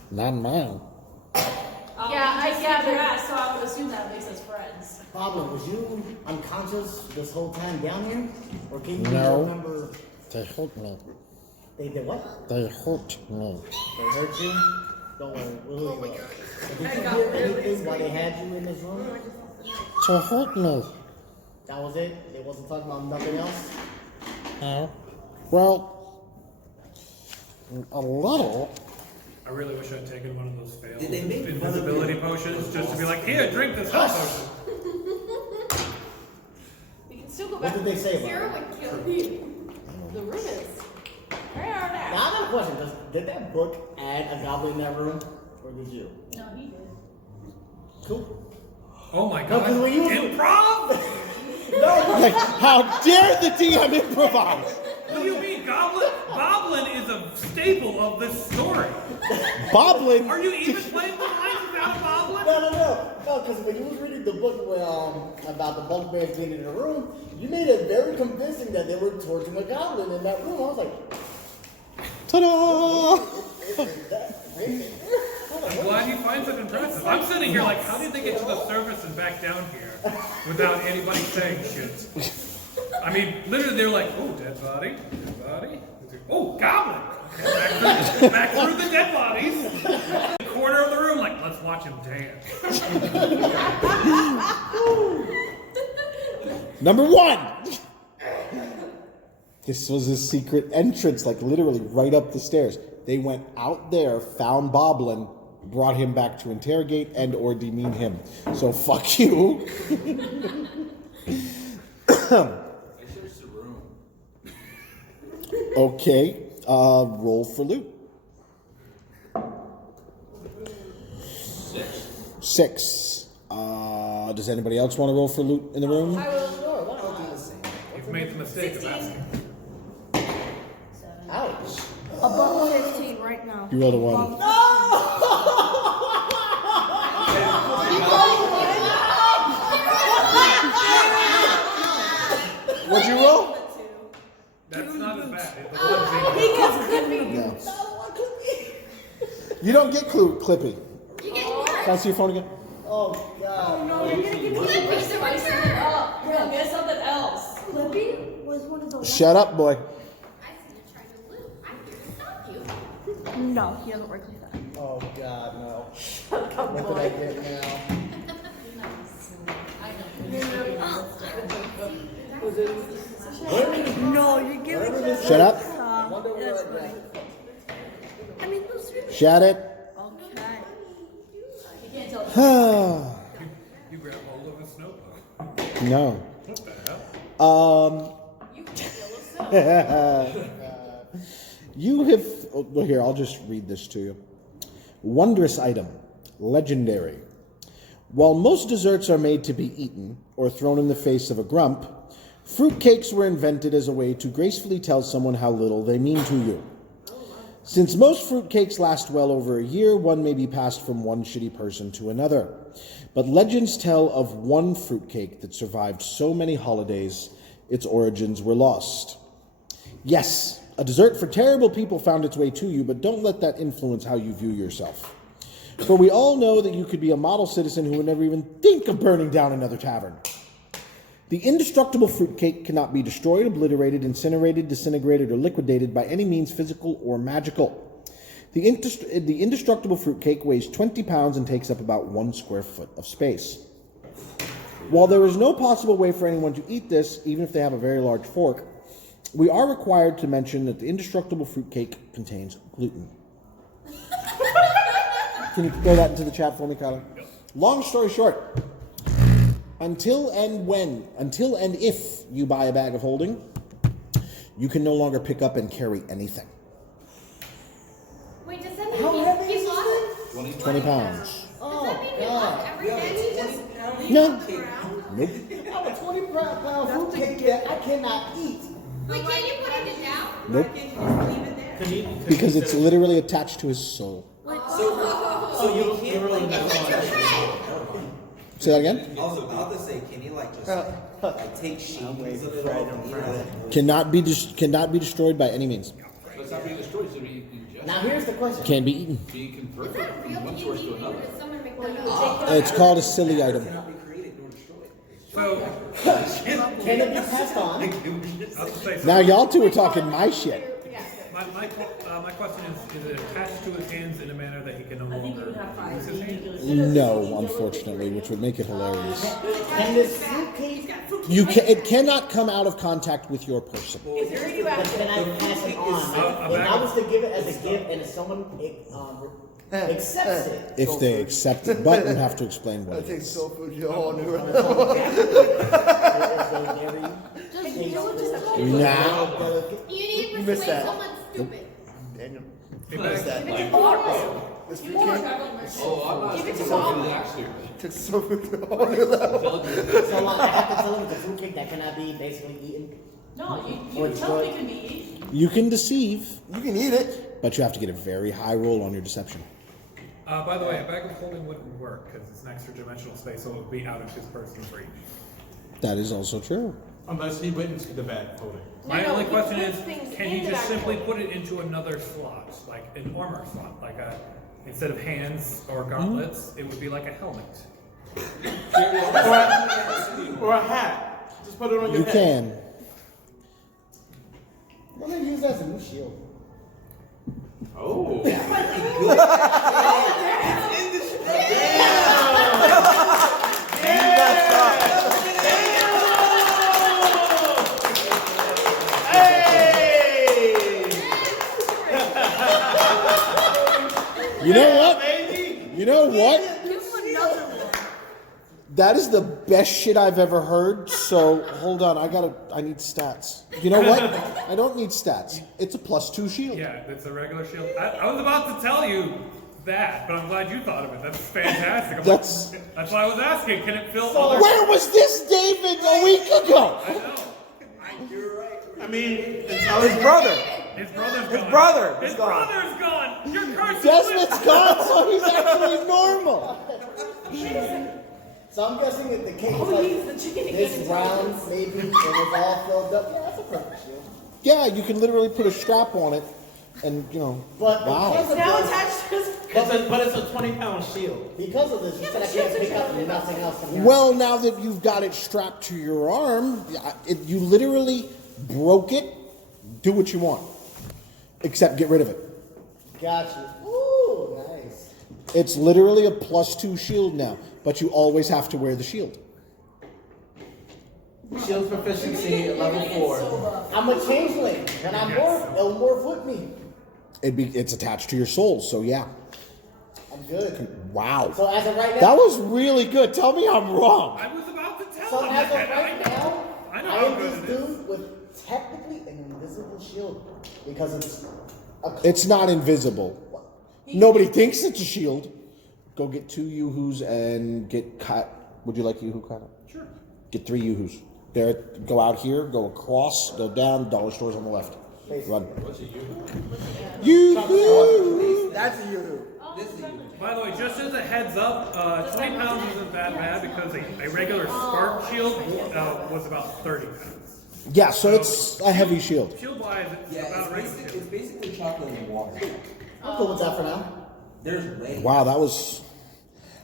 Not mine. Yeah, I gathered, so I would assume that makes us friends. Pablo, was you unconscious this whole time down here? Or can you No. remember? They hurt me. They did what? They hurt me. They hurt you? Don't worry, we'll leave it. Did you hear anything while they had you in this room? To hurt me. That was it? They wasn't talking about nothing else? No. Well, a little. I really wish I'd taken one of those failed Did they make invisibility potions just to be like, here, drink this health potion. We can still go What back. did they say about Zero it? would kill you. The room is. Where are they? Now I got a question. Did that book add a goblin in that room? Or did you? No, he did. Cool. Oh my No, god. 'cause we used- Improv? Like, how dare the DM improvise? What do you mean, Goblin? Goblin is a staple of this story. Boblin. Are you even playing the lines without a Goblin? No, because when you was reading the book about the bugbears being in the room, you made it very convincing that they were torturing a goblin in that room. I was like, Ta-da! I'm glad he finds it impressive. I'm sitting here like, how did they get to the surface and back down here without anybody saying shit? I mean, literally they're like, oh, dead body, dead body. Oh, goblin! Okay, back through the dead bodies. The corner of the room, like, let's watch him dance. Number 1. This was a secret entrance, like literally right up the stairs. They went out there, found Boblin, brought him back to interrogate and or demean him. So fuck you. I searched the room. Okay, roll for loot. 6. Does anybody else want to roll for loot in the room? I will. Sure, why not? You've made the mistake of asking. Ouch. Above 15 right now. You rolled a 1. What'd you roll? That's not as bad. No. You don't get Clippy. You get more. Can I see your phone again? Oh, God. Oh no, you're gonna get Clippy, the return. Girl, get something else. Clippy was one of the Shut up, boy. I see you trying to loot. I'm here to stop you. No, he doesn't work like that. Oh, God, no. What did I get now? No, you're giving this. Shut up. That's funny. I mean, those are. Shut it. Okay. You can't tell. You grab hold of a notebook. No. What the hell? You have. Well, here, I'll just read this to you. Wondrous item. Legendary. While most desserts are made to be eaten or thrown in the face of a grump, fruitcakes were invented as a way to gracefully tell someone how little they mean to you. Since most fruitcakes last well over a year, one may be passed from one shitty person to another. But legends tell of one fruitcake that survived so many holidays, its origins were lost. Yes, a dessert for terrible people found its way to you, but don't let that influence how you view yourself. For we all know that you could be a model citizen who would never even think of burning down another tavern. The indestructible fruitcake cannot be destroyed, obliterated, incinerated, disintegrated, or liquidated by any means physical or magical. The indestructible fruitcake weighs 20 pounds and takes up about 1 square foot of space. While there is no possible way for anyone to eat this, even if they have a very large fork, we are required to mention that the indestructible fruitcake contains gluten. Can you throw that into the chat for me, Kyler? Long story short, until and if you buy a bag of holding, you can no longer pick up and carry anything. Wait, does that mean he's lost? 20 pounds. Does that mean he lost everything? No. Nope. I have a 20-pound fruitcake that I cannot eat. Wait, can you put it down? Nope. Because it's literally attached to his soul. So you can't really Say that again? I was about to say, can you just take shavings of it all and eat it? Cannot be destroyed by any means. But it's not being destroyed, so being ingested. Now, here's the question. Can be eaten. Being Is converted that from real? one Do you source need to it or another. did someone make that up? It's called a silly item. Cannot be created nor destroyed. So, Can it be passed on? I'll just say Now y'all two are talking my shit. my question is it attached to his hands in a manner that he can no longer use his hands? No, unfortunately, which would make it hilarious. Can this fruitcake, It cannot come out of contact with your person. but can I pass it on? If I was to give it as a gift and if someone accepts it. If they accept it, but you have to explain what I it think is. soul food is a whole new Now, You need to You missed persuade that. someone stupid. Daniel. Hey, What is back. that? This fruitcake Oh, I'm not Give it to soul Mom. food actually. took soul food to a whole new level. So I have to tell them it's a fruitcake that cannot be basically eaten. No, you can tell it can be eaten. You can deceive, You can eat it. but you have to get a very high roll on your deception. By the way, a bag of holding wouldn't work because it's an extra dimensional space, so it would be out of his person's reach. That is also true. Unless he went into the bag holding. My only question is, things can in he the just bag simply holding. put it into another slot, like an armor slot, like instead of hands or gauntlets, it would be like a helmet. Or a hat. Just put it on your You head. can. Why don't you use that as a new shield? Oh. Hey! You know what? You know what? Give him another one. That is the best shit I've ever heard. So hold on, I need stats. You know what? I don't need stats. It's a +2 shield. Yeah, it's a regular shield. I was about to tell you that, but I'm glad you thought of it. That's fantastic. That's why I was asking. Can it fill other? Where was this David a week ago? I know. You're right. I mean, it's his brother. His brother's His gone. brother is His gone. brother's gone. You're cursed. Desmond's gone, so he's actually normal. So I'm guessing that the cake Oh, he's the chicken this again. round, maybe, when it's all filled up. Yeah, that's a perfect shield. Yeah, you can literally put a strap on it, and But wow. because of Now this, attached to his. But it's a 20-pound shield. because of this, you said I can't pick up nothing else from here. Well, now that you've got it strapped to your arm, you literally broke it. Do what you want, except get rid of it. Gotcha. Ooh, nice. It's literally a +2 shield now, but you always have to wear the shield. Shield proficiency level 4. I'm a changeling. When I'm morph, it'll morph with me. It's attached to your soul, so yeah. I'm good. Wow. So as of right now, That was really good. Tell me I'm wrong. I was about to tell so him as of that. right now, I know I how am good this it is. dude with technically an invisible shield because it's a. It's not invisible. Nobody thinks it's a shield. Go get 2 Yoo-hoos and get cut. Would you like Yoo-hoo cut? Sure. Get 3 Yoo-hoos. There, go out here, go across, go down, dollar stores on the left. Run. What's a Yoo-hoo! That's a yoo-hoo. By the way, just as a heads up, 20 pounds isn't that bad because a regular spark shield was about 30 pounds. Yeah, so it's a heavy shield. Shield-wise, it's about a regular shield. It's basically chocolate and water. I'm cool with that for now. There's way. Wow, that was...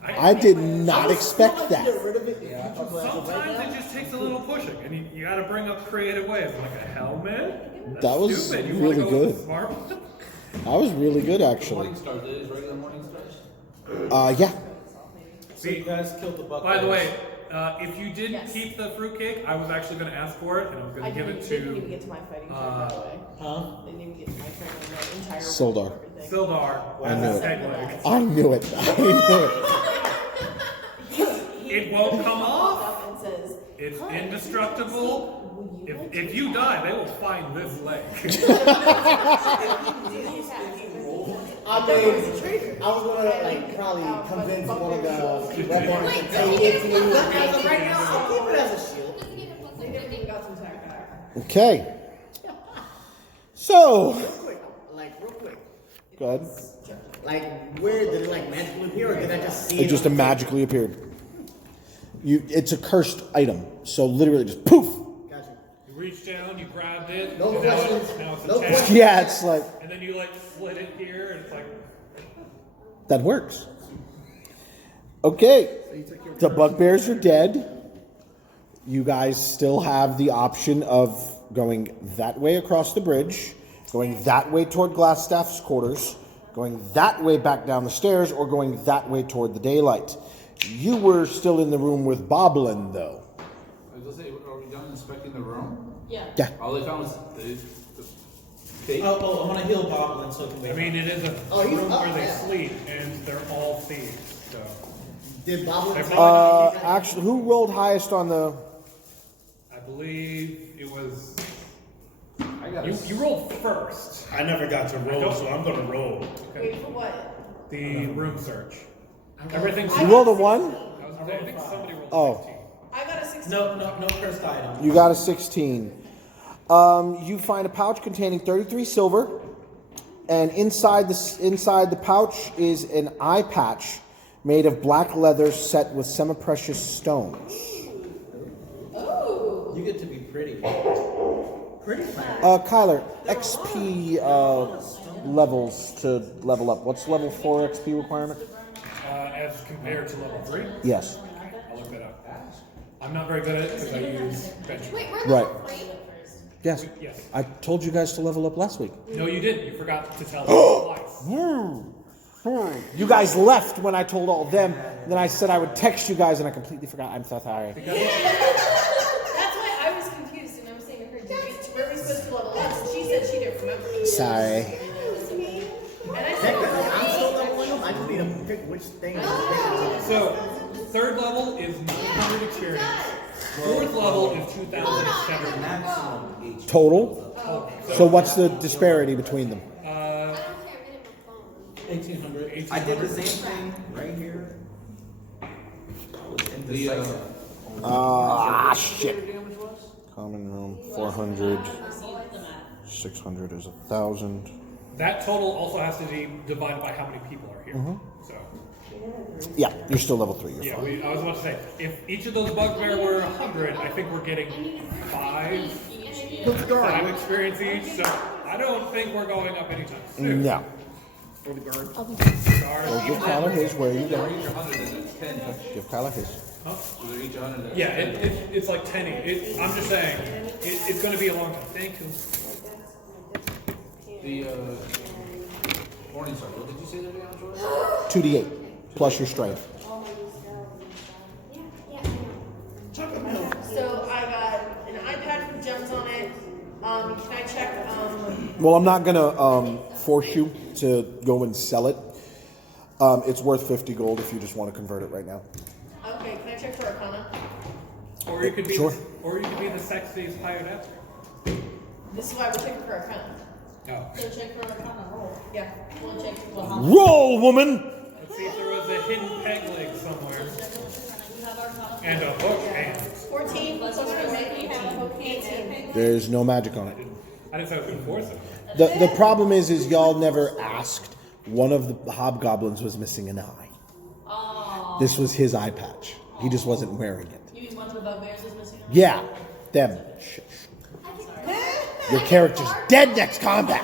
I did not expect Get that. rid of it. Yeah, Sometimes it just takes a little pushing, and you got to bring up creative ways, like a helmet. That was stupid. You really wanna go with good. smart one? That was really good, actually. Morning stars, it is regular morning stars? Yeah. So you guys killed the buck. By the way, if you did keep the fruitcake, I was actually going to ask for it, and I was going to give it They didn't even to get to my fighting turn, by the way. Huh? They didn't even get to my turn on the entire Sildar. everything. Sildar. I knew it. Segway. I knew it. I knew it. It won't come off. Up and says, It's indestructible. If you die, they will find this leg. I mean, I was gonna like probably convince one of the Redbrand to take it to me. As of right now, I'll keep it as a shield. they never even got to attack. Okay. So, Real quick. go ahead. Like, where did it like magically appear, or did I just see It it? just magically appeared. It's a cursed item, so literally just poof. Gotcha. You reach down, you grabbed it, No and now questions. it's No attached. questions. Yeah, it's like And then you like slid it here, and it's like that works. Okay, the bugbears are dead. You guys still have the option of going that way across the bridge, going that way toward Glassstaff's quarters, going that way back down the stairs, or going that way toward the daylight. You were still in the room with Boblin, though. I was gonna say, are we done inspecting the room? Yeah. Yeah. All they found was the cake. Oh, I want to heal Boblin so it can wake I mean, it is a Oh, he's room up where they there. sleep, and they're all thieves. So Did Bob Actually, who rolled highest on the... I believe it was I got you rolled first. I never got to roll, so I'm gonna roll. Wait, for what? The room search. Everything's. You rolled a 1? I think somebody rolled Oh. 16. I got a 16. No cursed item. You got a 16. You find a pouch containing 33 silver, and inside the pouch is an eye patch made of black leather set with semi-precious stones. Oh. You get to be pretty. Pretty fast. Kyler, XP levels to level up. What's level 4 XP requirement? As compared to level 3? Yes. I'll look that up. I'm not very good at it because I use bench. Wait, we're Right. level 3? Yes. Yes. I told you guys to level up last week. No, you didn't. You forgot to tell them twice. You guys left when I told all of them. Then I said I would text you guys, and I completely forgot. I'm so sorry. That's why I was confused, and I was saying to her, were we supposed to level up? And she said she didn't remember. Sorry. And I said, I'm still leveling up this thing. So, third level is 900 experience. Fourth level is 2,700. Total? So what's the disparity between them? 1,800. I did the same thing right here. Shit. Common room, 400. 600 is 1,000. That total also has to be divided by how many people are here. So, Yeah, you're still level 3. You're yeah, fine. I was about to say, if each of those bugbear were 100, I think we're getting 5 experience each. So, I don't think we're going up anytime soon. No. For the guard. Well, give Kyler his. Where are you going? Give Kyler his. Huh? They're each 100. Yeah, it's like 10 each. I'm just saying, it's going to be a long time. Thank you. The morning star. What did you say that again? 2d8 plus your strength. So I got an iPad with gems on it. Can I check? Well, I'm not gonna force you to go and sell it. It's worth 50 gold if you just want to convert it right now. Okay, can I check for Arcana? Or you could be, Sure. or you could be the sexiest hired after. This is why we're checking for Arcana. Oh. So check for Arcana roll. Yeah. We'll check for how Roll, woman. Let's see if there was a hidden peg leg somewhere. you have Arcana. And a hook hand. 14 plus what do we make? 18. There's no magic on it. I didn't say I was going to force it. The problem is y'all never asked. One of the hobgoblins was missing an eye. Oh. This was his eye patch. He just wasn't wearing it. You mean one of the bugbears is missing? Yeah, them. Your character's dead next combat.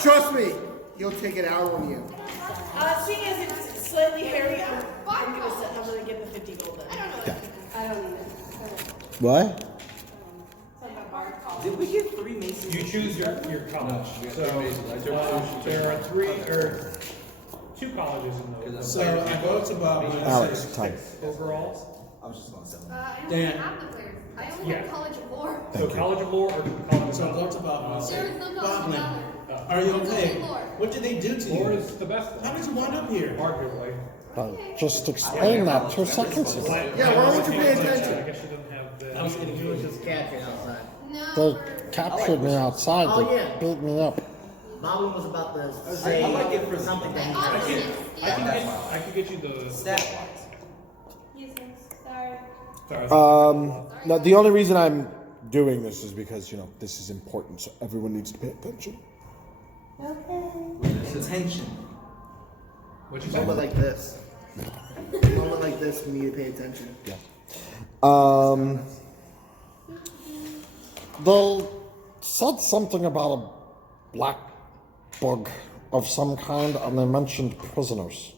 Trust me, he'll take it out on you. Seeing as it's slightly hairy, I'm gonna give the 50 gold then. Okay. I don't need it. What? Did we get 3 maces? You choose your college. So there are 2 colleges in the. So I go to Bob and I Alex, say, time. Overall? I was just going to sell them. I Dan. only have the players. I only Yeah. have College of Lore. So College of Lore or College of so I go to Bob and I say, There is no College of Boblin, Valor. are you okay? Lord. What did they do to Lore you? is the best one. How did you wind up here? Arguably. Just explain that 2 seconds ago. Yeah, why don't you pay attention? I guess you didn't have the. I was getting He was just catching outside. No. They captured me outside. Oh, They yeah. beat me up. Boblin was about to say I like it for something that he I can get you the. Stat wise. Sorry. Sorry. No, the only reason I'm doing this is because, this is important, so everyone needs to pay attention. Attention. What'd you say? Moment like this. Moment like this, we need to pay attention. Yeah. They said something about a black bug of some kind, and they mentioned prisoners.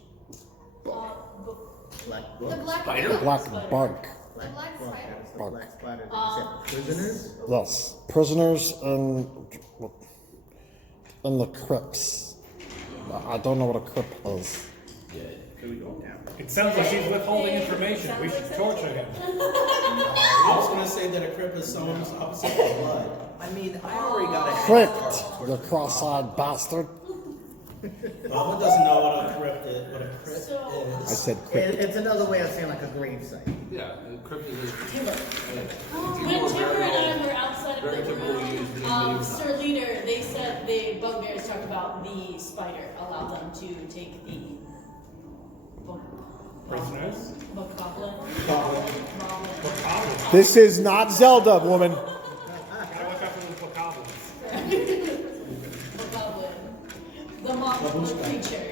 Black The book. black Black bug. Black spider. Bug. Black spider. Did you say prisoners? Yes, prisoners in the crypts. I don't know what a crypt is. It sounds like he's withholding information. We should torture him. I was going to say that a crypt is someone's opposite of blood. I mean, I already got a Crypt, you cross-eyed bastard. Boblin doesn't know what a crypt is. What a crypt is. I said crypt. It's another way of saying like a grave site. Yeah, the crypt is. When Timber and I were outside of the room, Sir Leader, they said the bugbears talked about the spider allowed them to take the Prisoners? bokoblin. This is not Zelda, woman. Gotta watch out for those bokoblins. Bokoblin. The monster creature.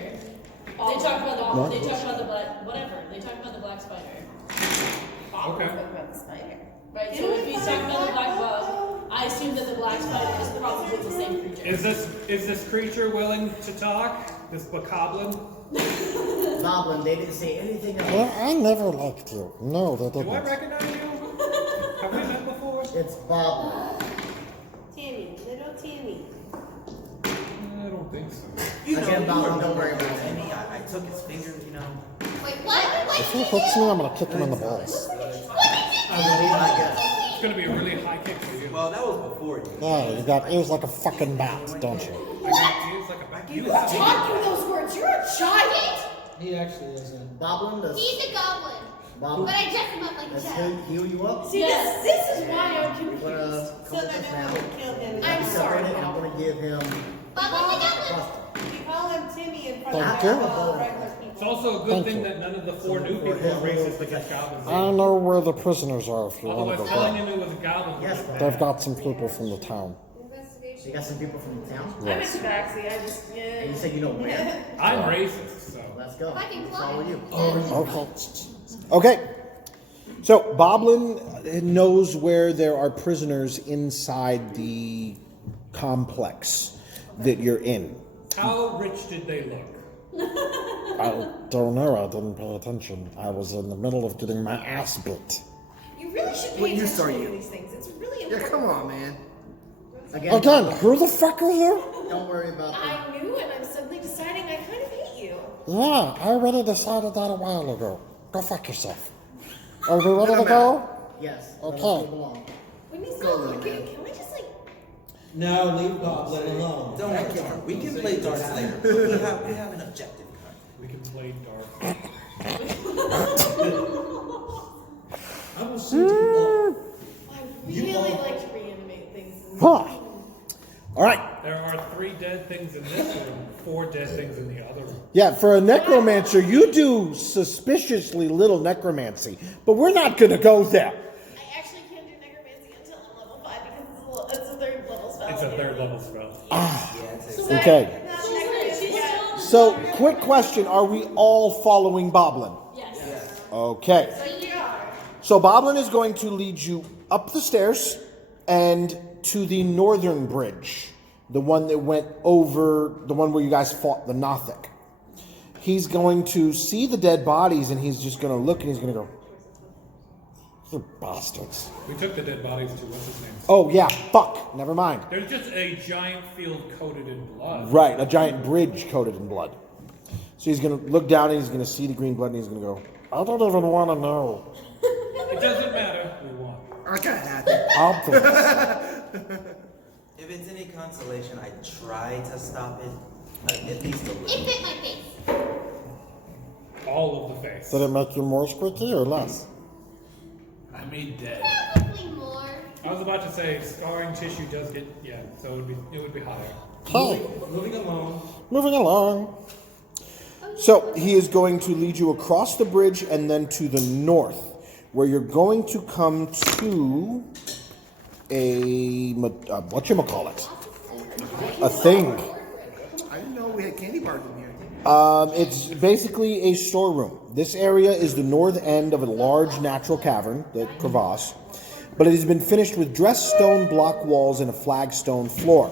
They talked about the black whatever. They talked about the black spider. Okay. Right, so if he's talking about the black bug, I assume that the black spider is probably the same creature. Is this creature willing to talk? This bokoblin? Boblin, they didn't say anything Well, about I never liked you. No, they Do I didn't. recognize you? Have we met before? It's Boblin. Tammy, little Tammy. I don't think so. Again, Boblin, don't worry about it. I took his finger, Wait, what? If he hits me, I'm gonna kick him in the balls. He's not good. It's gonna be a really high kick for you. Well, that was before you. Yeah, you got ears like a fucking bat, don't you? I got ears like a back. You talking those words? You're a child. He actually isn't. Boblin, does He's a goblin. Boblin, But I dressed him up like a let's child. heal you up. See, this is why I'm We're confused. gonna So come with that us I now. know who killed him. I'm sorry, And I'm gonna give him Bubble the goblin. Buster. We call him Timmy in front Thank of you. all regular people. It's also a good thing that none of the four new people are racist against goblins. I know where the prisoners are if you want Otherwise, to go telling there. him it was a goblin. Yes, They've got some people from the town. You got some people from the town? I'm into Baxley, I just, And you said you know where? I'm racist, so. Let's go. I can Follow you. Okay. So Boblin knows where there are prisoners inside the complex that you're in. How rich did they look? I don't know. I didn't pay attention. I was in the middle of getting my ass beat. You really should What pay use are attention to you? these things. It's really Yeah, important. come on, man. Again, who the fuck are you? Don't worry about that. I knew and I'm suddenly deciding I kind of hate you. Yeah, I already decided that a while ago. Go fuck yourself. Are we ready to go? Yes. Okay. When you stop looking, can I just like... No, leave Boblin alone. Don't worry, we can play darts later. We have an objective. We can play dark. I will shoot you up. I really like to reanimate things. Huh. All right. There are 3 dead things in this room, 4 dead things in the other room. Yeah, for a necromancer, you do suspiciously little necromancy, but we're not going to go there. I actually can't do necromancy until I'm level 5 because it's a third level spell. It's a 3rd level spell. Okay. So, quick question. Are we all following Boblin? Yes. Okay. So Boblin is going to lead you up the stairs and to the northern bridge. The one that went over, the one where you guys fought the Nothic. He's going to see the dead bodies and he's just going to look and he's going to go, you bastards. We took the dead bodies to what's his name? Oh, yeah, fuck. Never mind. There's just a giant field coated in blood. Right, a giant bridge coated in blood. So he's going to look down and he's going to see the green blood and he's going to go, I don't even want to know. It doesn't matter. We won. Okay. Obviously. If it's any consolation, I try to stop it. At least a little. It fit my face. All of the face. Did it make you more squeaky or less? I mean dead. Probably more. I was about to say scarring tissue does get so it would be higher. Hey. Moving along. Moving along. So he is going to lead you across the bridge and then to the north, where you're going to come to a whatchamacallit? A thing. I didn't know we had candy bars in here. It's basically a storeroom. This area is the north end of a large natural cavern, the crevasse, but it has been finished with dressed stone block walls and a flagstone floor.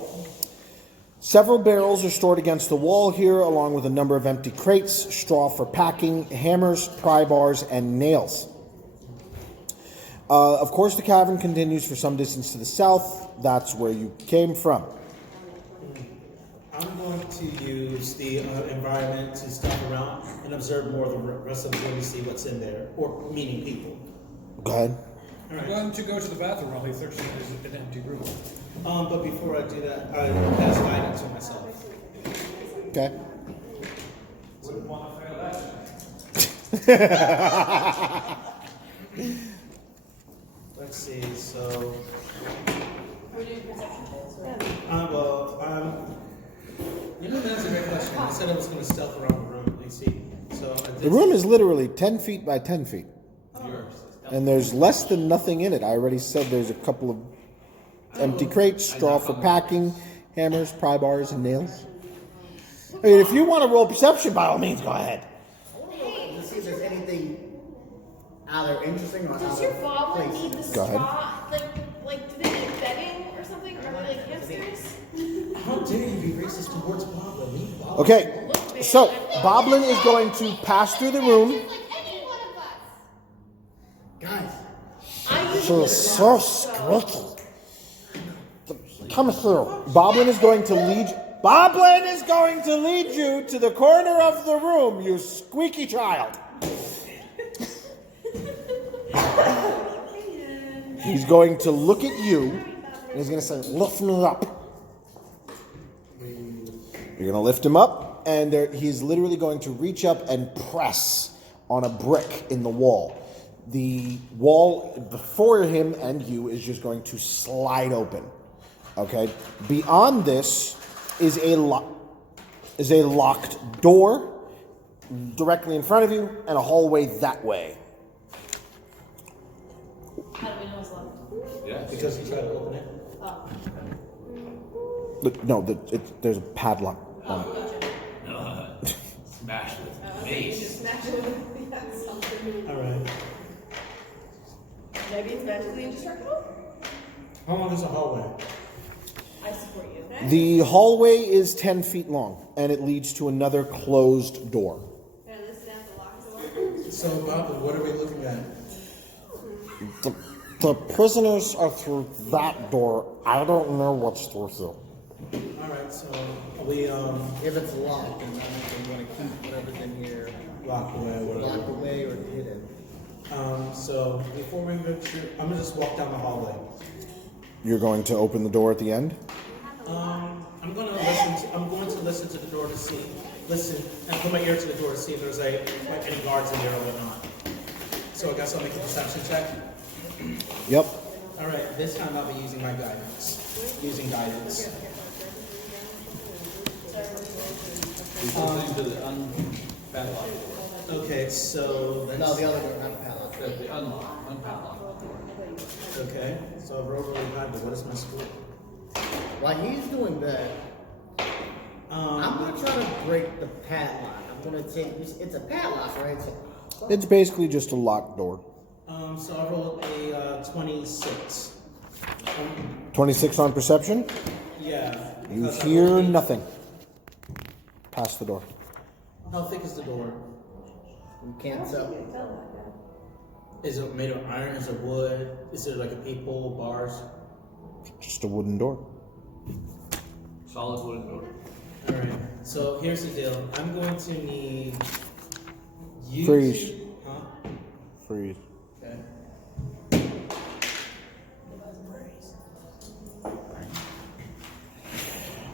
Several barrels are stored against the wall here, along with a number of empty crates, straw for packing, hammers, pry bars, and nails. Of course, the cavern continues for some distance to the south. That's where you came from. I'm going to use the environment to step around and observe more of the rest of the room to see what's in there, or meaning people. Go ahead. I'm going to go to the bathroom while he's searching an empty room. But before I do that, I will pass guidance on myself. Okay. Wouldn't want to fail that. Let's see, so... We're doing perception checks, right? That's a great question. I said I was going to stealth around the room. You see, so The room is literally 10 feet by 10 feet. And there's less than nothing in it. I already said there's a couple of empty crates, straw for packing, hammers, pry bars, and nails. I mean, if you want to roll perception, by all means, go ahead. To see if there's anything either interesting or Does out your of goblin place. need the Go ahead. straw? Like, do they need bedding or something? Are they like hamsters? how dare you be racist towards Boblin? Leave Boblin. Okay, so Boblin is going to pass through the room. Like any one of us. Guys, She's so squeaky. Come through. Boblin is going to lead you to the corner of the room, you squeaky child. He's going to look at you and he's going to say, lift me up. You're going to lift him up and he's literally going to reach up and press on a brick in the wall. The wall before him and you is just going to slide open. Okay. Beyond this is a locked door directly in front of you and a hallway that way. How do we know it's locked? Yeah. Because he tried to open it. Oh. There's a padlock on it. Gotcha. Smash with mace. Alright. Maybe it's magically indestructible? How long is the hallway? I support you. The hallway is 10 feet long, and it leads to another closed door. So, Bob, what are we looking at? The prisoners are through that door. I don't know what's through here. Alright, so we If it's locked, then I'm going to keep whatever's in here locked away or whatever. locked away or hidden. So before we go to, I'm gonna just walk down the hallway. You're going to open the door at the end? I'm going to listen to the door to see, and put my ear to the door to see if there's any guards in there or whatnot. So I guess I'll make a perception check. Yep. All right, this time I'll be using my guidance. Using guidance. To the unpadlocked door. Okay, so that's, No, the other door, not padlock. The unpadlocked door. okay. So I've rolled really high, but what is my score? While he's doing that, I'm going to try to break the padlock. I'm going to take, it's a padlock, right? So, It's basically just a locked door. So I rolled a 26. 26 on perception? Yeah. You because I hear rolled a- nothing. Past the door. How thick is the door? you can't tell. Is it made of iron? Is it wood? Is it like a peephole, bars? Just a wooden door. Solid wooden door. Alright, so here's the deal. I'm going to need you Freeze. to... Huh? Freeze. Okay.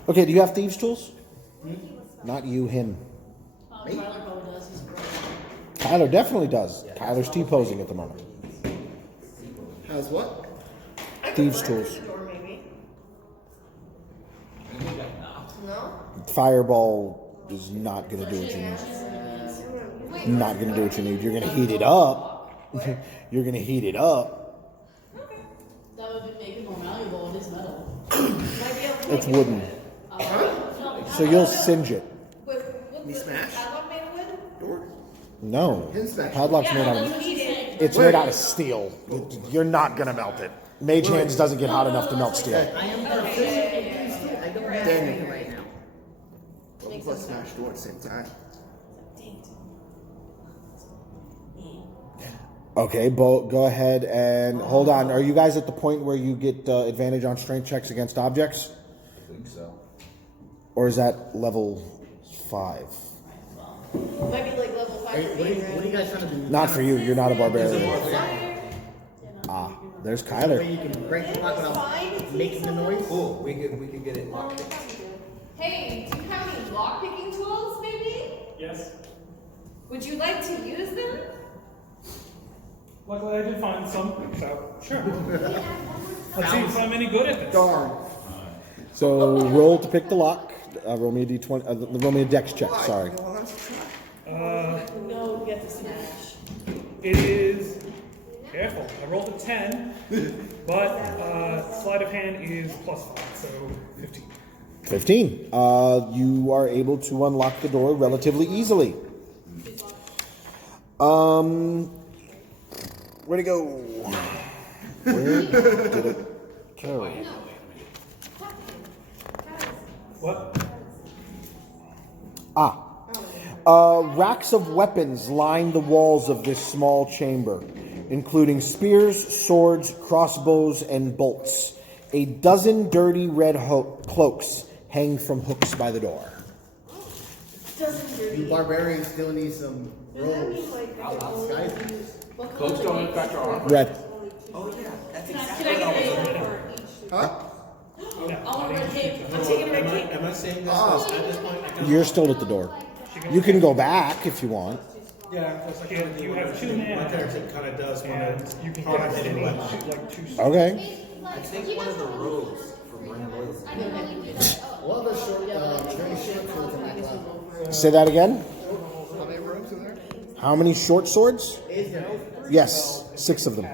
Okay, do you have thieves' tools? Not you, him. Tyler probably does. He's great. Tyler definitely does. Tyler's T-posing at the moment. How's what? Thieves' tools. The door, maybe. No? Fireball is not going to do what you need. Not going to do what you need. You're going to heat it up. You're going to heat it up. That would make it more malleable. It is metal. It's wooden. So you'll singe it. What's the padlock made of wood? Door. No. Pin smash. Padlock's made out of... It's made out of steel. You're not going to melt it. Mage Hands doesn't get hot enough to melt steel. I am proficient in these two. I don't have anything right now. Let's smash door at the same time. Okay, Bo, go ahead and hold on. Are you guys at the point where you get advantage on strength checks against objects? I think so. Or is that level 5? Might be like level 5 for What me, are you guys trying to do? Not for you. You're not a barbarian. Ah, there's Way Kyler. you can break the lock without making the noise? Cool. We could get it locked. Hey, do you have any lockpicking tools, maybe? Yes. Would you like to use them? Luckily, I did find some, so sure. Let's see if I'm any good at this. Darn. So roll to pick the lock. Roll me a d20. Roll me a dex check. Sorry. No, get the smash. It is careful. I rolled a 10, but sleight of hand is +5, so 15. 15. You are able to unlock the door relatively easily. Where'd it go? Where did it go? What? Racks of weapons line the walls of this small chamber, including spears, swords, crossbows, and bolts. A dozen dirty red cloaks hang from hooks by the door. You barbarians still need some robes. Guys, Close don't affect our armor. Red. Oh yeah, that's Can exactly I what I was get looking a for. Huh? I want a red cape. I'm taking a red cape. Am I saying this? 'Cause at this point, I kinda You're want- still at the door. You can go back if you want. Yeah, because I You kind of do have want two to. My man. character kind of does want And to. you can hard get hit it like with. two, like two. Okay. I think one of the robes for brand loyalty. Well, the short, very short swords in that level. Say that again. How many rooms are there? How many short swords? Is there Yes, 6 of them.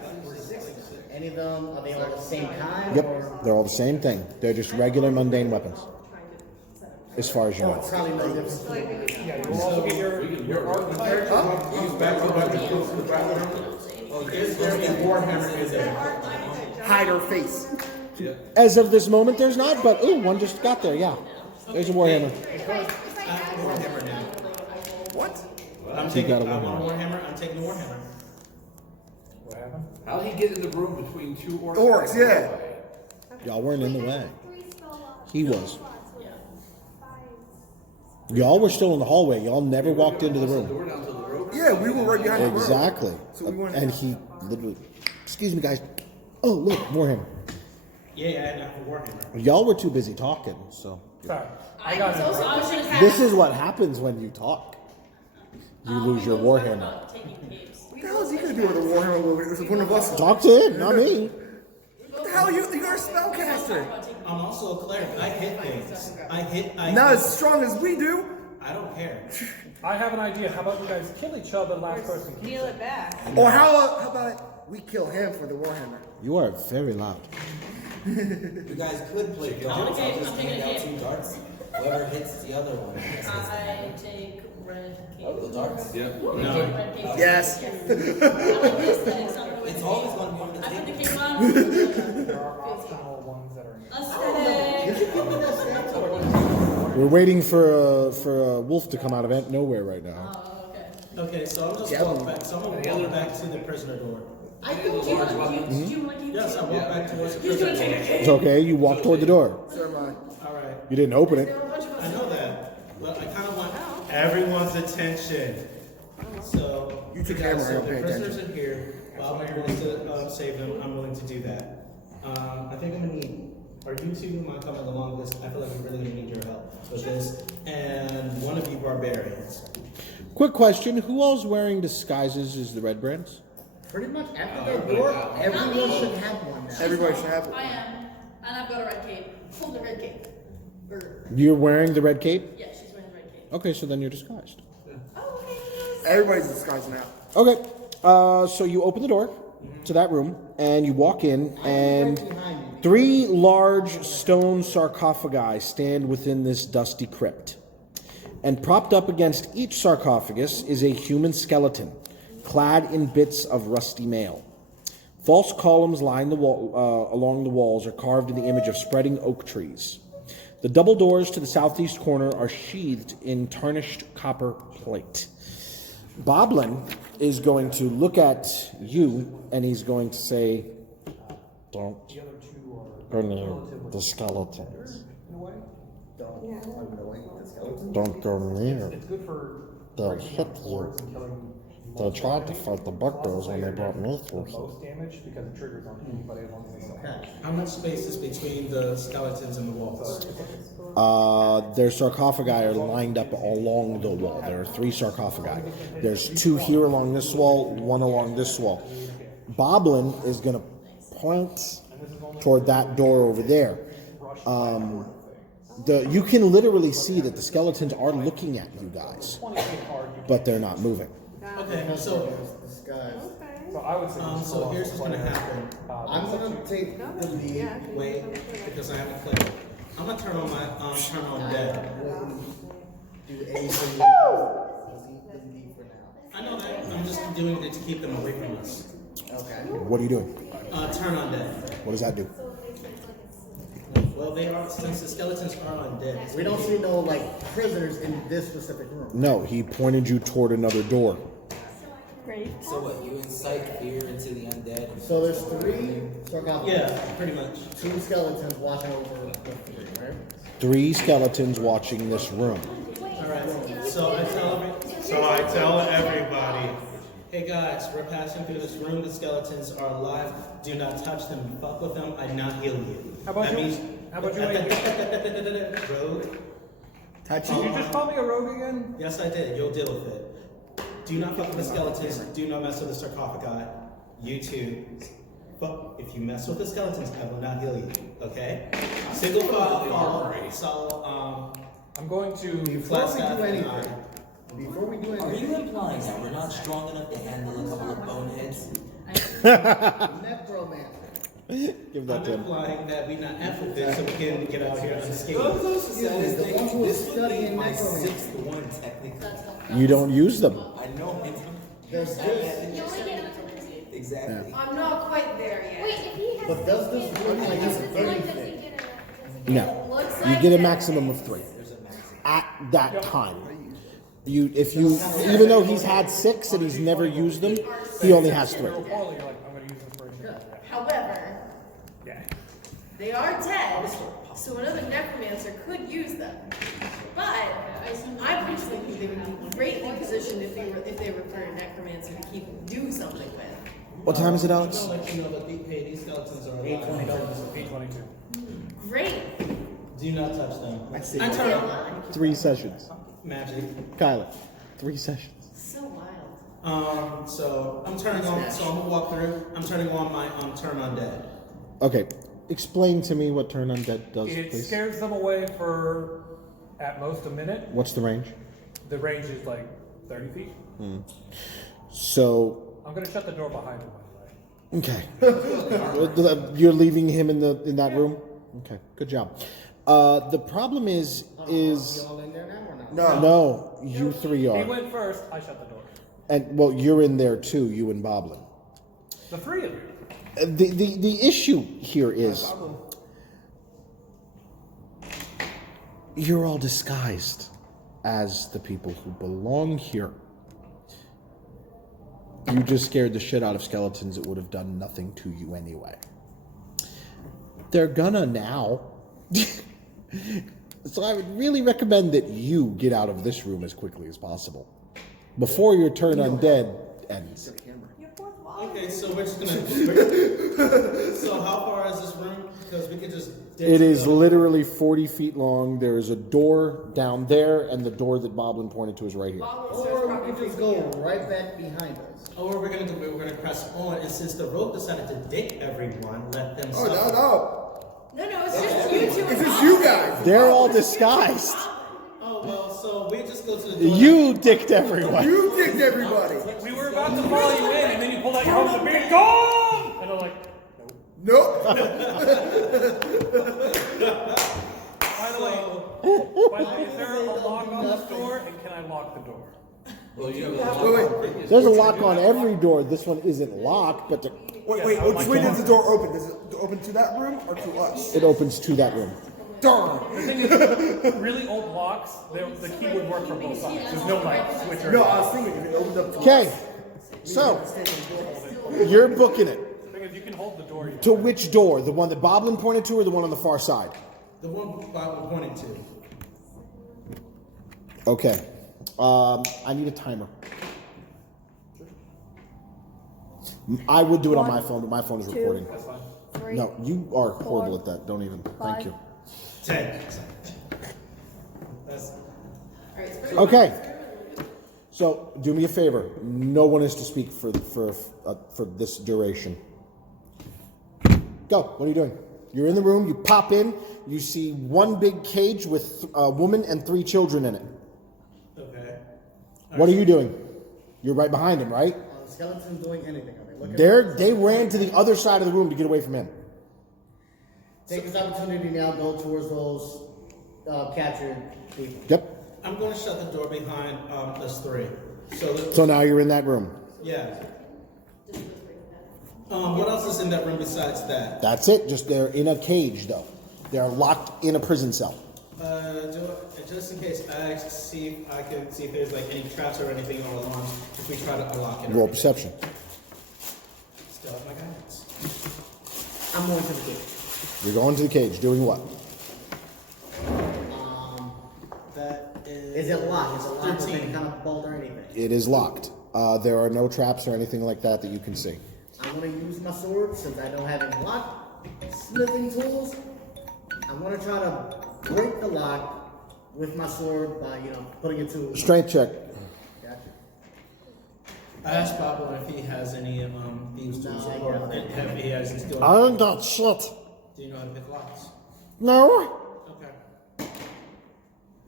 any of them? Are they all the same kind? Yep, Or they're all the same thing. They're just regular mundane weapons. As far as you know. probably no difference. Yeah, you will also get your archetype. Is there a warhammer in there? Hide her face. As of this moment, there's not, but ooh, one just got there, yeah. There's a warhammer. I have a warhammer now. What? I'm He taking. got a I want a warhammer. warhammer. I'm taking a warhammer. What happened? How did he get in the room between two orcs? Orcs, yeah. Y'all weren't in the way. He was. Y'all were still in the hallway. Y'all never walked into the room. Door down to the rope. Yeah, we were right behind the room. Exactly. So we went- And he literally, excuse me, guys. Oh, look, warhammer. Yeah, I have a warhammer. Y'all were too busy talking, so. Sorry. I got it. Also, I was gonna This is what happens when you talk. You lose your warhammer. about taking capes. What the hell is he gonna do with a warhammer? It was one of us. Talk to him, not me. What the hell? You're a spellcaster. I'm also a cleric. I hit things. I Not as strong as we do. I don't care. I have an idea. How about you guys kill each other? Last person. Kneel it back. Or how about we kill him for the warhammer? You are very loud. You guys could play darts. Okay, I'll just I'm taking hand a out cape. 2 darts. Whoever hits the other one. I take red cape. The darts? Yeah. Red cape. Yes. I like this thing, it's not really It's always going to be on the I put the table. cape on. There are optional ones that are. Aesthetic. We're waiting for a wolf to come out of nowhere right now. Oh, okay. Okay, so I'm just walk back. So I'm gonna walk back to the prisoner door. I think you like you. Yes, I walk back towards the prisoner door. It's okay, you walk toward the door. So am I. All right. You didn't open it. I know that. Well, I kind of want everyone's attention. So You took guys, hammer, I so don't the pay prisoners attention. are here. Well, I'm willing to save them. I'm willing to do that. I think I'm gonna need. Are you two mind coming along with this? I feel like we're really gonna need your help with this. And one of you barbarians. Quick question, who all's wearing disguises is the Redbrands? Pretty much after the door, everyone should have one now. Everybody should have I it. am. And I've got a red cape. Hold the red cape. You're wearing the red cape? Yeah, she's wearing the red cape. Okay, so then you're disguised. Everybody's disguised now. Okay, so you open the door to that room, and you walk in, and 3 large stone sarcophagi stand within this dusty crypt. And propped up against each sarcophagus is a human skeleton, clad in bits of rusty mail. False columns line the wall, along the walls are carved in the image of spreading oak trees. The double doors to the southeast corner are sheathed in tarnished copper plate. Boblin is going to look at you, and he's going to say, "Don't go near the skeletons. Don't go near. It's good for. They'll hit you. They tried to fight the bugbears when they brought me through here. Most damage because it triggers on anybody as long as they still. How much space is between the skeletons and the walls? Their sarcophagi are lined up along the wall. There are 3 sarcophagi. There's 2 here along this wall, 1 along this wall. Boblin is going to point toward that door over there. You can literally see that the skeletons are looking at you guys, but they're not moving. Okay, so So I would say. so here's what's gonna happen. I'm gonna take the lead. Wait, because I haven't clicked. I'm gonna turn on my turn on dead. Do anything. I know that. I'm just doing it to keep them away from us. Okay. What are you doing? Turn on dead. What does that do? Well, they are, since the skeletons are undead. We don't see no like prisoners in this specific room. No, he pointed you toward another door. Great. So what? You incite fear into the undead. So there's 3 sarcophagus. Yeah, pretty much. 2 skeletons watching over the 3, right? 3 skeletons watching this room. Alright, so I tell everybody, hey guys, we're passing through this room, the skeletons are alive, do not touch them, fuck with them, I not heal you. How about that you? means How about you, Adrian? Rogue. Touch Did you just call me a rogue again? Yes, I did. You'll deal with it. Do not fuck with the skeletons. Do not mess with the sarcophagi. You two. But if you mess with the skeletons, I will not heal you. Okay? Single file. So, I'm going to. Before we do Are anything, you implying that we're not strong enough to handle a couple of boneheads? necromancer. Give that I'm to him. implying that we not amphibs so we can get out here unscathed. Is the one who is studying my necromancy. sixth one, technically. You don't use them. I know it. There's this. You only get up to Wednesday. Exactly. I'm not quite there yet. Wait, if he has. But does this look like Does it's he anything? get No. Looks You like get a it. maximum of 3 at that time. Even though he's had 6 and he's never used them, he only has 3. You're like, I'm going to use inspiration. However, Yeah. they are dead, so another necromancer could use them. But I personally think they would be greatly positioned if they were for a necromancer to do something with. What time is it, Alex? I'll let you know that these skeletons are alive. 822. Great. Do not touch them. I see. I turn 3 sessions. magic. Kyla, 3 sessions. So wild. So I'm turning on. So I'm gonna walk through. I'm turning on my turn undead. Okay, explain to me what Turn Undead does, It please. scares them away for at most a minute. What's the range? The range is like 30 feet. So, I'm going to shut the door behind him, by the way. okay. You're leaving him in that room? Okay, good job. The problem is You all in there now or not? no, you 3 He are. went first, I shut the door. And, well, you're in there too, you and Boblin. The 3 of you. The issue here is you're all disguised as the people who belong here. You just scared the shit out of skeletons. It would have done nothing to you anyway. They're gonna now. So I would really recommend that you get out of this room as quickly as possible before your turn undead ends. Okay, so we're just gonna. So how far is this room? Because we could just. It is literally 40 feet long. There is a door down there, and the door that Boblin pointed to is right here. Or we could just go right back behind us. Or we're gonna press on, and since the rogue decided to dick everyone, let them. Oh, suffer. No, it's just you two. It's just you guys. They're all disguised. Oh well, so we just go to the door. You dicked everyone. You dicked everybody. We were about to follow you in, and then you pulled out your own and being gone! And I'm like, Nope. by the way, is there a lock on this door, and can I lock the door? Well, you have Wait. There's a lock on every door. This one isn't locked, but Wait, which way does the door open? Does it open to that room or to us? it opens to that room. Darn. The thing is, really old locks, the key would work from both sides. There's no like switch or No, I was thinking if it opened up to Okay, us. so you're booking it. The thing is, you can hold the door. To which door? The one that Boblin pointed to, or the one on the far side? The one Bob pointed to. Okay. I need a timer. I would do it on my phone, but my phone is recording. That's fine. 3. No, you are horrible at that. Don't even. Thank you. 10. That's. Okay. So do me a favor. No one is to speak for this duration. Go. What are you doing? You're in the room. You pop in. You see one big cage with a woman and 3 children in it. Okay. What are you doing? You're right behind him, right? Are the skeletons doing anything? Are they looking? They ran to the other side of the room to get away from him. Take this opportunity now. Go towards those captured people. Yep. I'm going to shut the door behind us 3. So now you're in that room. Yeah. What else is in that room besides that? That's it. Just they're in a cage, though. They're locked in a prison cell. Just in case, I see if I can see if there's like any traps or anything or alarms if we try to unlock it. Roll perception. Still have my guidance. I'm going to the cage. You're going to the cage. Doing what? That Is it locked? Is it locked with 13. any kind of bolt or anything? It is locked. There are no traps or anything like that you can see. I'm going to use my sword since I don't have any lock smithing tools. I'm gonna try to break the lock with my sword by, putting it to... Strength check. Gotcha. I asked Pablo if he has any thieves tools or if he has any skills. I don't got shit. Do you know how to pick locks? No. Okay.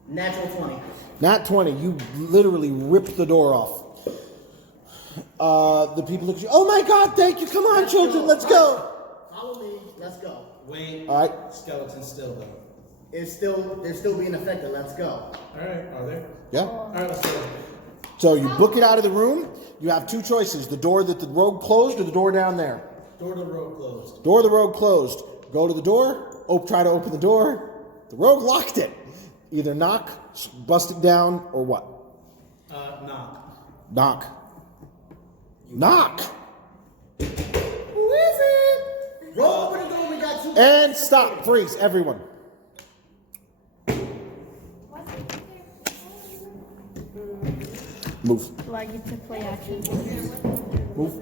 Natural 20. Nat 20. You literally ripped the door off. The people look at you. Oh my God! Thank you. Come on, children. Let's go. Follow me. Let's go. Wait. All right. Skeleton's still though. They're still being affected. Let's go. All right. Are they? Yeah. All right. Let's go. So you book it out of the room. You have two choices: the door that the rogue closed, or the door down there. Door to the road closed. Door of the rogue closed. Go to the door. Try to open the door. The rogue locked it. Either knock, bust it down, or what? Knock. Knock. Knock. Who is it? Roll open the door. We got two. And stop. Freeze, everyone. Move. Do I get to play action? Move.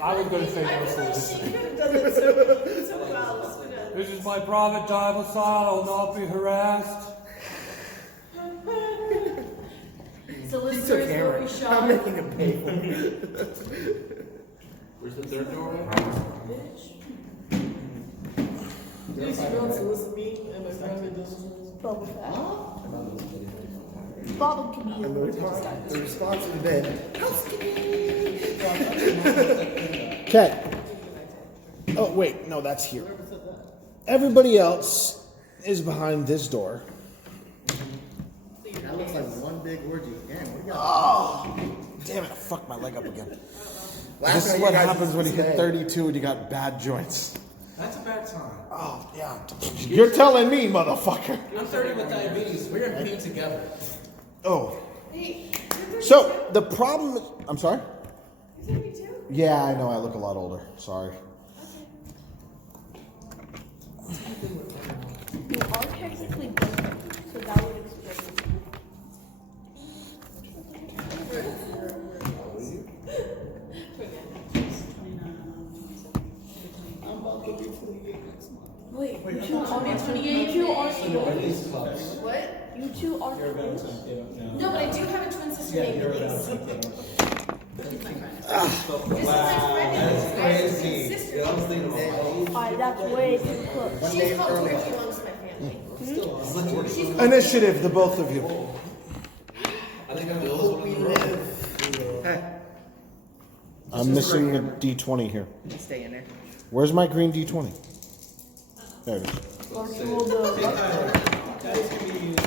I was going to say no soliciting. This is my private domicile. I'll not be harassed. Solicitor is where we shop. I'm making him pay for it. Where's the third doorway? You don't solicit me and my private doesn't. Bubble fat. Bubble can be And the response to the bed. Okay. Oh, wait. No, that's here. Everybody else is behind this door. That looks like one big orgy. Damn, what do you got? Oh, damn it. I fucked my leg up again. This is what happens when you hit 32 and you got bad joints. That's a bad time. Oh, yeah. You're telling me, motherfucker. I'm 30 with diabetes. We're in pain together. Oh. So, the problem is... I'm sorry? You're 32? Yeah, I know. I look a lot older. Sorry. You are technically different, so that would explain it. Wait, you two are 28? You two are What? You two are You're about to. No, but I do have a twin sister Yeah, named you're about Elise. to. This is my friend. That's crazy. Sister. Alright, that's way too close. She's called Tori. She belongs to my family. She's called Initiative, the both of you. I think I'm the oldest one in the room. I'm missing a D20 here. Stay in there. Where's my green D20? There it is. Or you roll the That's going to be used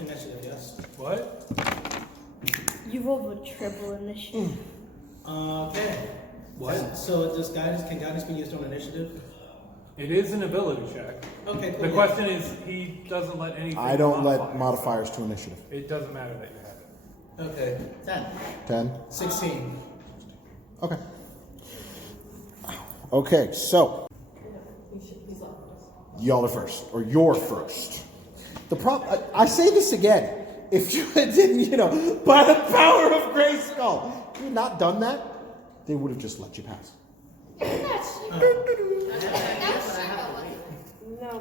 in initiative, yes? What? You roll the triple initiative. Okay. What? So can guidance be used on initiative? It is an ability check. Okay, cool. The question is, he doesn't let anything. I don't let modify. modifiers to initiative. It doesn't matter that you have it. Okay. 10. 10. 16. Okay. Okay, so y'all are first, or you're first. The problem, I say this again. If you didn't, by the power of Grayskull, if you had not done that, they would have just let you pass.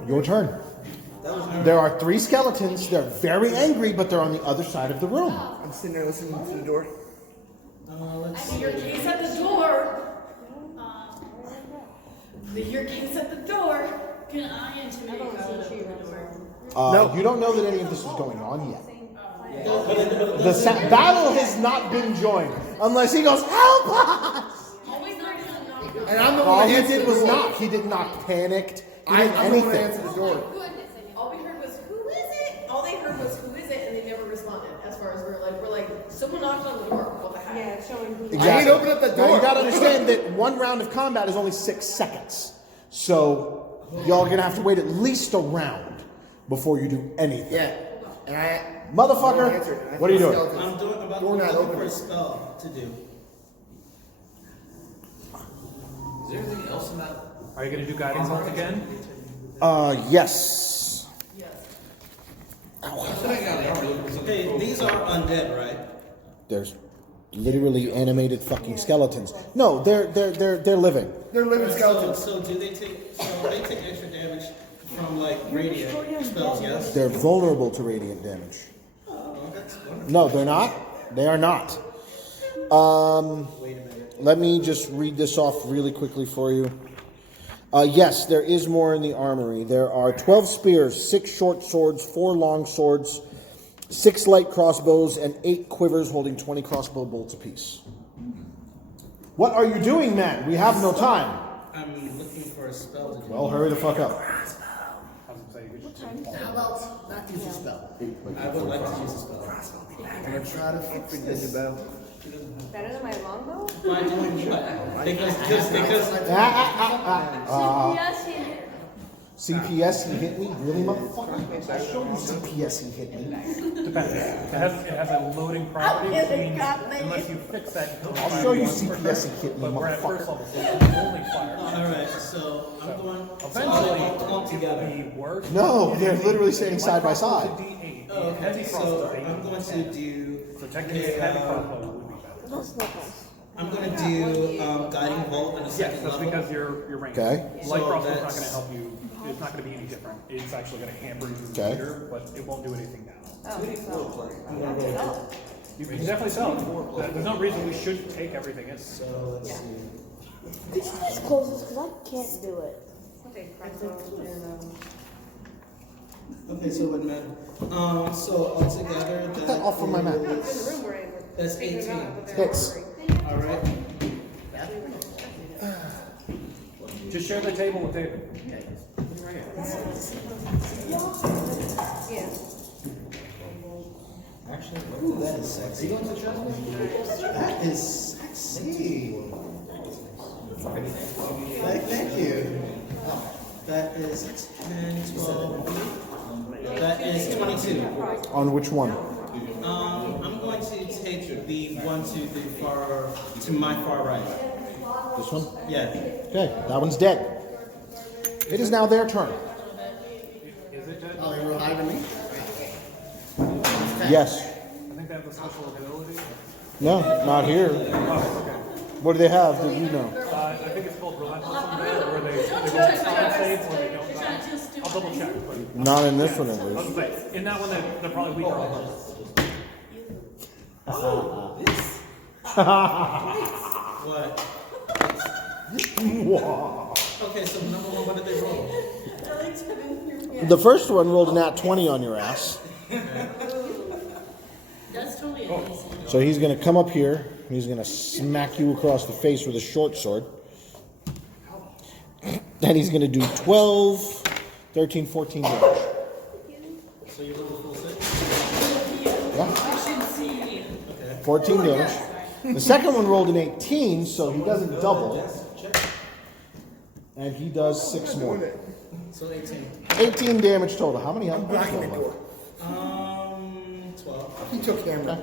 Your turn. There are 3 skeletons. They're very angry, but they're on the other side of the room. I'm sitting there listening to the door. Let's I see your case at the door. Your case at the door. Can I intimidate God over the door? No, you don't know that any of this is going on yet. The battle has not been joined unless he goes, help us! Always not gonna knock. And I'm the All one he that did answered was the door. knock. He did not panicked. He I'm didn't the one that anything. answered the door. Goodness, all we heard was who is it? All they heard was who is it, and they never responded. As far as we're like someone knocked on the door. What the heck? Yeah, showing who. Exactly. I ain't open up the Now door. you gotta understand that one round of combat is only 6 seconds. So y'all are gonna have to wait at least a round before you do anything. Yeah. And Motherfucker, what are you doing? I'm about to look for a spell to do. Is there anything else in that? Are you going to do guidance once again? Yes. Yes. undead, right? There's literally animated fucking skeletons. No, they're living. They're living skeletons. So they take extra damage from like radiant spells, yes? They're vulnerable to radiant damage. Oh, that's wonderful. No, they're not. They are not. Wait a minute. Let me just read this off really quickly for you. Yes, there is more in the armory. There are 12 spears, 6 short swords, 4 long swords, 6 light crossbows, and 8 quivers holding 20 crossbow bolts apiece. What are you doing, man? We have no time. I'm looking for a spell to do. Well, hurry the fuck up. How about not use a spell? I would like to use a spell. I'm gonna try to fucking think about. Better than my longbow? Why doing what? Because Yes, he did. CPS, he hit me? Really, motherfucker? I'll show you CPS, he hit me. Depends. It has a loading property, which means unless you fix that, you can I'll fire show you once per CPS, turn. he hit me, But we're at first motherfucker. level, so you can only fire. Alright, so I'm going Eventually, all clumped together. the worst. No, they're literally standing side by side. Oh, okay, so I'm going to do. So technically, heavy crossbow would be better. That's not nice. I'm going to do guiding bolt in a Yes, second that's level. because you're ranged. Okay. Light So crossbow is not that's- going to help you. It's not going to be any different. It's actually going to hamper you Okay. later, but it won't do anything now. I'm going to roll it. You can definitely sell it. There's no reason we should take everything in. So let's see. Could you just close this? Because I can't do it. Okay, so wait a minute. So altogether, Get that off of my map. that's 18. Hits. All right. Just share the table with David. Actually, ooh, that is sexy. That is sexy. Thank you. That is 10, 12. That is 22. On which one? I'm going to take the one to my far right. This one? Yeah. Okay, that one's dead. It is now their turn. Is it dead? Oh, they were higher than me? Yes. I think they have the special ability. No, not here. Oh, okay. What do they have that you know? I think it's called Relentless Undead, where they roll con saves or they don't die. I'll double check. But Not in this one, at I was least. gonna say, in that one, they're probably weaker on those. What? Wow. Okay, so number one, what did they roll? The first one rolled a nat 20 on your ass. That's totally amazing. So he's going to come up here. He's going to smack you across the face with a short sword. Then he's going to do 12, 13, 14 damage. So you rolled a full 6? Yeah. 14 damage. The second one rolled an 18, so he doesn't double. And he does 6 more. So 18. 18 damage total. How many health points? 12. He took camera.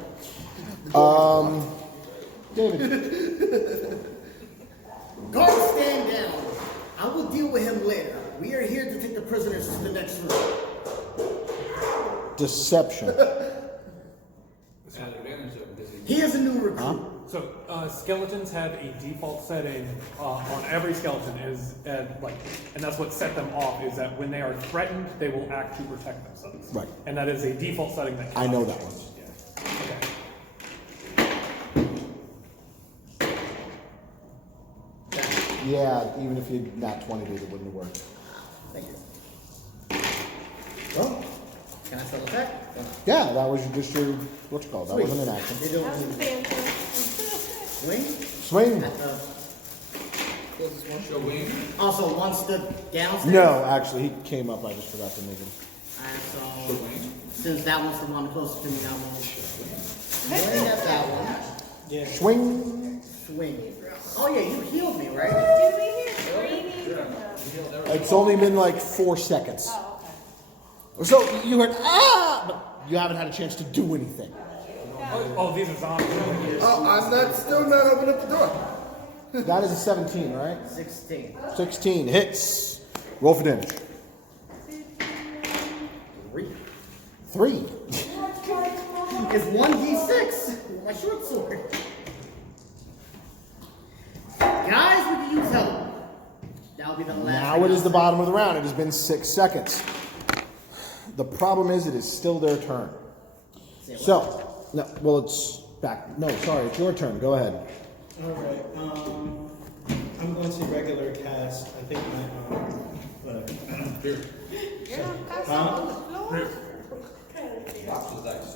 David. Guard, stand down. I will deal with him later. We are here to take the prisoners to the next room. Deception. He is a new recruit. So skeletons have a default setting on every skeleton and that's what set them off is that when they are threatened, they will act to protect themselves. Right. And that is a default setting that. I know that one. Yeah. Okay. Yeah, even if you not 20 days, it wouldn't have worked. Thank you. Well, can I still attack? Yeah, that was just your, what's it called? That wasn't an action. They don't swing. Swing. At the closest one. Show wing. Also, one step downstairs. No, actually, he came up. I just forgot to make him. Alright, so since that one's the one closest to me, I'm gonna swing at that one. Yeah. Swing. Swing. Oh yeah, you healed me, right? Did we hear screaming from the... It's only been like 4 seconds. So you heard, ah! But you haven't had a chance to do anything. Oh, these are zombies. Oh, I'm still not opening up the door. That is a 17, right? 16. 16 hits. Roll for damage. 3. is 1d6 with my short sword. Guys, we can use help. That'll be the last. Now it is the bottom of the round. It has been 6 seconds. The problem is it is still their turn. So, no, well, it's back. No, sorry, it's your turn. Go ahead. Alright, I'm going to regular cast. I think my, whatever. Here. You're not casting on the floor? They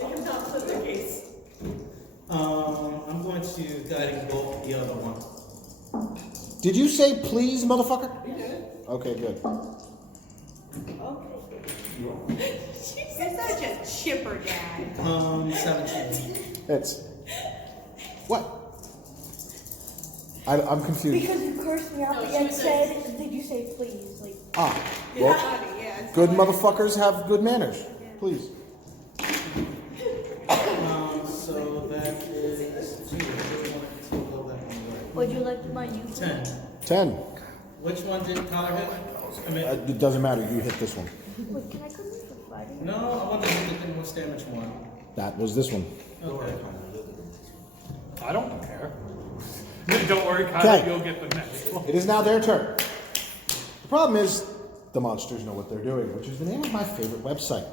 have not put their case. I'm going to guiding bolt the other one. Did you say please, motherfucker? Okay, good. Okay. You're such a chipper, Dad. 17. It's what? I'm confused. Because you cursed me out and said, did you say please? Like, Well, good motherfuckers have good manners. Please. So that is 2. would you like my youth? 10. 10. Which one did Tyler hit? I mean, It doesn't matter. You hit this one. Wait, can I come in for fighting? no, I want to hit the thing with damage 1. That was this one. Okay. I don't care. Don't worry, Kyle, Okay. you'll get the next one. It is now their turn. The problem is the monsters know what they're doing, which is the name of my favorite website.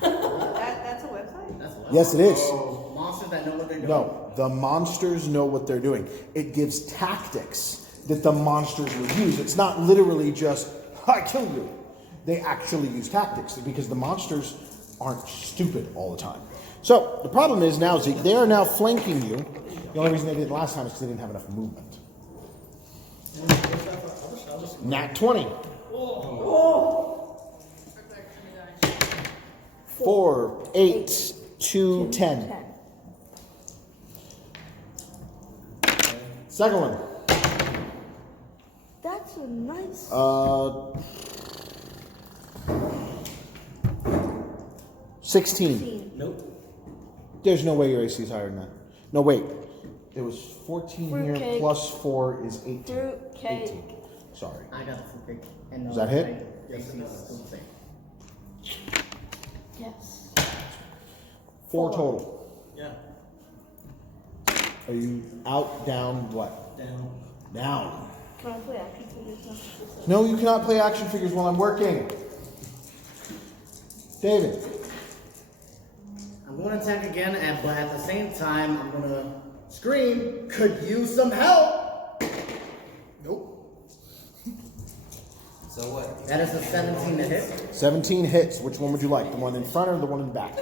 That's a website? That's what. Yes, it is. Oh, monsters that know what they're doing. No, the monsters know what they're doing. It gives tactics that the monsters will use. It's not literally just, I kill you. They actually use tactics because the monsters aren't stupid all the time. So the problem is now, Zeke, they are now flanking you. The only reason they didn't last time is because they didn't have enough movement. Nat 20. 4, 8, 2, 10. Second one. That's a nice. 16. Nope. There's no way your AC is higher than that. No, wait. It was 14 here, Fruitcake. plus 4 is 18. Fruitcake. 18. Sorry. I got the fruitcake. And Does that hit? Yes, still the same. Yes. 4 total. Yeah. Are you out, down, what? Down. Down. Can I play action figures now? No, you cannot play action figures while I'm working. David. I'm going to attack again, but at the same time, I'm going to scream, could use some help. Nope. So what? That is a 17 to hit. 17 hits. Which one would you like? The one in front or the one in the back?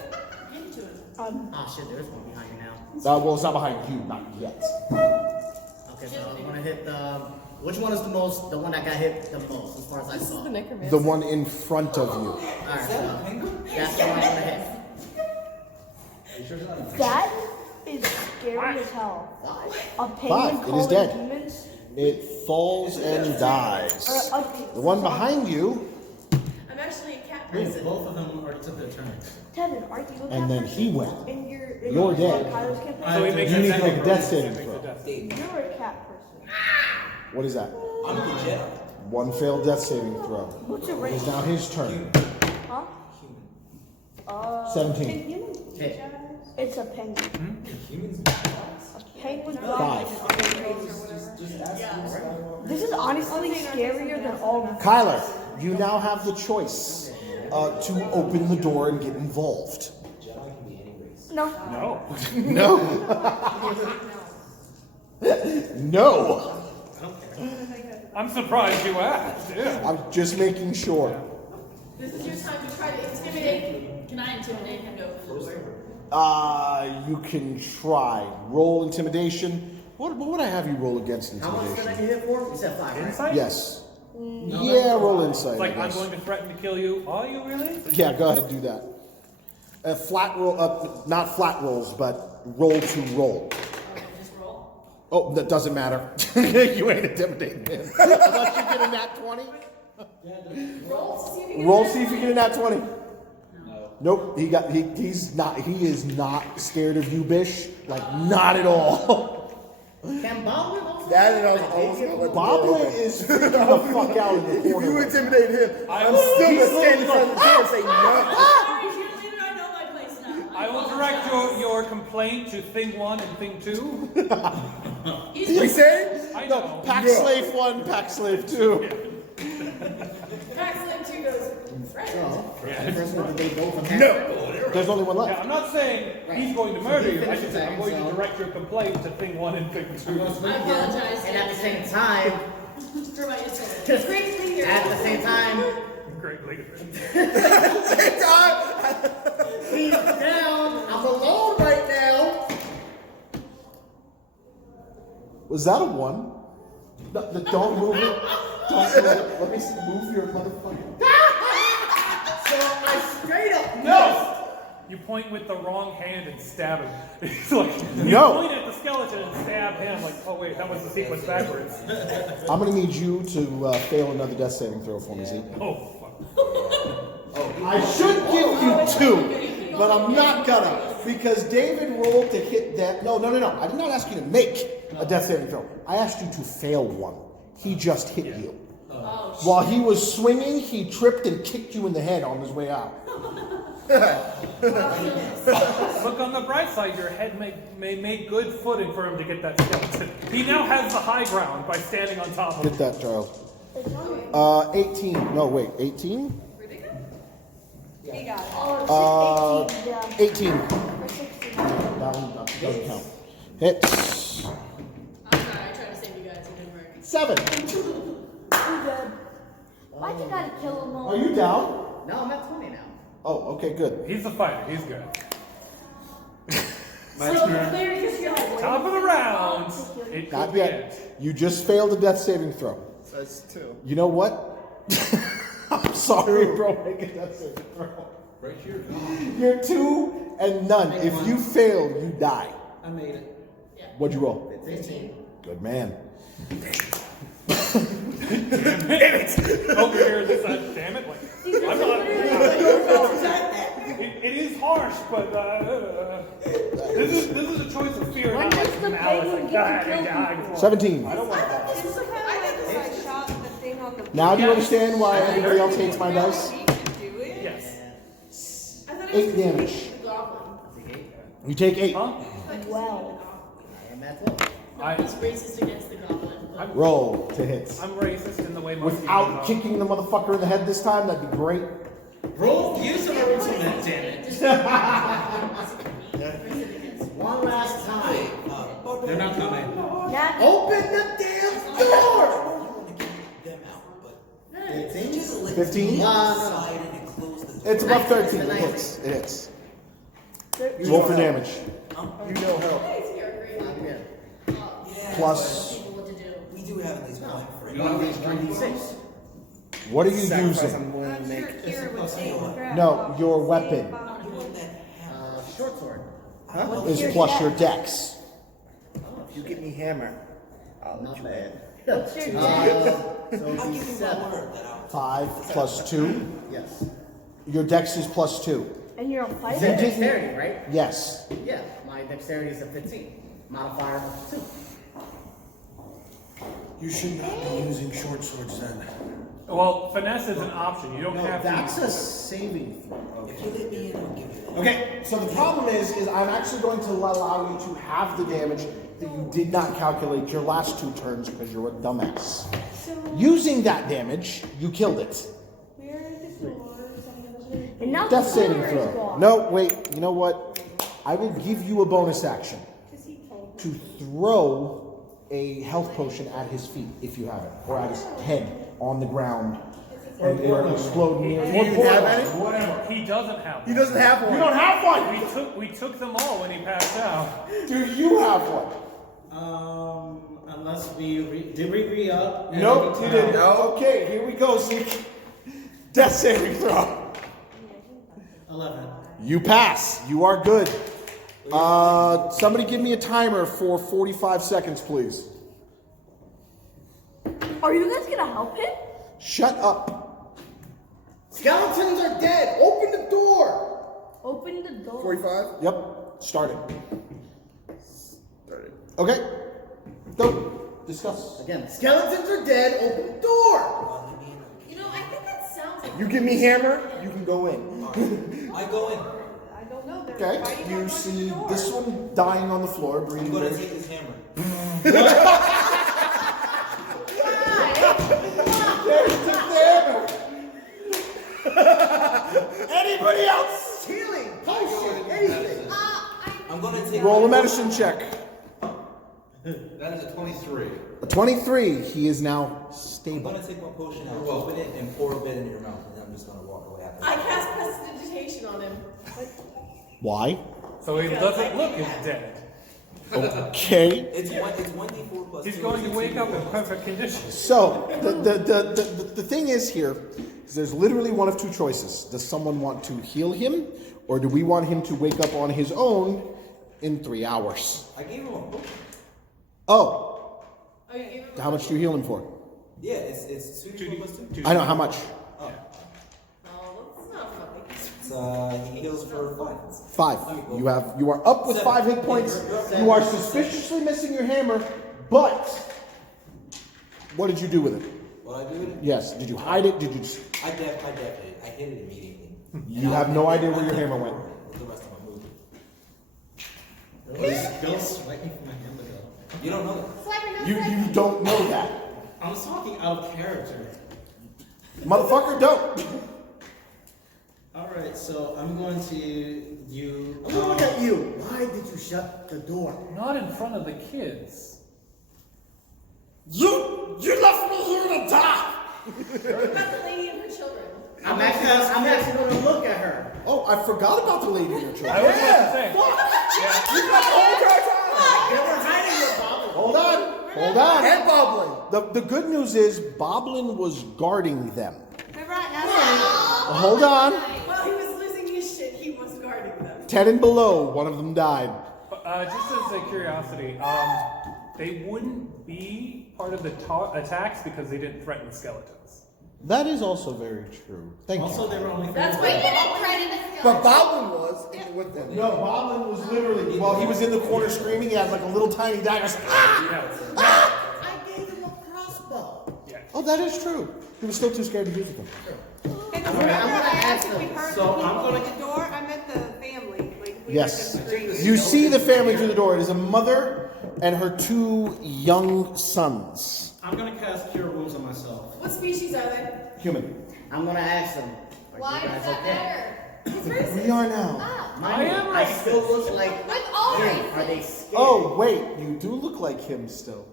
Ah, shit, there's one behind you now. Well, it's not behind you, not yet. Okay, so I'm going to hit the... Which one is the most, the one that got hit the most, as far as I saw? The one in front of you. Alright, so that's the one I'm going to hit. That is scary as hell. A penguin 5. It is calling dead. demons. It falls and dies. The one behind you, I'm actually a cat Wait, person. both of them already took their turns. Tevin, aren't you a cat and then person? he went. And you're You're dead. Kyle's cat So he person? makes You a need to saving make a throw. death saving Makes a throw. death saving. You're a cat person. What is that? I'm the Jedi. 1 failed death saving throw. What's your It range? is now his turn. Huh? 17. Hit. It's a penguin. Humans. A penguin 5. This is honestly scarier than all of them. Kyler, you now have the choice to open the door and get involved. No. No. No. No. I'm surprised you asked. Yeah. I'm just making sure. This is your time to try to intimidate. Can I intimidate him to open the door? You can try. Roll intimidation. What would I have you roll against How much did I intimidation? get hit for? You said 5, right? Insight? Yes. Yeah, roll insight. It's like, I I'm guess. going to threaten to kill you. Are you really? Yeah, go ahead, do that. Flat roll, not flat rolls, but roll to roll. Okay, just roll. Oh, that doesn't matter. You ain't intimidating him. Unless you get a nat 20. Roll to see if you can Roll, see if you get a nat 20. Nope, he is not scared of you, Bish. Like, not at all. Can Boblin also? That is also Boblin is freaking the fuck out of the If you corner. intimidate him, I'm still gonna stand in front of the door and say no. Sorry, cheerleader, I know my place now. I will direct your your complaint to Thing 1 and Thing 2? You say? I No, know. Pack Slave 1, Pack Slave 2. Paxton 2 goes, right. Yeah, First one, they both have. No. There's only one Yeah, left. I'm not saying he's going to So murder he you. I finishes should say I'm that, going to so- direct your complaint to Thing 1 and Thing 2. I apologize. And at the same time, For my insult. Great leader. at the same time, Great leader. he's down. I'm alone right now. Was that a 1? Don't move it. Don't move it. Let me see. Move your motherfucker. So I straight up No! You point with the wrong hand and stab him. It's like, you No. point at the skeleton and stab him. Like, oh wait, that was the sequence backwards. I'm gonna need you to fail another death saving throw for me, Zeke. Oh fuck. I should give you 2, but I'm not gonna because David rolled to hit that. No. I did not ask you to make a death saving throw. I asked you to fail one. He just hit you. Oh, shit. While he was swinging, he tripped and kicked you in the head on his way out. Look on the bright side, your head may make good footing for him to get that skeleton. He now has the high ground by standing on top of Hit it. that, Charles. 18. No, wait. 18? He got it. Oh, 18. or 16. That one doesn't count. Hits. I'm sorry, I tried to save you guys. It didn't work. 7. Too good. Why'd you gotta kill him all? Are you down? No, I'm at 20 now. Oh, okay, good. He's a fighter. He's good. So clear because you're like, Top of the round. It Not could be yet. it. You just failed a death saving throw. That's 2. You know what? I'm sorry, bro. Make a death saving throw. Right here. You're 2 and none. If you fail, you die. I made it. What'd you roll? 15. Good man. Damn it! Over here, this side. Damn it! Like, I'm not. It is harsh, but this is a choice of fear. When Not does like the malice. penguin Like, get to die, kill die. people? 17. I don't want that. I think I shot the thing on the. Now do you understand why everybody else hates my dice? We could do it. Yes. I thought it was 8 damage. You take 8. Huh? Well, I'm at 12. He's racist against the goblin. But Roll to hits. I'm racist in the way most Without people are. kicking the motherfucker in the head this time, that'd be great. Roll, use the roll to that, damn it. One last time. They're not coming. not Open the damn door! Them out, but 18? 15? No. It's above 13. It hits. It hits. Roll for damage. You know help. I'm here. Plus, people what to do. we do have at least one for You don't have these 26. what are you Sacrifice using? I'm willing to make. Kira would say, No, your weapon Short sword. Huh? is plus your dex. If you get me hammer, I'll let Not you bad. What's your dex? So I'll it'd be give you my 7. word that I'll 5 plus 2. Yes. Your dex is plus 2. And you're a Is fighter? that dexterity, right? Yes. Yeah, my dexterity is a 15. Modifier 2. You should not be using short swords then. Well, finesse is an option. You don't have That's to. a saving throw. if you let me in, I'll give you that. Okay, so the problem is I'm actually going to allow you to have the damage that you did not calculate your last 2 turns because you're a dumbass. Using that damage, you killed it. where are the doors on the other And now Death the saving silver is throw. gone. No, wait, you know what? I will give you a bonus action Because he told me. to throw a health potion at his feet if you have it, or at his head on the ground, and it'll explode near. Do you even have any? Whatever. He doesn't have He one. doesn't have one. You don't have one. We took them all when he passed out. Do you have one? Unless did we re-up? and Nope, we you turn didn't. out? Okay, here we go, Zeke. Death saving throw. 11. You pass. You are good. Somebody give me a timer for 45 seconds, please. Are you guys gonna help him? Shut up. Skeletons are dead! Open the door! Open the door. 45? Yep, start it. Started. Okay, go. Discuss. Again, skeletons are dead, open the door! You know, I think that sounds like. You give me hammer, you can go in. I go in. I don't know. They're Okay. You see this one dying on the floor, breathing. I'm gonna take this hammer. Anybody else? Healing, potion, anything. I'm gonna take. Roll a medicine check. That is a 23. A 23. He is now I'm stable. gonna take my potion out, open it, and pour a bit into your mouth, and then I'm just gonna walk away after I that. cast prestidigitation on him. Why? So he doesn't look as dead. Okay. It's 1d4 plus. He's 2, going to 16 wake up in plus. perfect condition. So the thing is here is there's literally one of two choices. Does someone want to heal him, or do we want him to wake up on his own in 3 hours? I gave him a potion. Oh. Oh, you gave him How much do you heal him for? Yeah, it's 2d4 plus 2. I know how much. Oh. Oh, that's not funny. It's, he heals for 5. 5. You are up with 5 hit points. You are suspiciously missing your hammer, but what did you do with it? What I do with it? Yes. Did you hide it? Did you? I definitely. I hit it immediately. You have no idea where your hammer went. The rest of my movement. Don't swipe me for my hammer though. You don't know that. You don't know that, I'm talking out of character. motherfucker. Don't. Alright, so I'm going to you. I'm gonna look at you. Why did you shut the door? Not in front of the kids. You left me here to die. What about the lady and her children? I'm actually gonna look at her. Oh, I forgot about the lady in your children. I was about to say. You got the whole entire time. They were hiding with Bob. Hold on. And Boblin. The good news is Boblin was guarding them. We're right now. Hold on. While he was losing his shit, he was guarding them. 10 and below, one of them died. Just as a curiosity, they wouldn't be part of the attacks because they didn't threaten the skeletons. That is also very true. Thank Also, you. they were only. That's We why didn't credit the But Boblin was with them. No, Boblin was literally, while he was in the corner screaming, he had like a little tiny dagger. Ah! I gave him a crossbow. Oh, that is true. He was still too scared to use it. And I'm remember gonna I asked ask if we them. heard So the I'm people gonna- at the door? I meant the family. Like, we Yes. heard them screaming. You see the family through the door. It is a mother and her 2 young sons. I'm gonna cast Cure Wounds on myself. What species are they? Human. I'm gonna ask them. Why does that matter? He's racist. We are now. Ah, I am I racist. still look like with all him. races. Are they scared? Oh, wait. You do look like him still.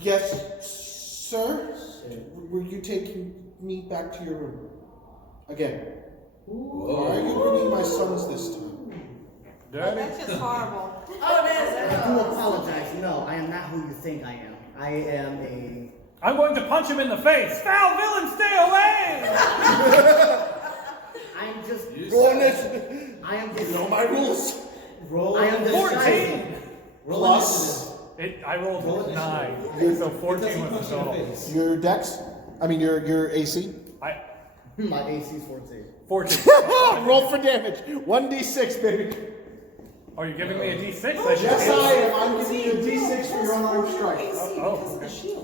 Yes, sir? Were you taking me back to your room? Again. Why are you bringing my sons this time? Oh, that's just horrible. Oh, it is. I do apologize. No, I am not who you think I am. I am a. I'm going to punch him in the face. Foul villain, stay away! I am just. Roll initiative. I am just. You know my rules. Roll. I am disguising. 14. Roll Plus I rolled Roll it. 9, so 14 was the total. your dex. I mean your AC. My AC is 14. 14. Roll for damage. 1d6, baby. Are you giving me a D6? Yes, I am. I'm giving you a d6 for your unarmed strike. Oh, okay.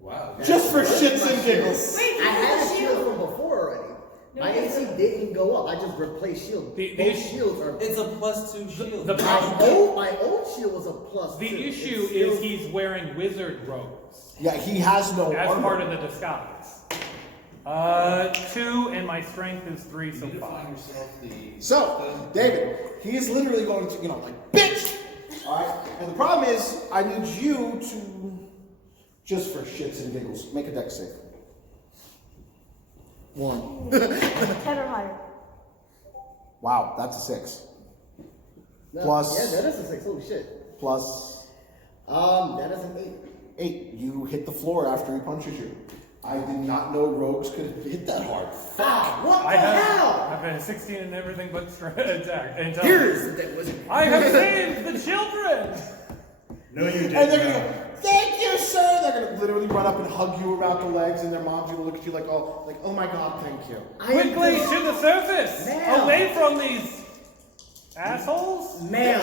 Wow. Just for shits and giggles. Wait, I had a shield. shield from before already. My AC didn't go up. I just replaced shield. The Both issue- shields are. It's a +2 shield. The My problem, old shield was a plus. the 2. issue It's still- is he's wearing wizard robes Yeah, he has no as armor. part of the disguise. 2 and my strength is 3, so You need to find 5. yourself the. So, David, he is literally going to, like, bitch! Alright? And the problem is, I need you to, just for shits and giggles, make a dex save. 1. 10 or higher. Wow, that's a 6. No, Plus- Yeah, that is a 6. Holy shit. Plus That is an 8. 8. You hit the floor after he punches you. I did not know rogues could hit that hard. Fuck! What the I hell? have a 16 in everything but attack. And Here's the wizard. I have saved the children! No, you didn't. And they're gonna go, thank you, sir! They're gonna literally run up and hug you around the legs, and their mom's gonna look at you like, oh my god, thank you. Quickly to the surface! Ma'am. Away from these assholes! Ma'am,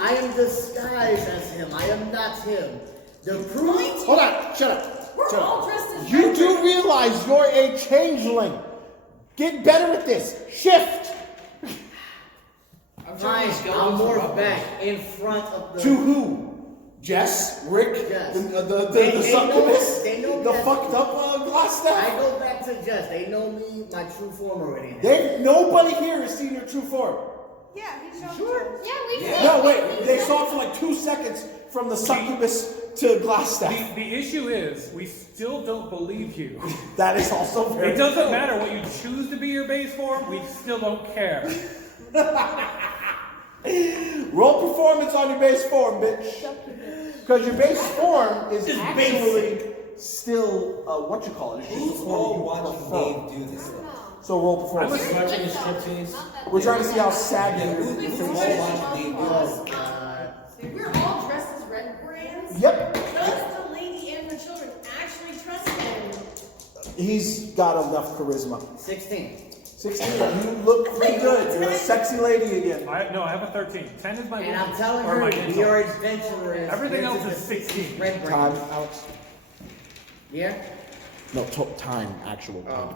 I am disguised as him. I am not him. The proof. Hold on, shut up. We're Shut all up. dressed as You Redbrand. do realize you're a changeling. Get better at this. Shift. Fine, I'll morph back in front of the. To who? Jess? Rick? Jess. The succubus? They know The that- fuced up glass staff? I go back to Jess. They know me, my true form already. Nobody here has seen your true form. Yeah, he showed Sure. Yeah, we did. No, wait. They saw it for like 2 seconds from the succubus to glass staff. The issue is, we still don't believe you. That is also very It doesn't true. matter what you choose to be your base form, we still don't care. Roll performance on your base form, bitch. Because your base form is actually still, what you call it? It's just Who's a form all you watching prefer. Dave do this stuff? So roll performance. Watching a striptease. We're trying to see how sad Yeah, you who's all finish. watching Dave do this? Oh, God. We're all dressed as Redbrands. Yep. Does the lady and her children actually trust him? He's got enough charisma. 16. 16, you look pretty good. You're a sexy lady again. I have a 13. 10 is my And I'm weakness, telling or her, my we insult. are adventurers. Everything This else is a 16. Red brand. Time, Alex. Yeah? No, time, actual time.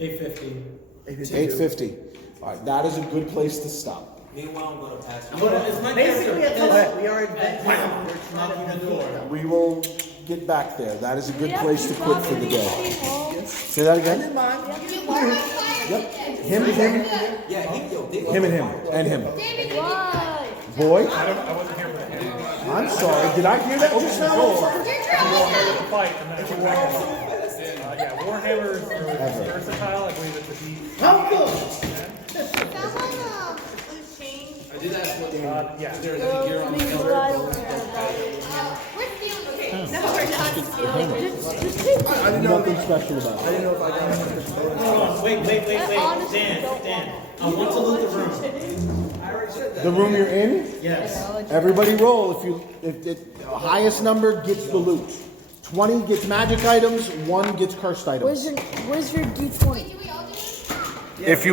850. 8:50. All right, that is a good place to stop. Meanwhile, I'm gonna pass you. It's my Basically, I character. told her, we are adventurers. We're trying Knocking to the defeat door. them. We will get back there. That is a good place to quit for the day. Say that again? Yep. Him, Yeah, Dave. him, and him. Why? Boy, I wasn't here for that. I'm sorry. Did I hear that just now? Warhammer fight, and then I went back and yeah, Warhammer is versatile. I believe it's a D. How good? Someone, loose change. I did ask what Yeah. if there was any gear on the counter. We're stealing. Okay. No, we're not stealing. Nothing special about it. I didn't know if I got anything. Hold on, wait. Dan. I want to loot the room. The room you're in, Yes. everybody roll. If the highest number gets the loot. 20 gets magic items, 1 gets cursed items. Where's your D20? Do we all do this? If you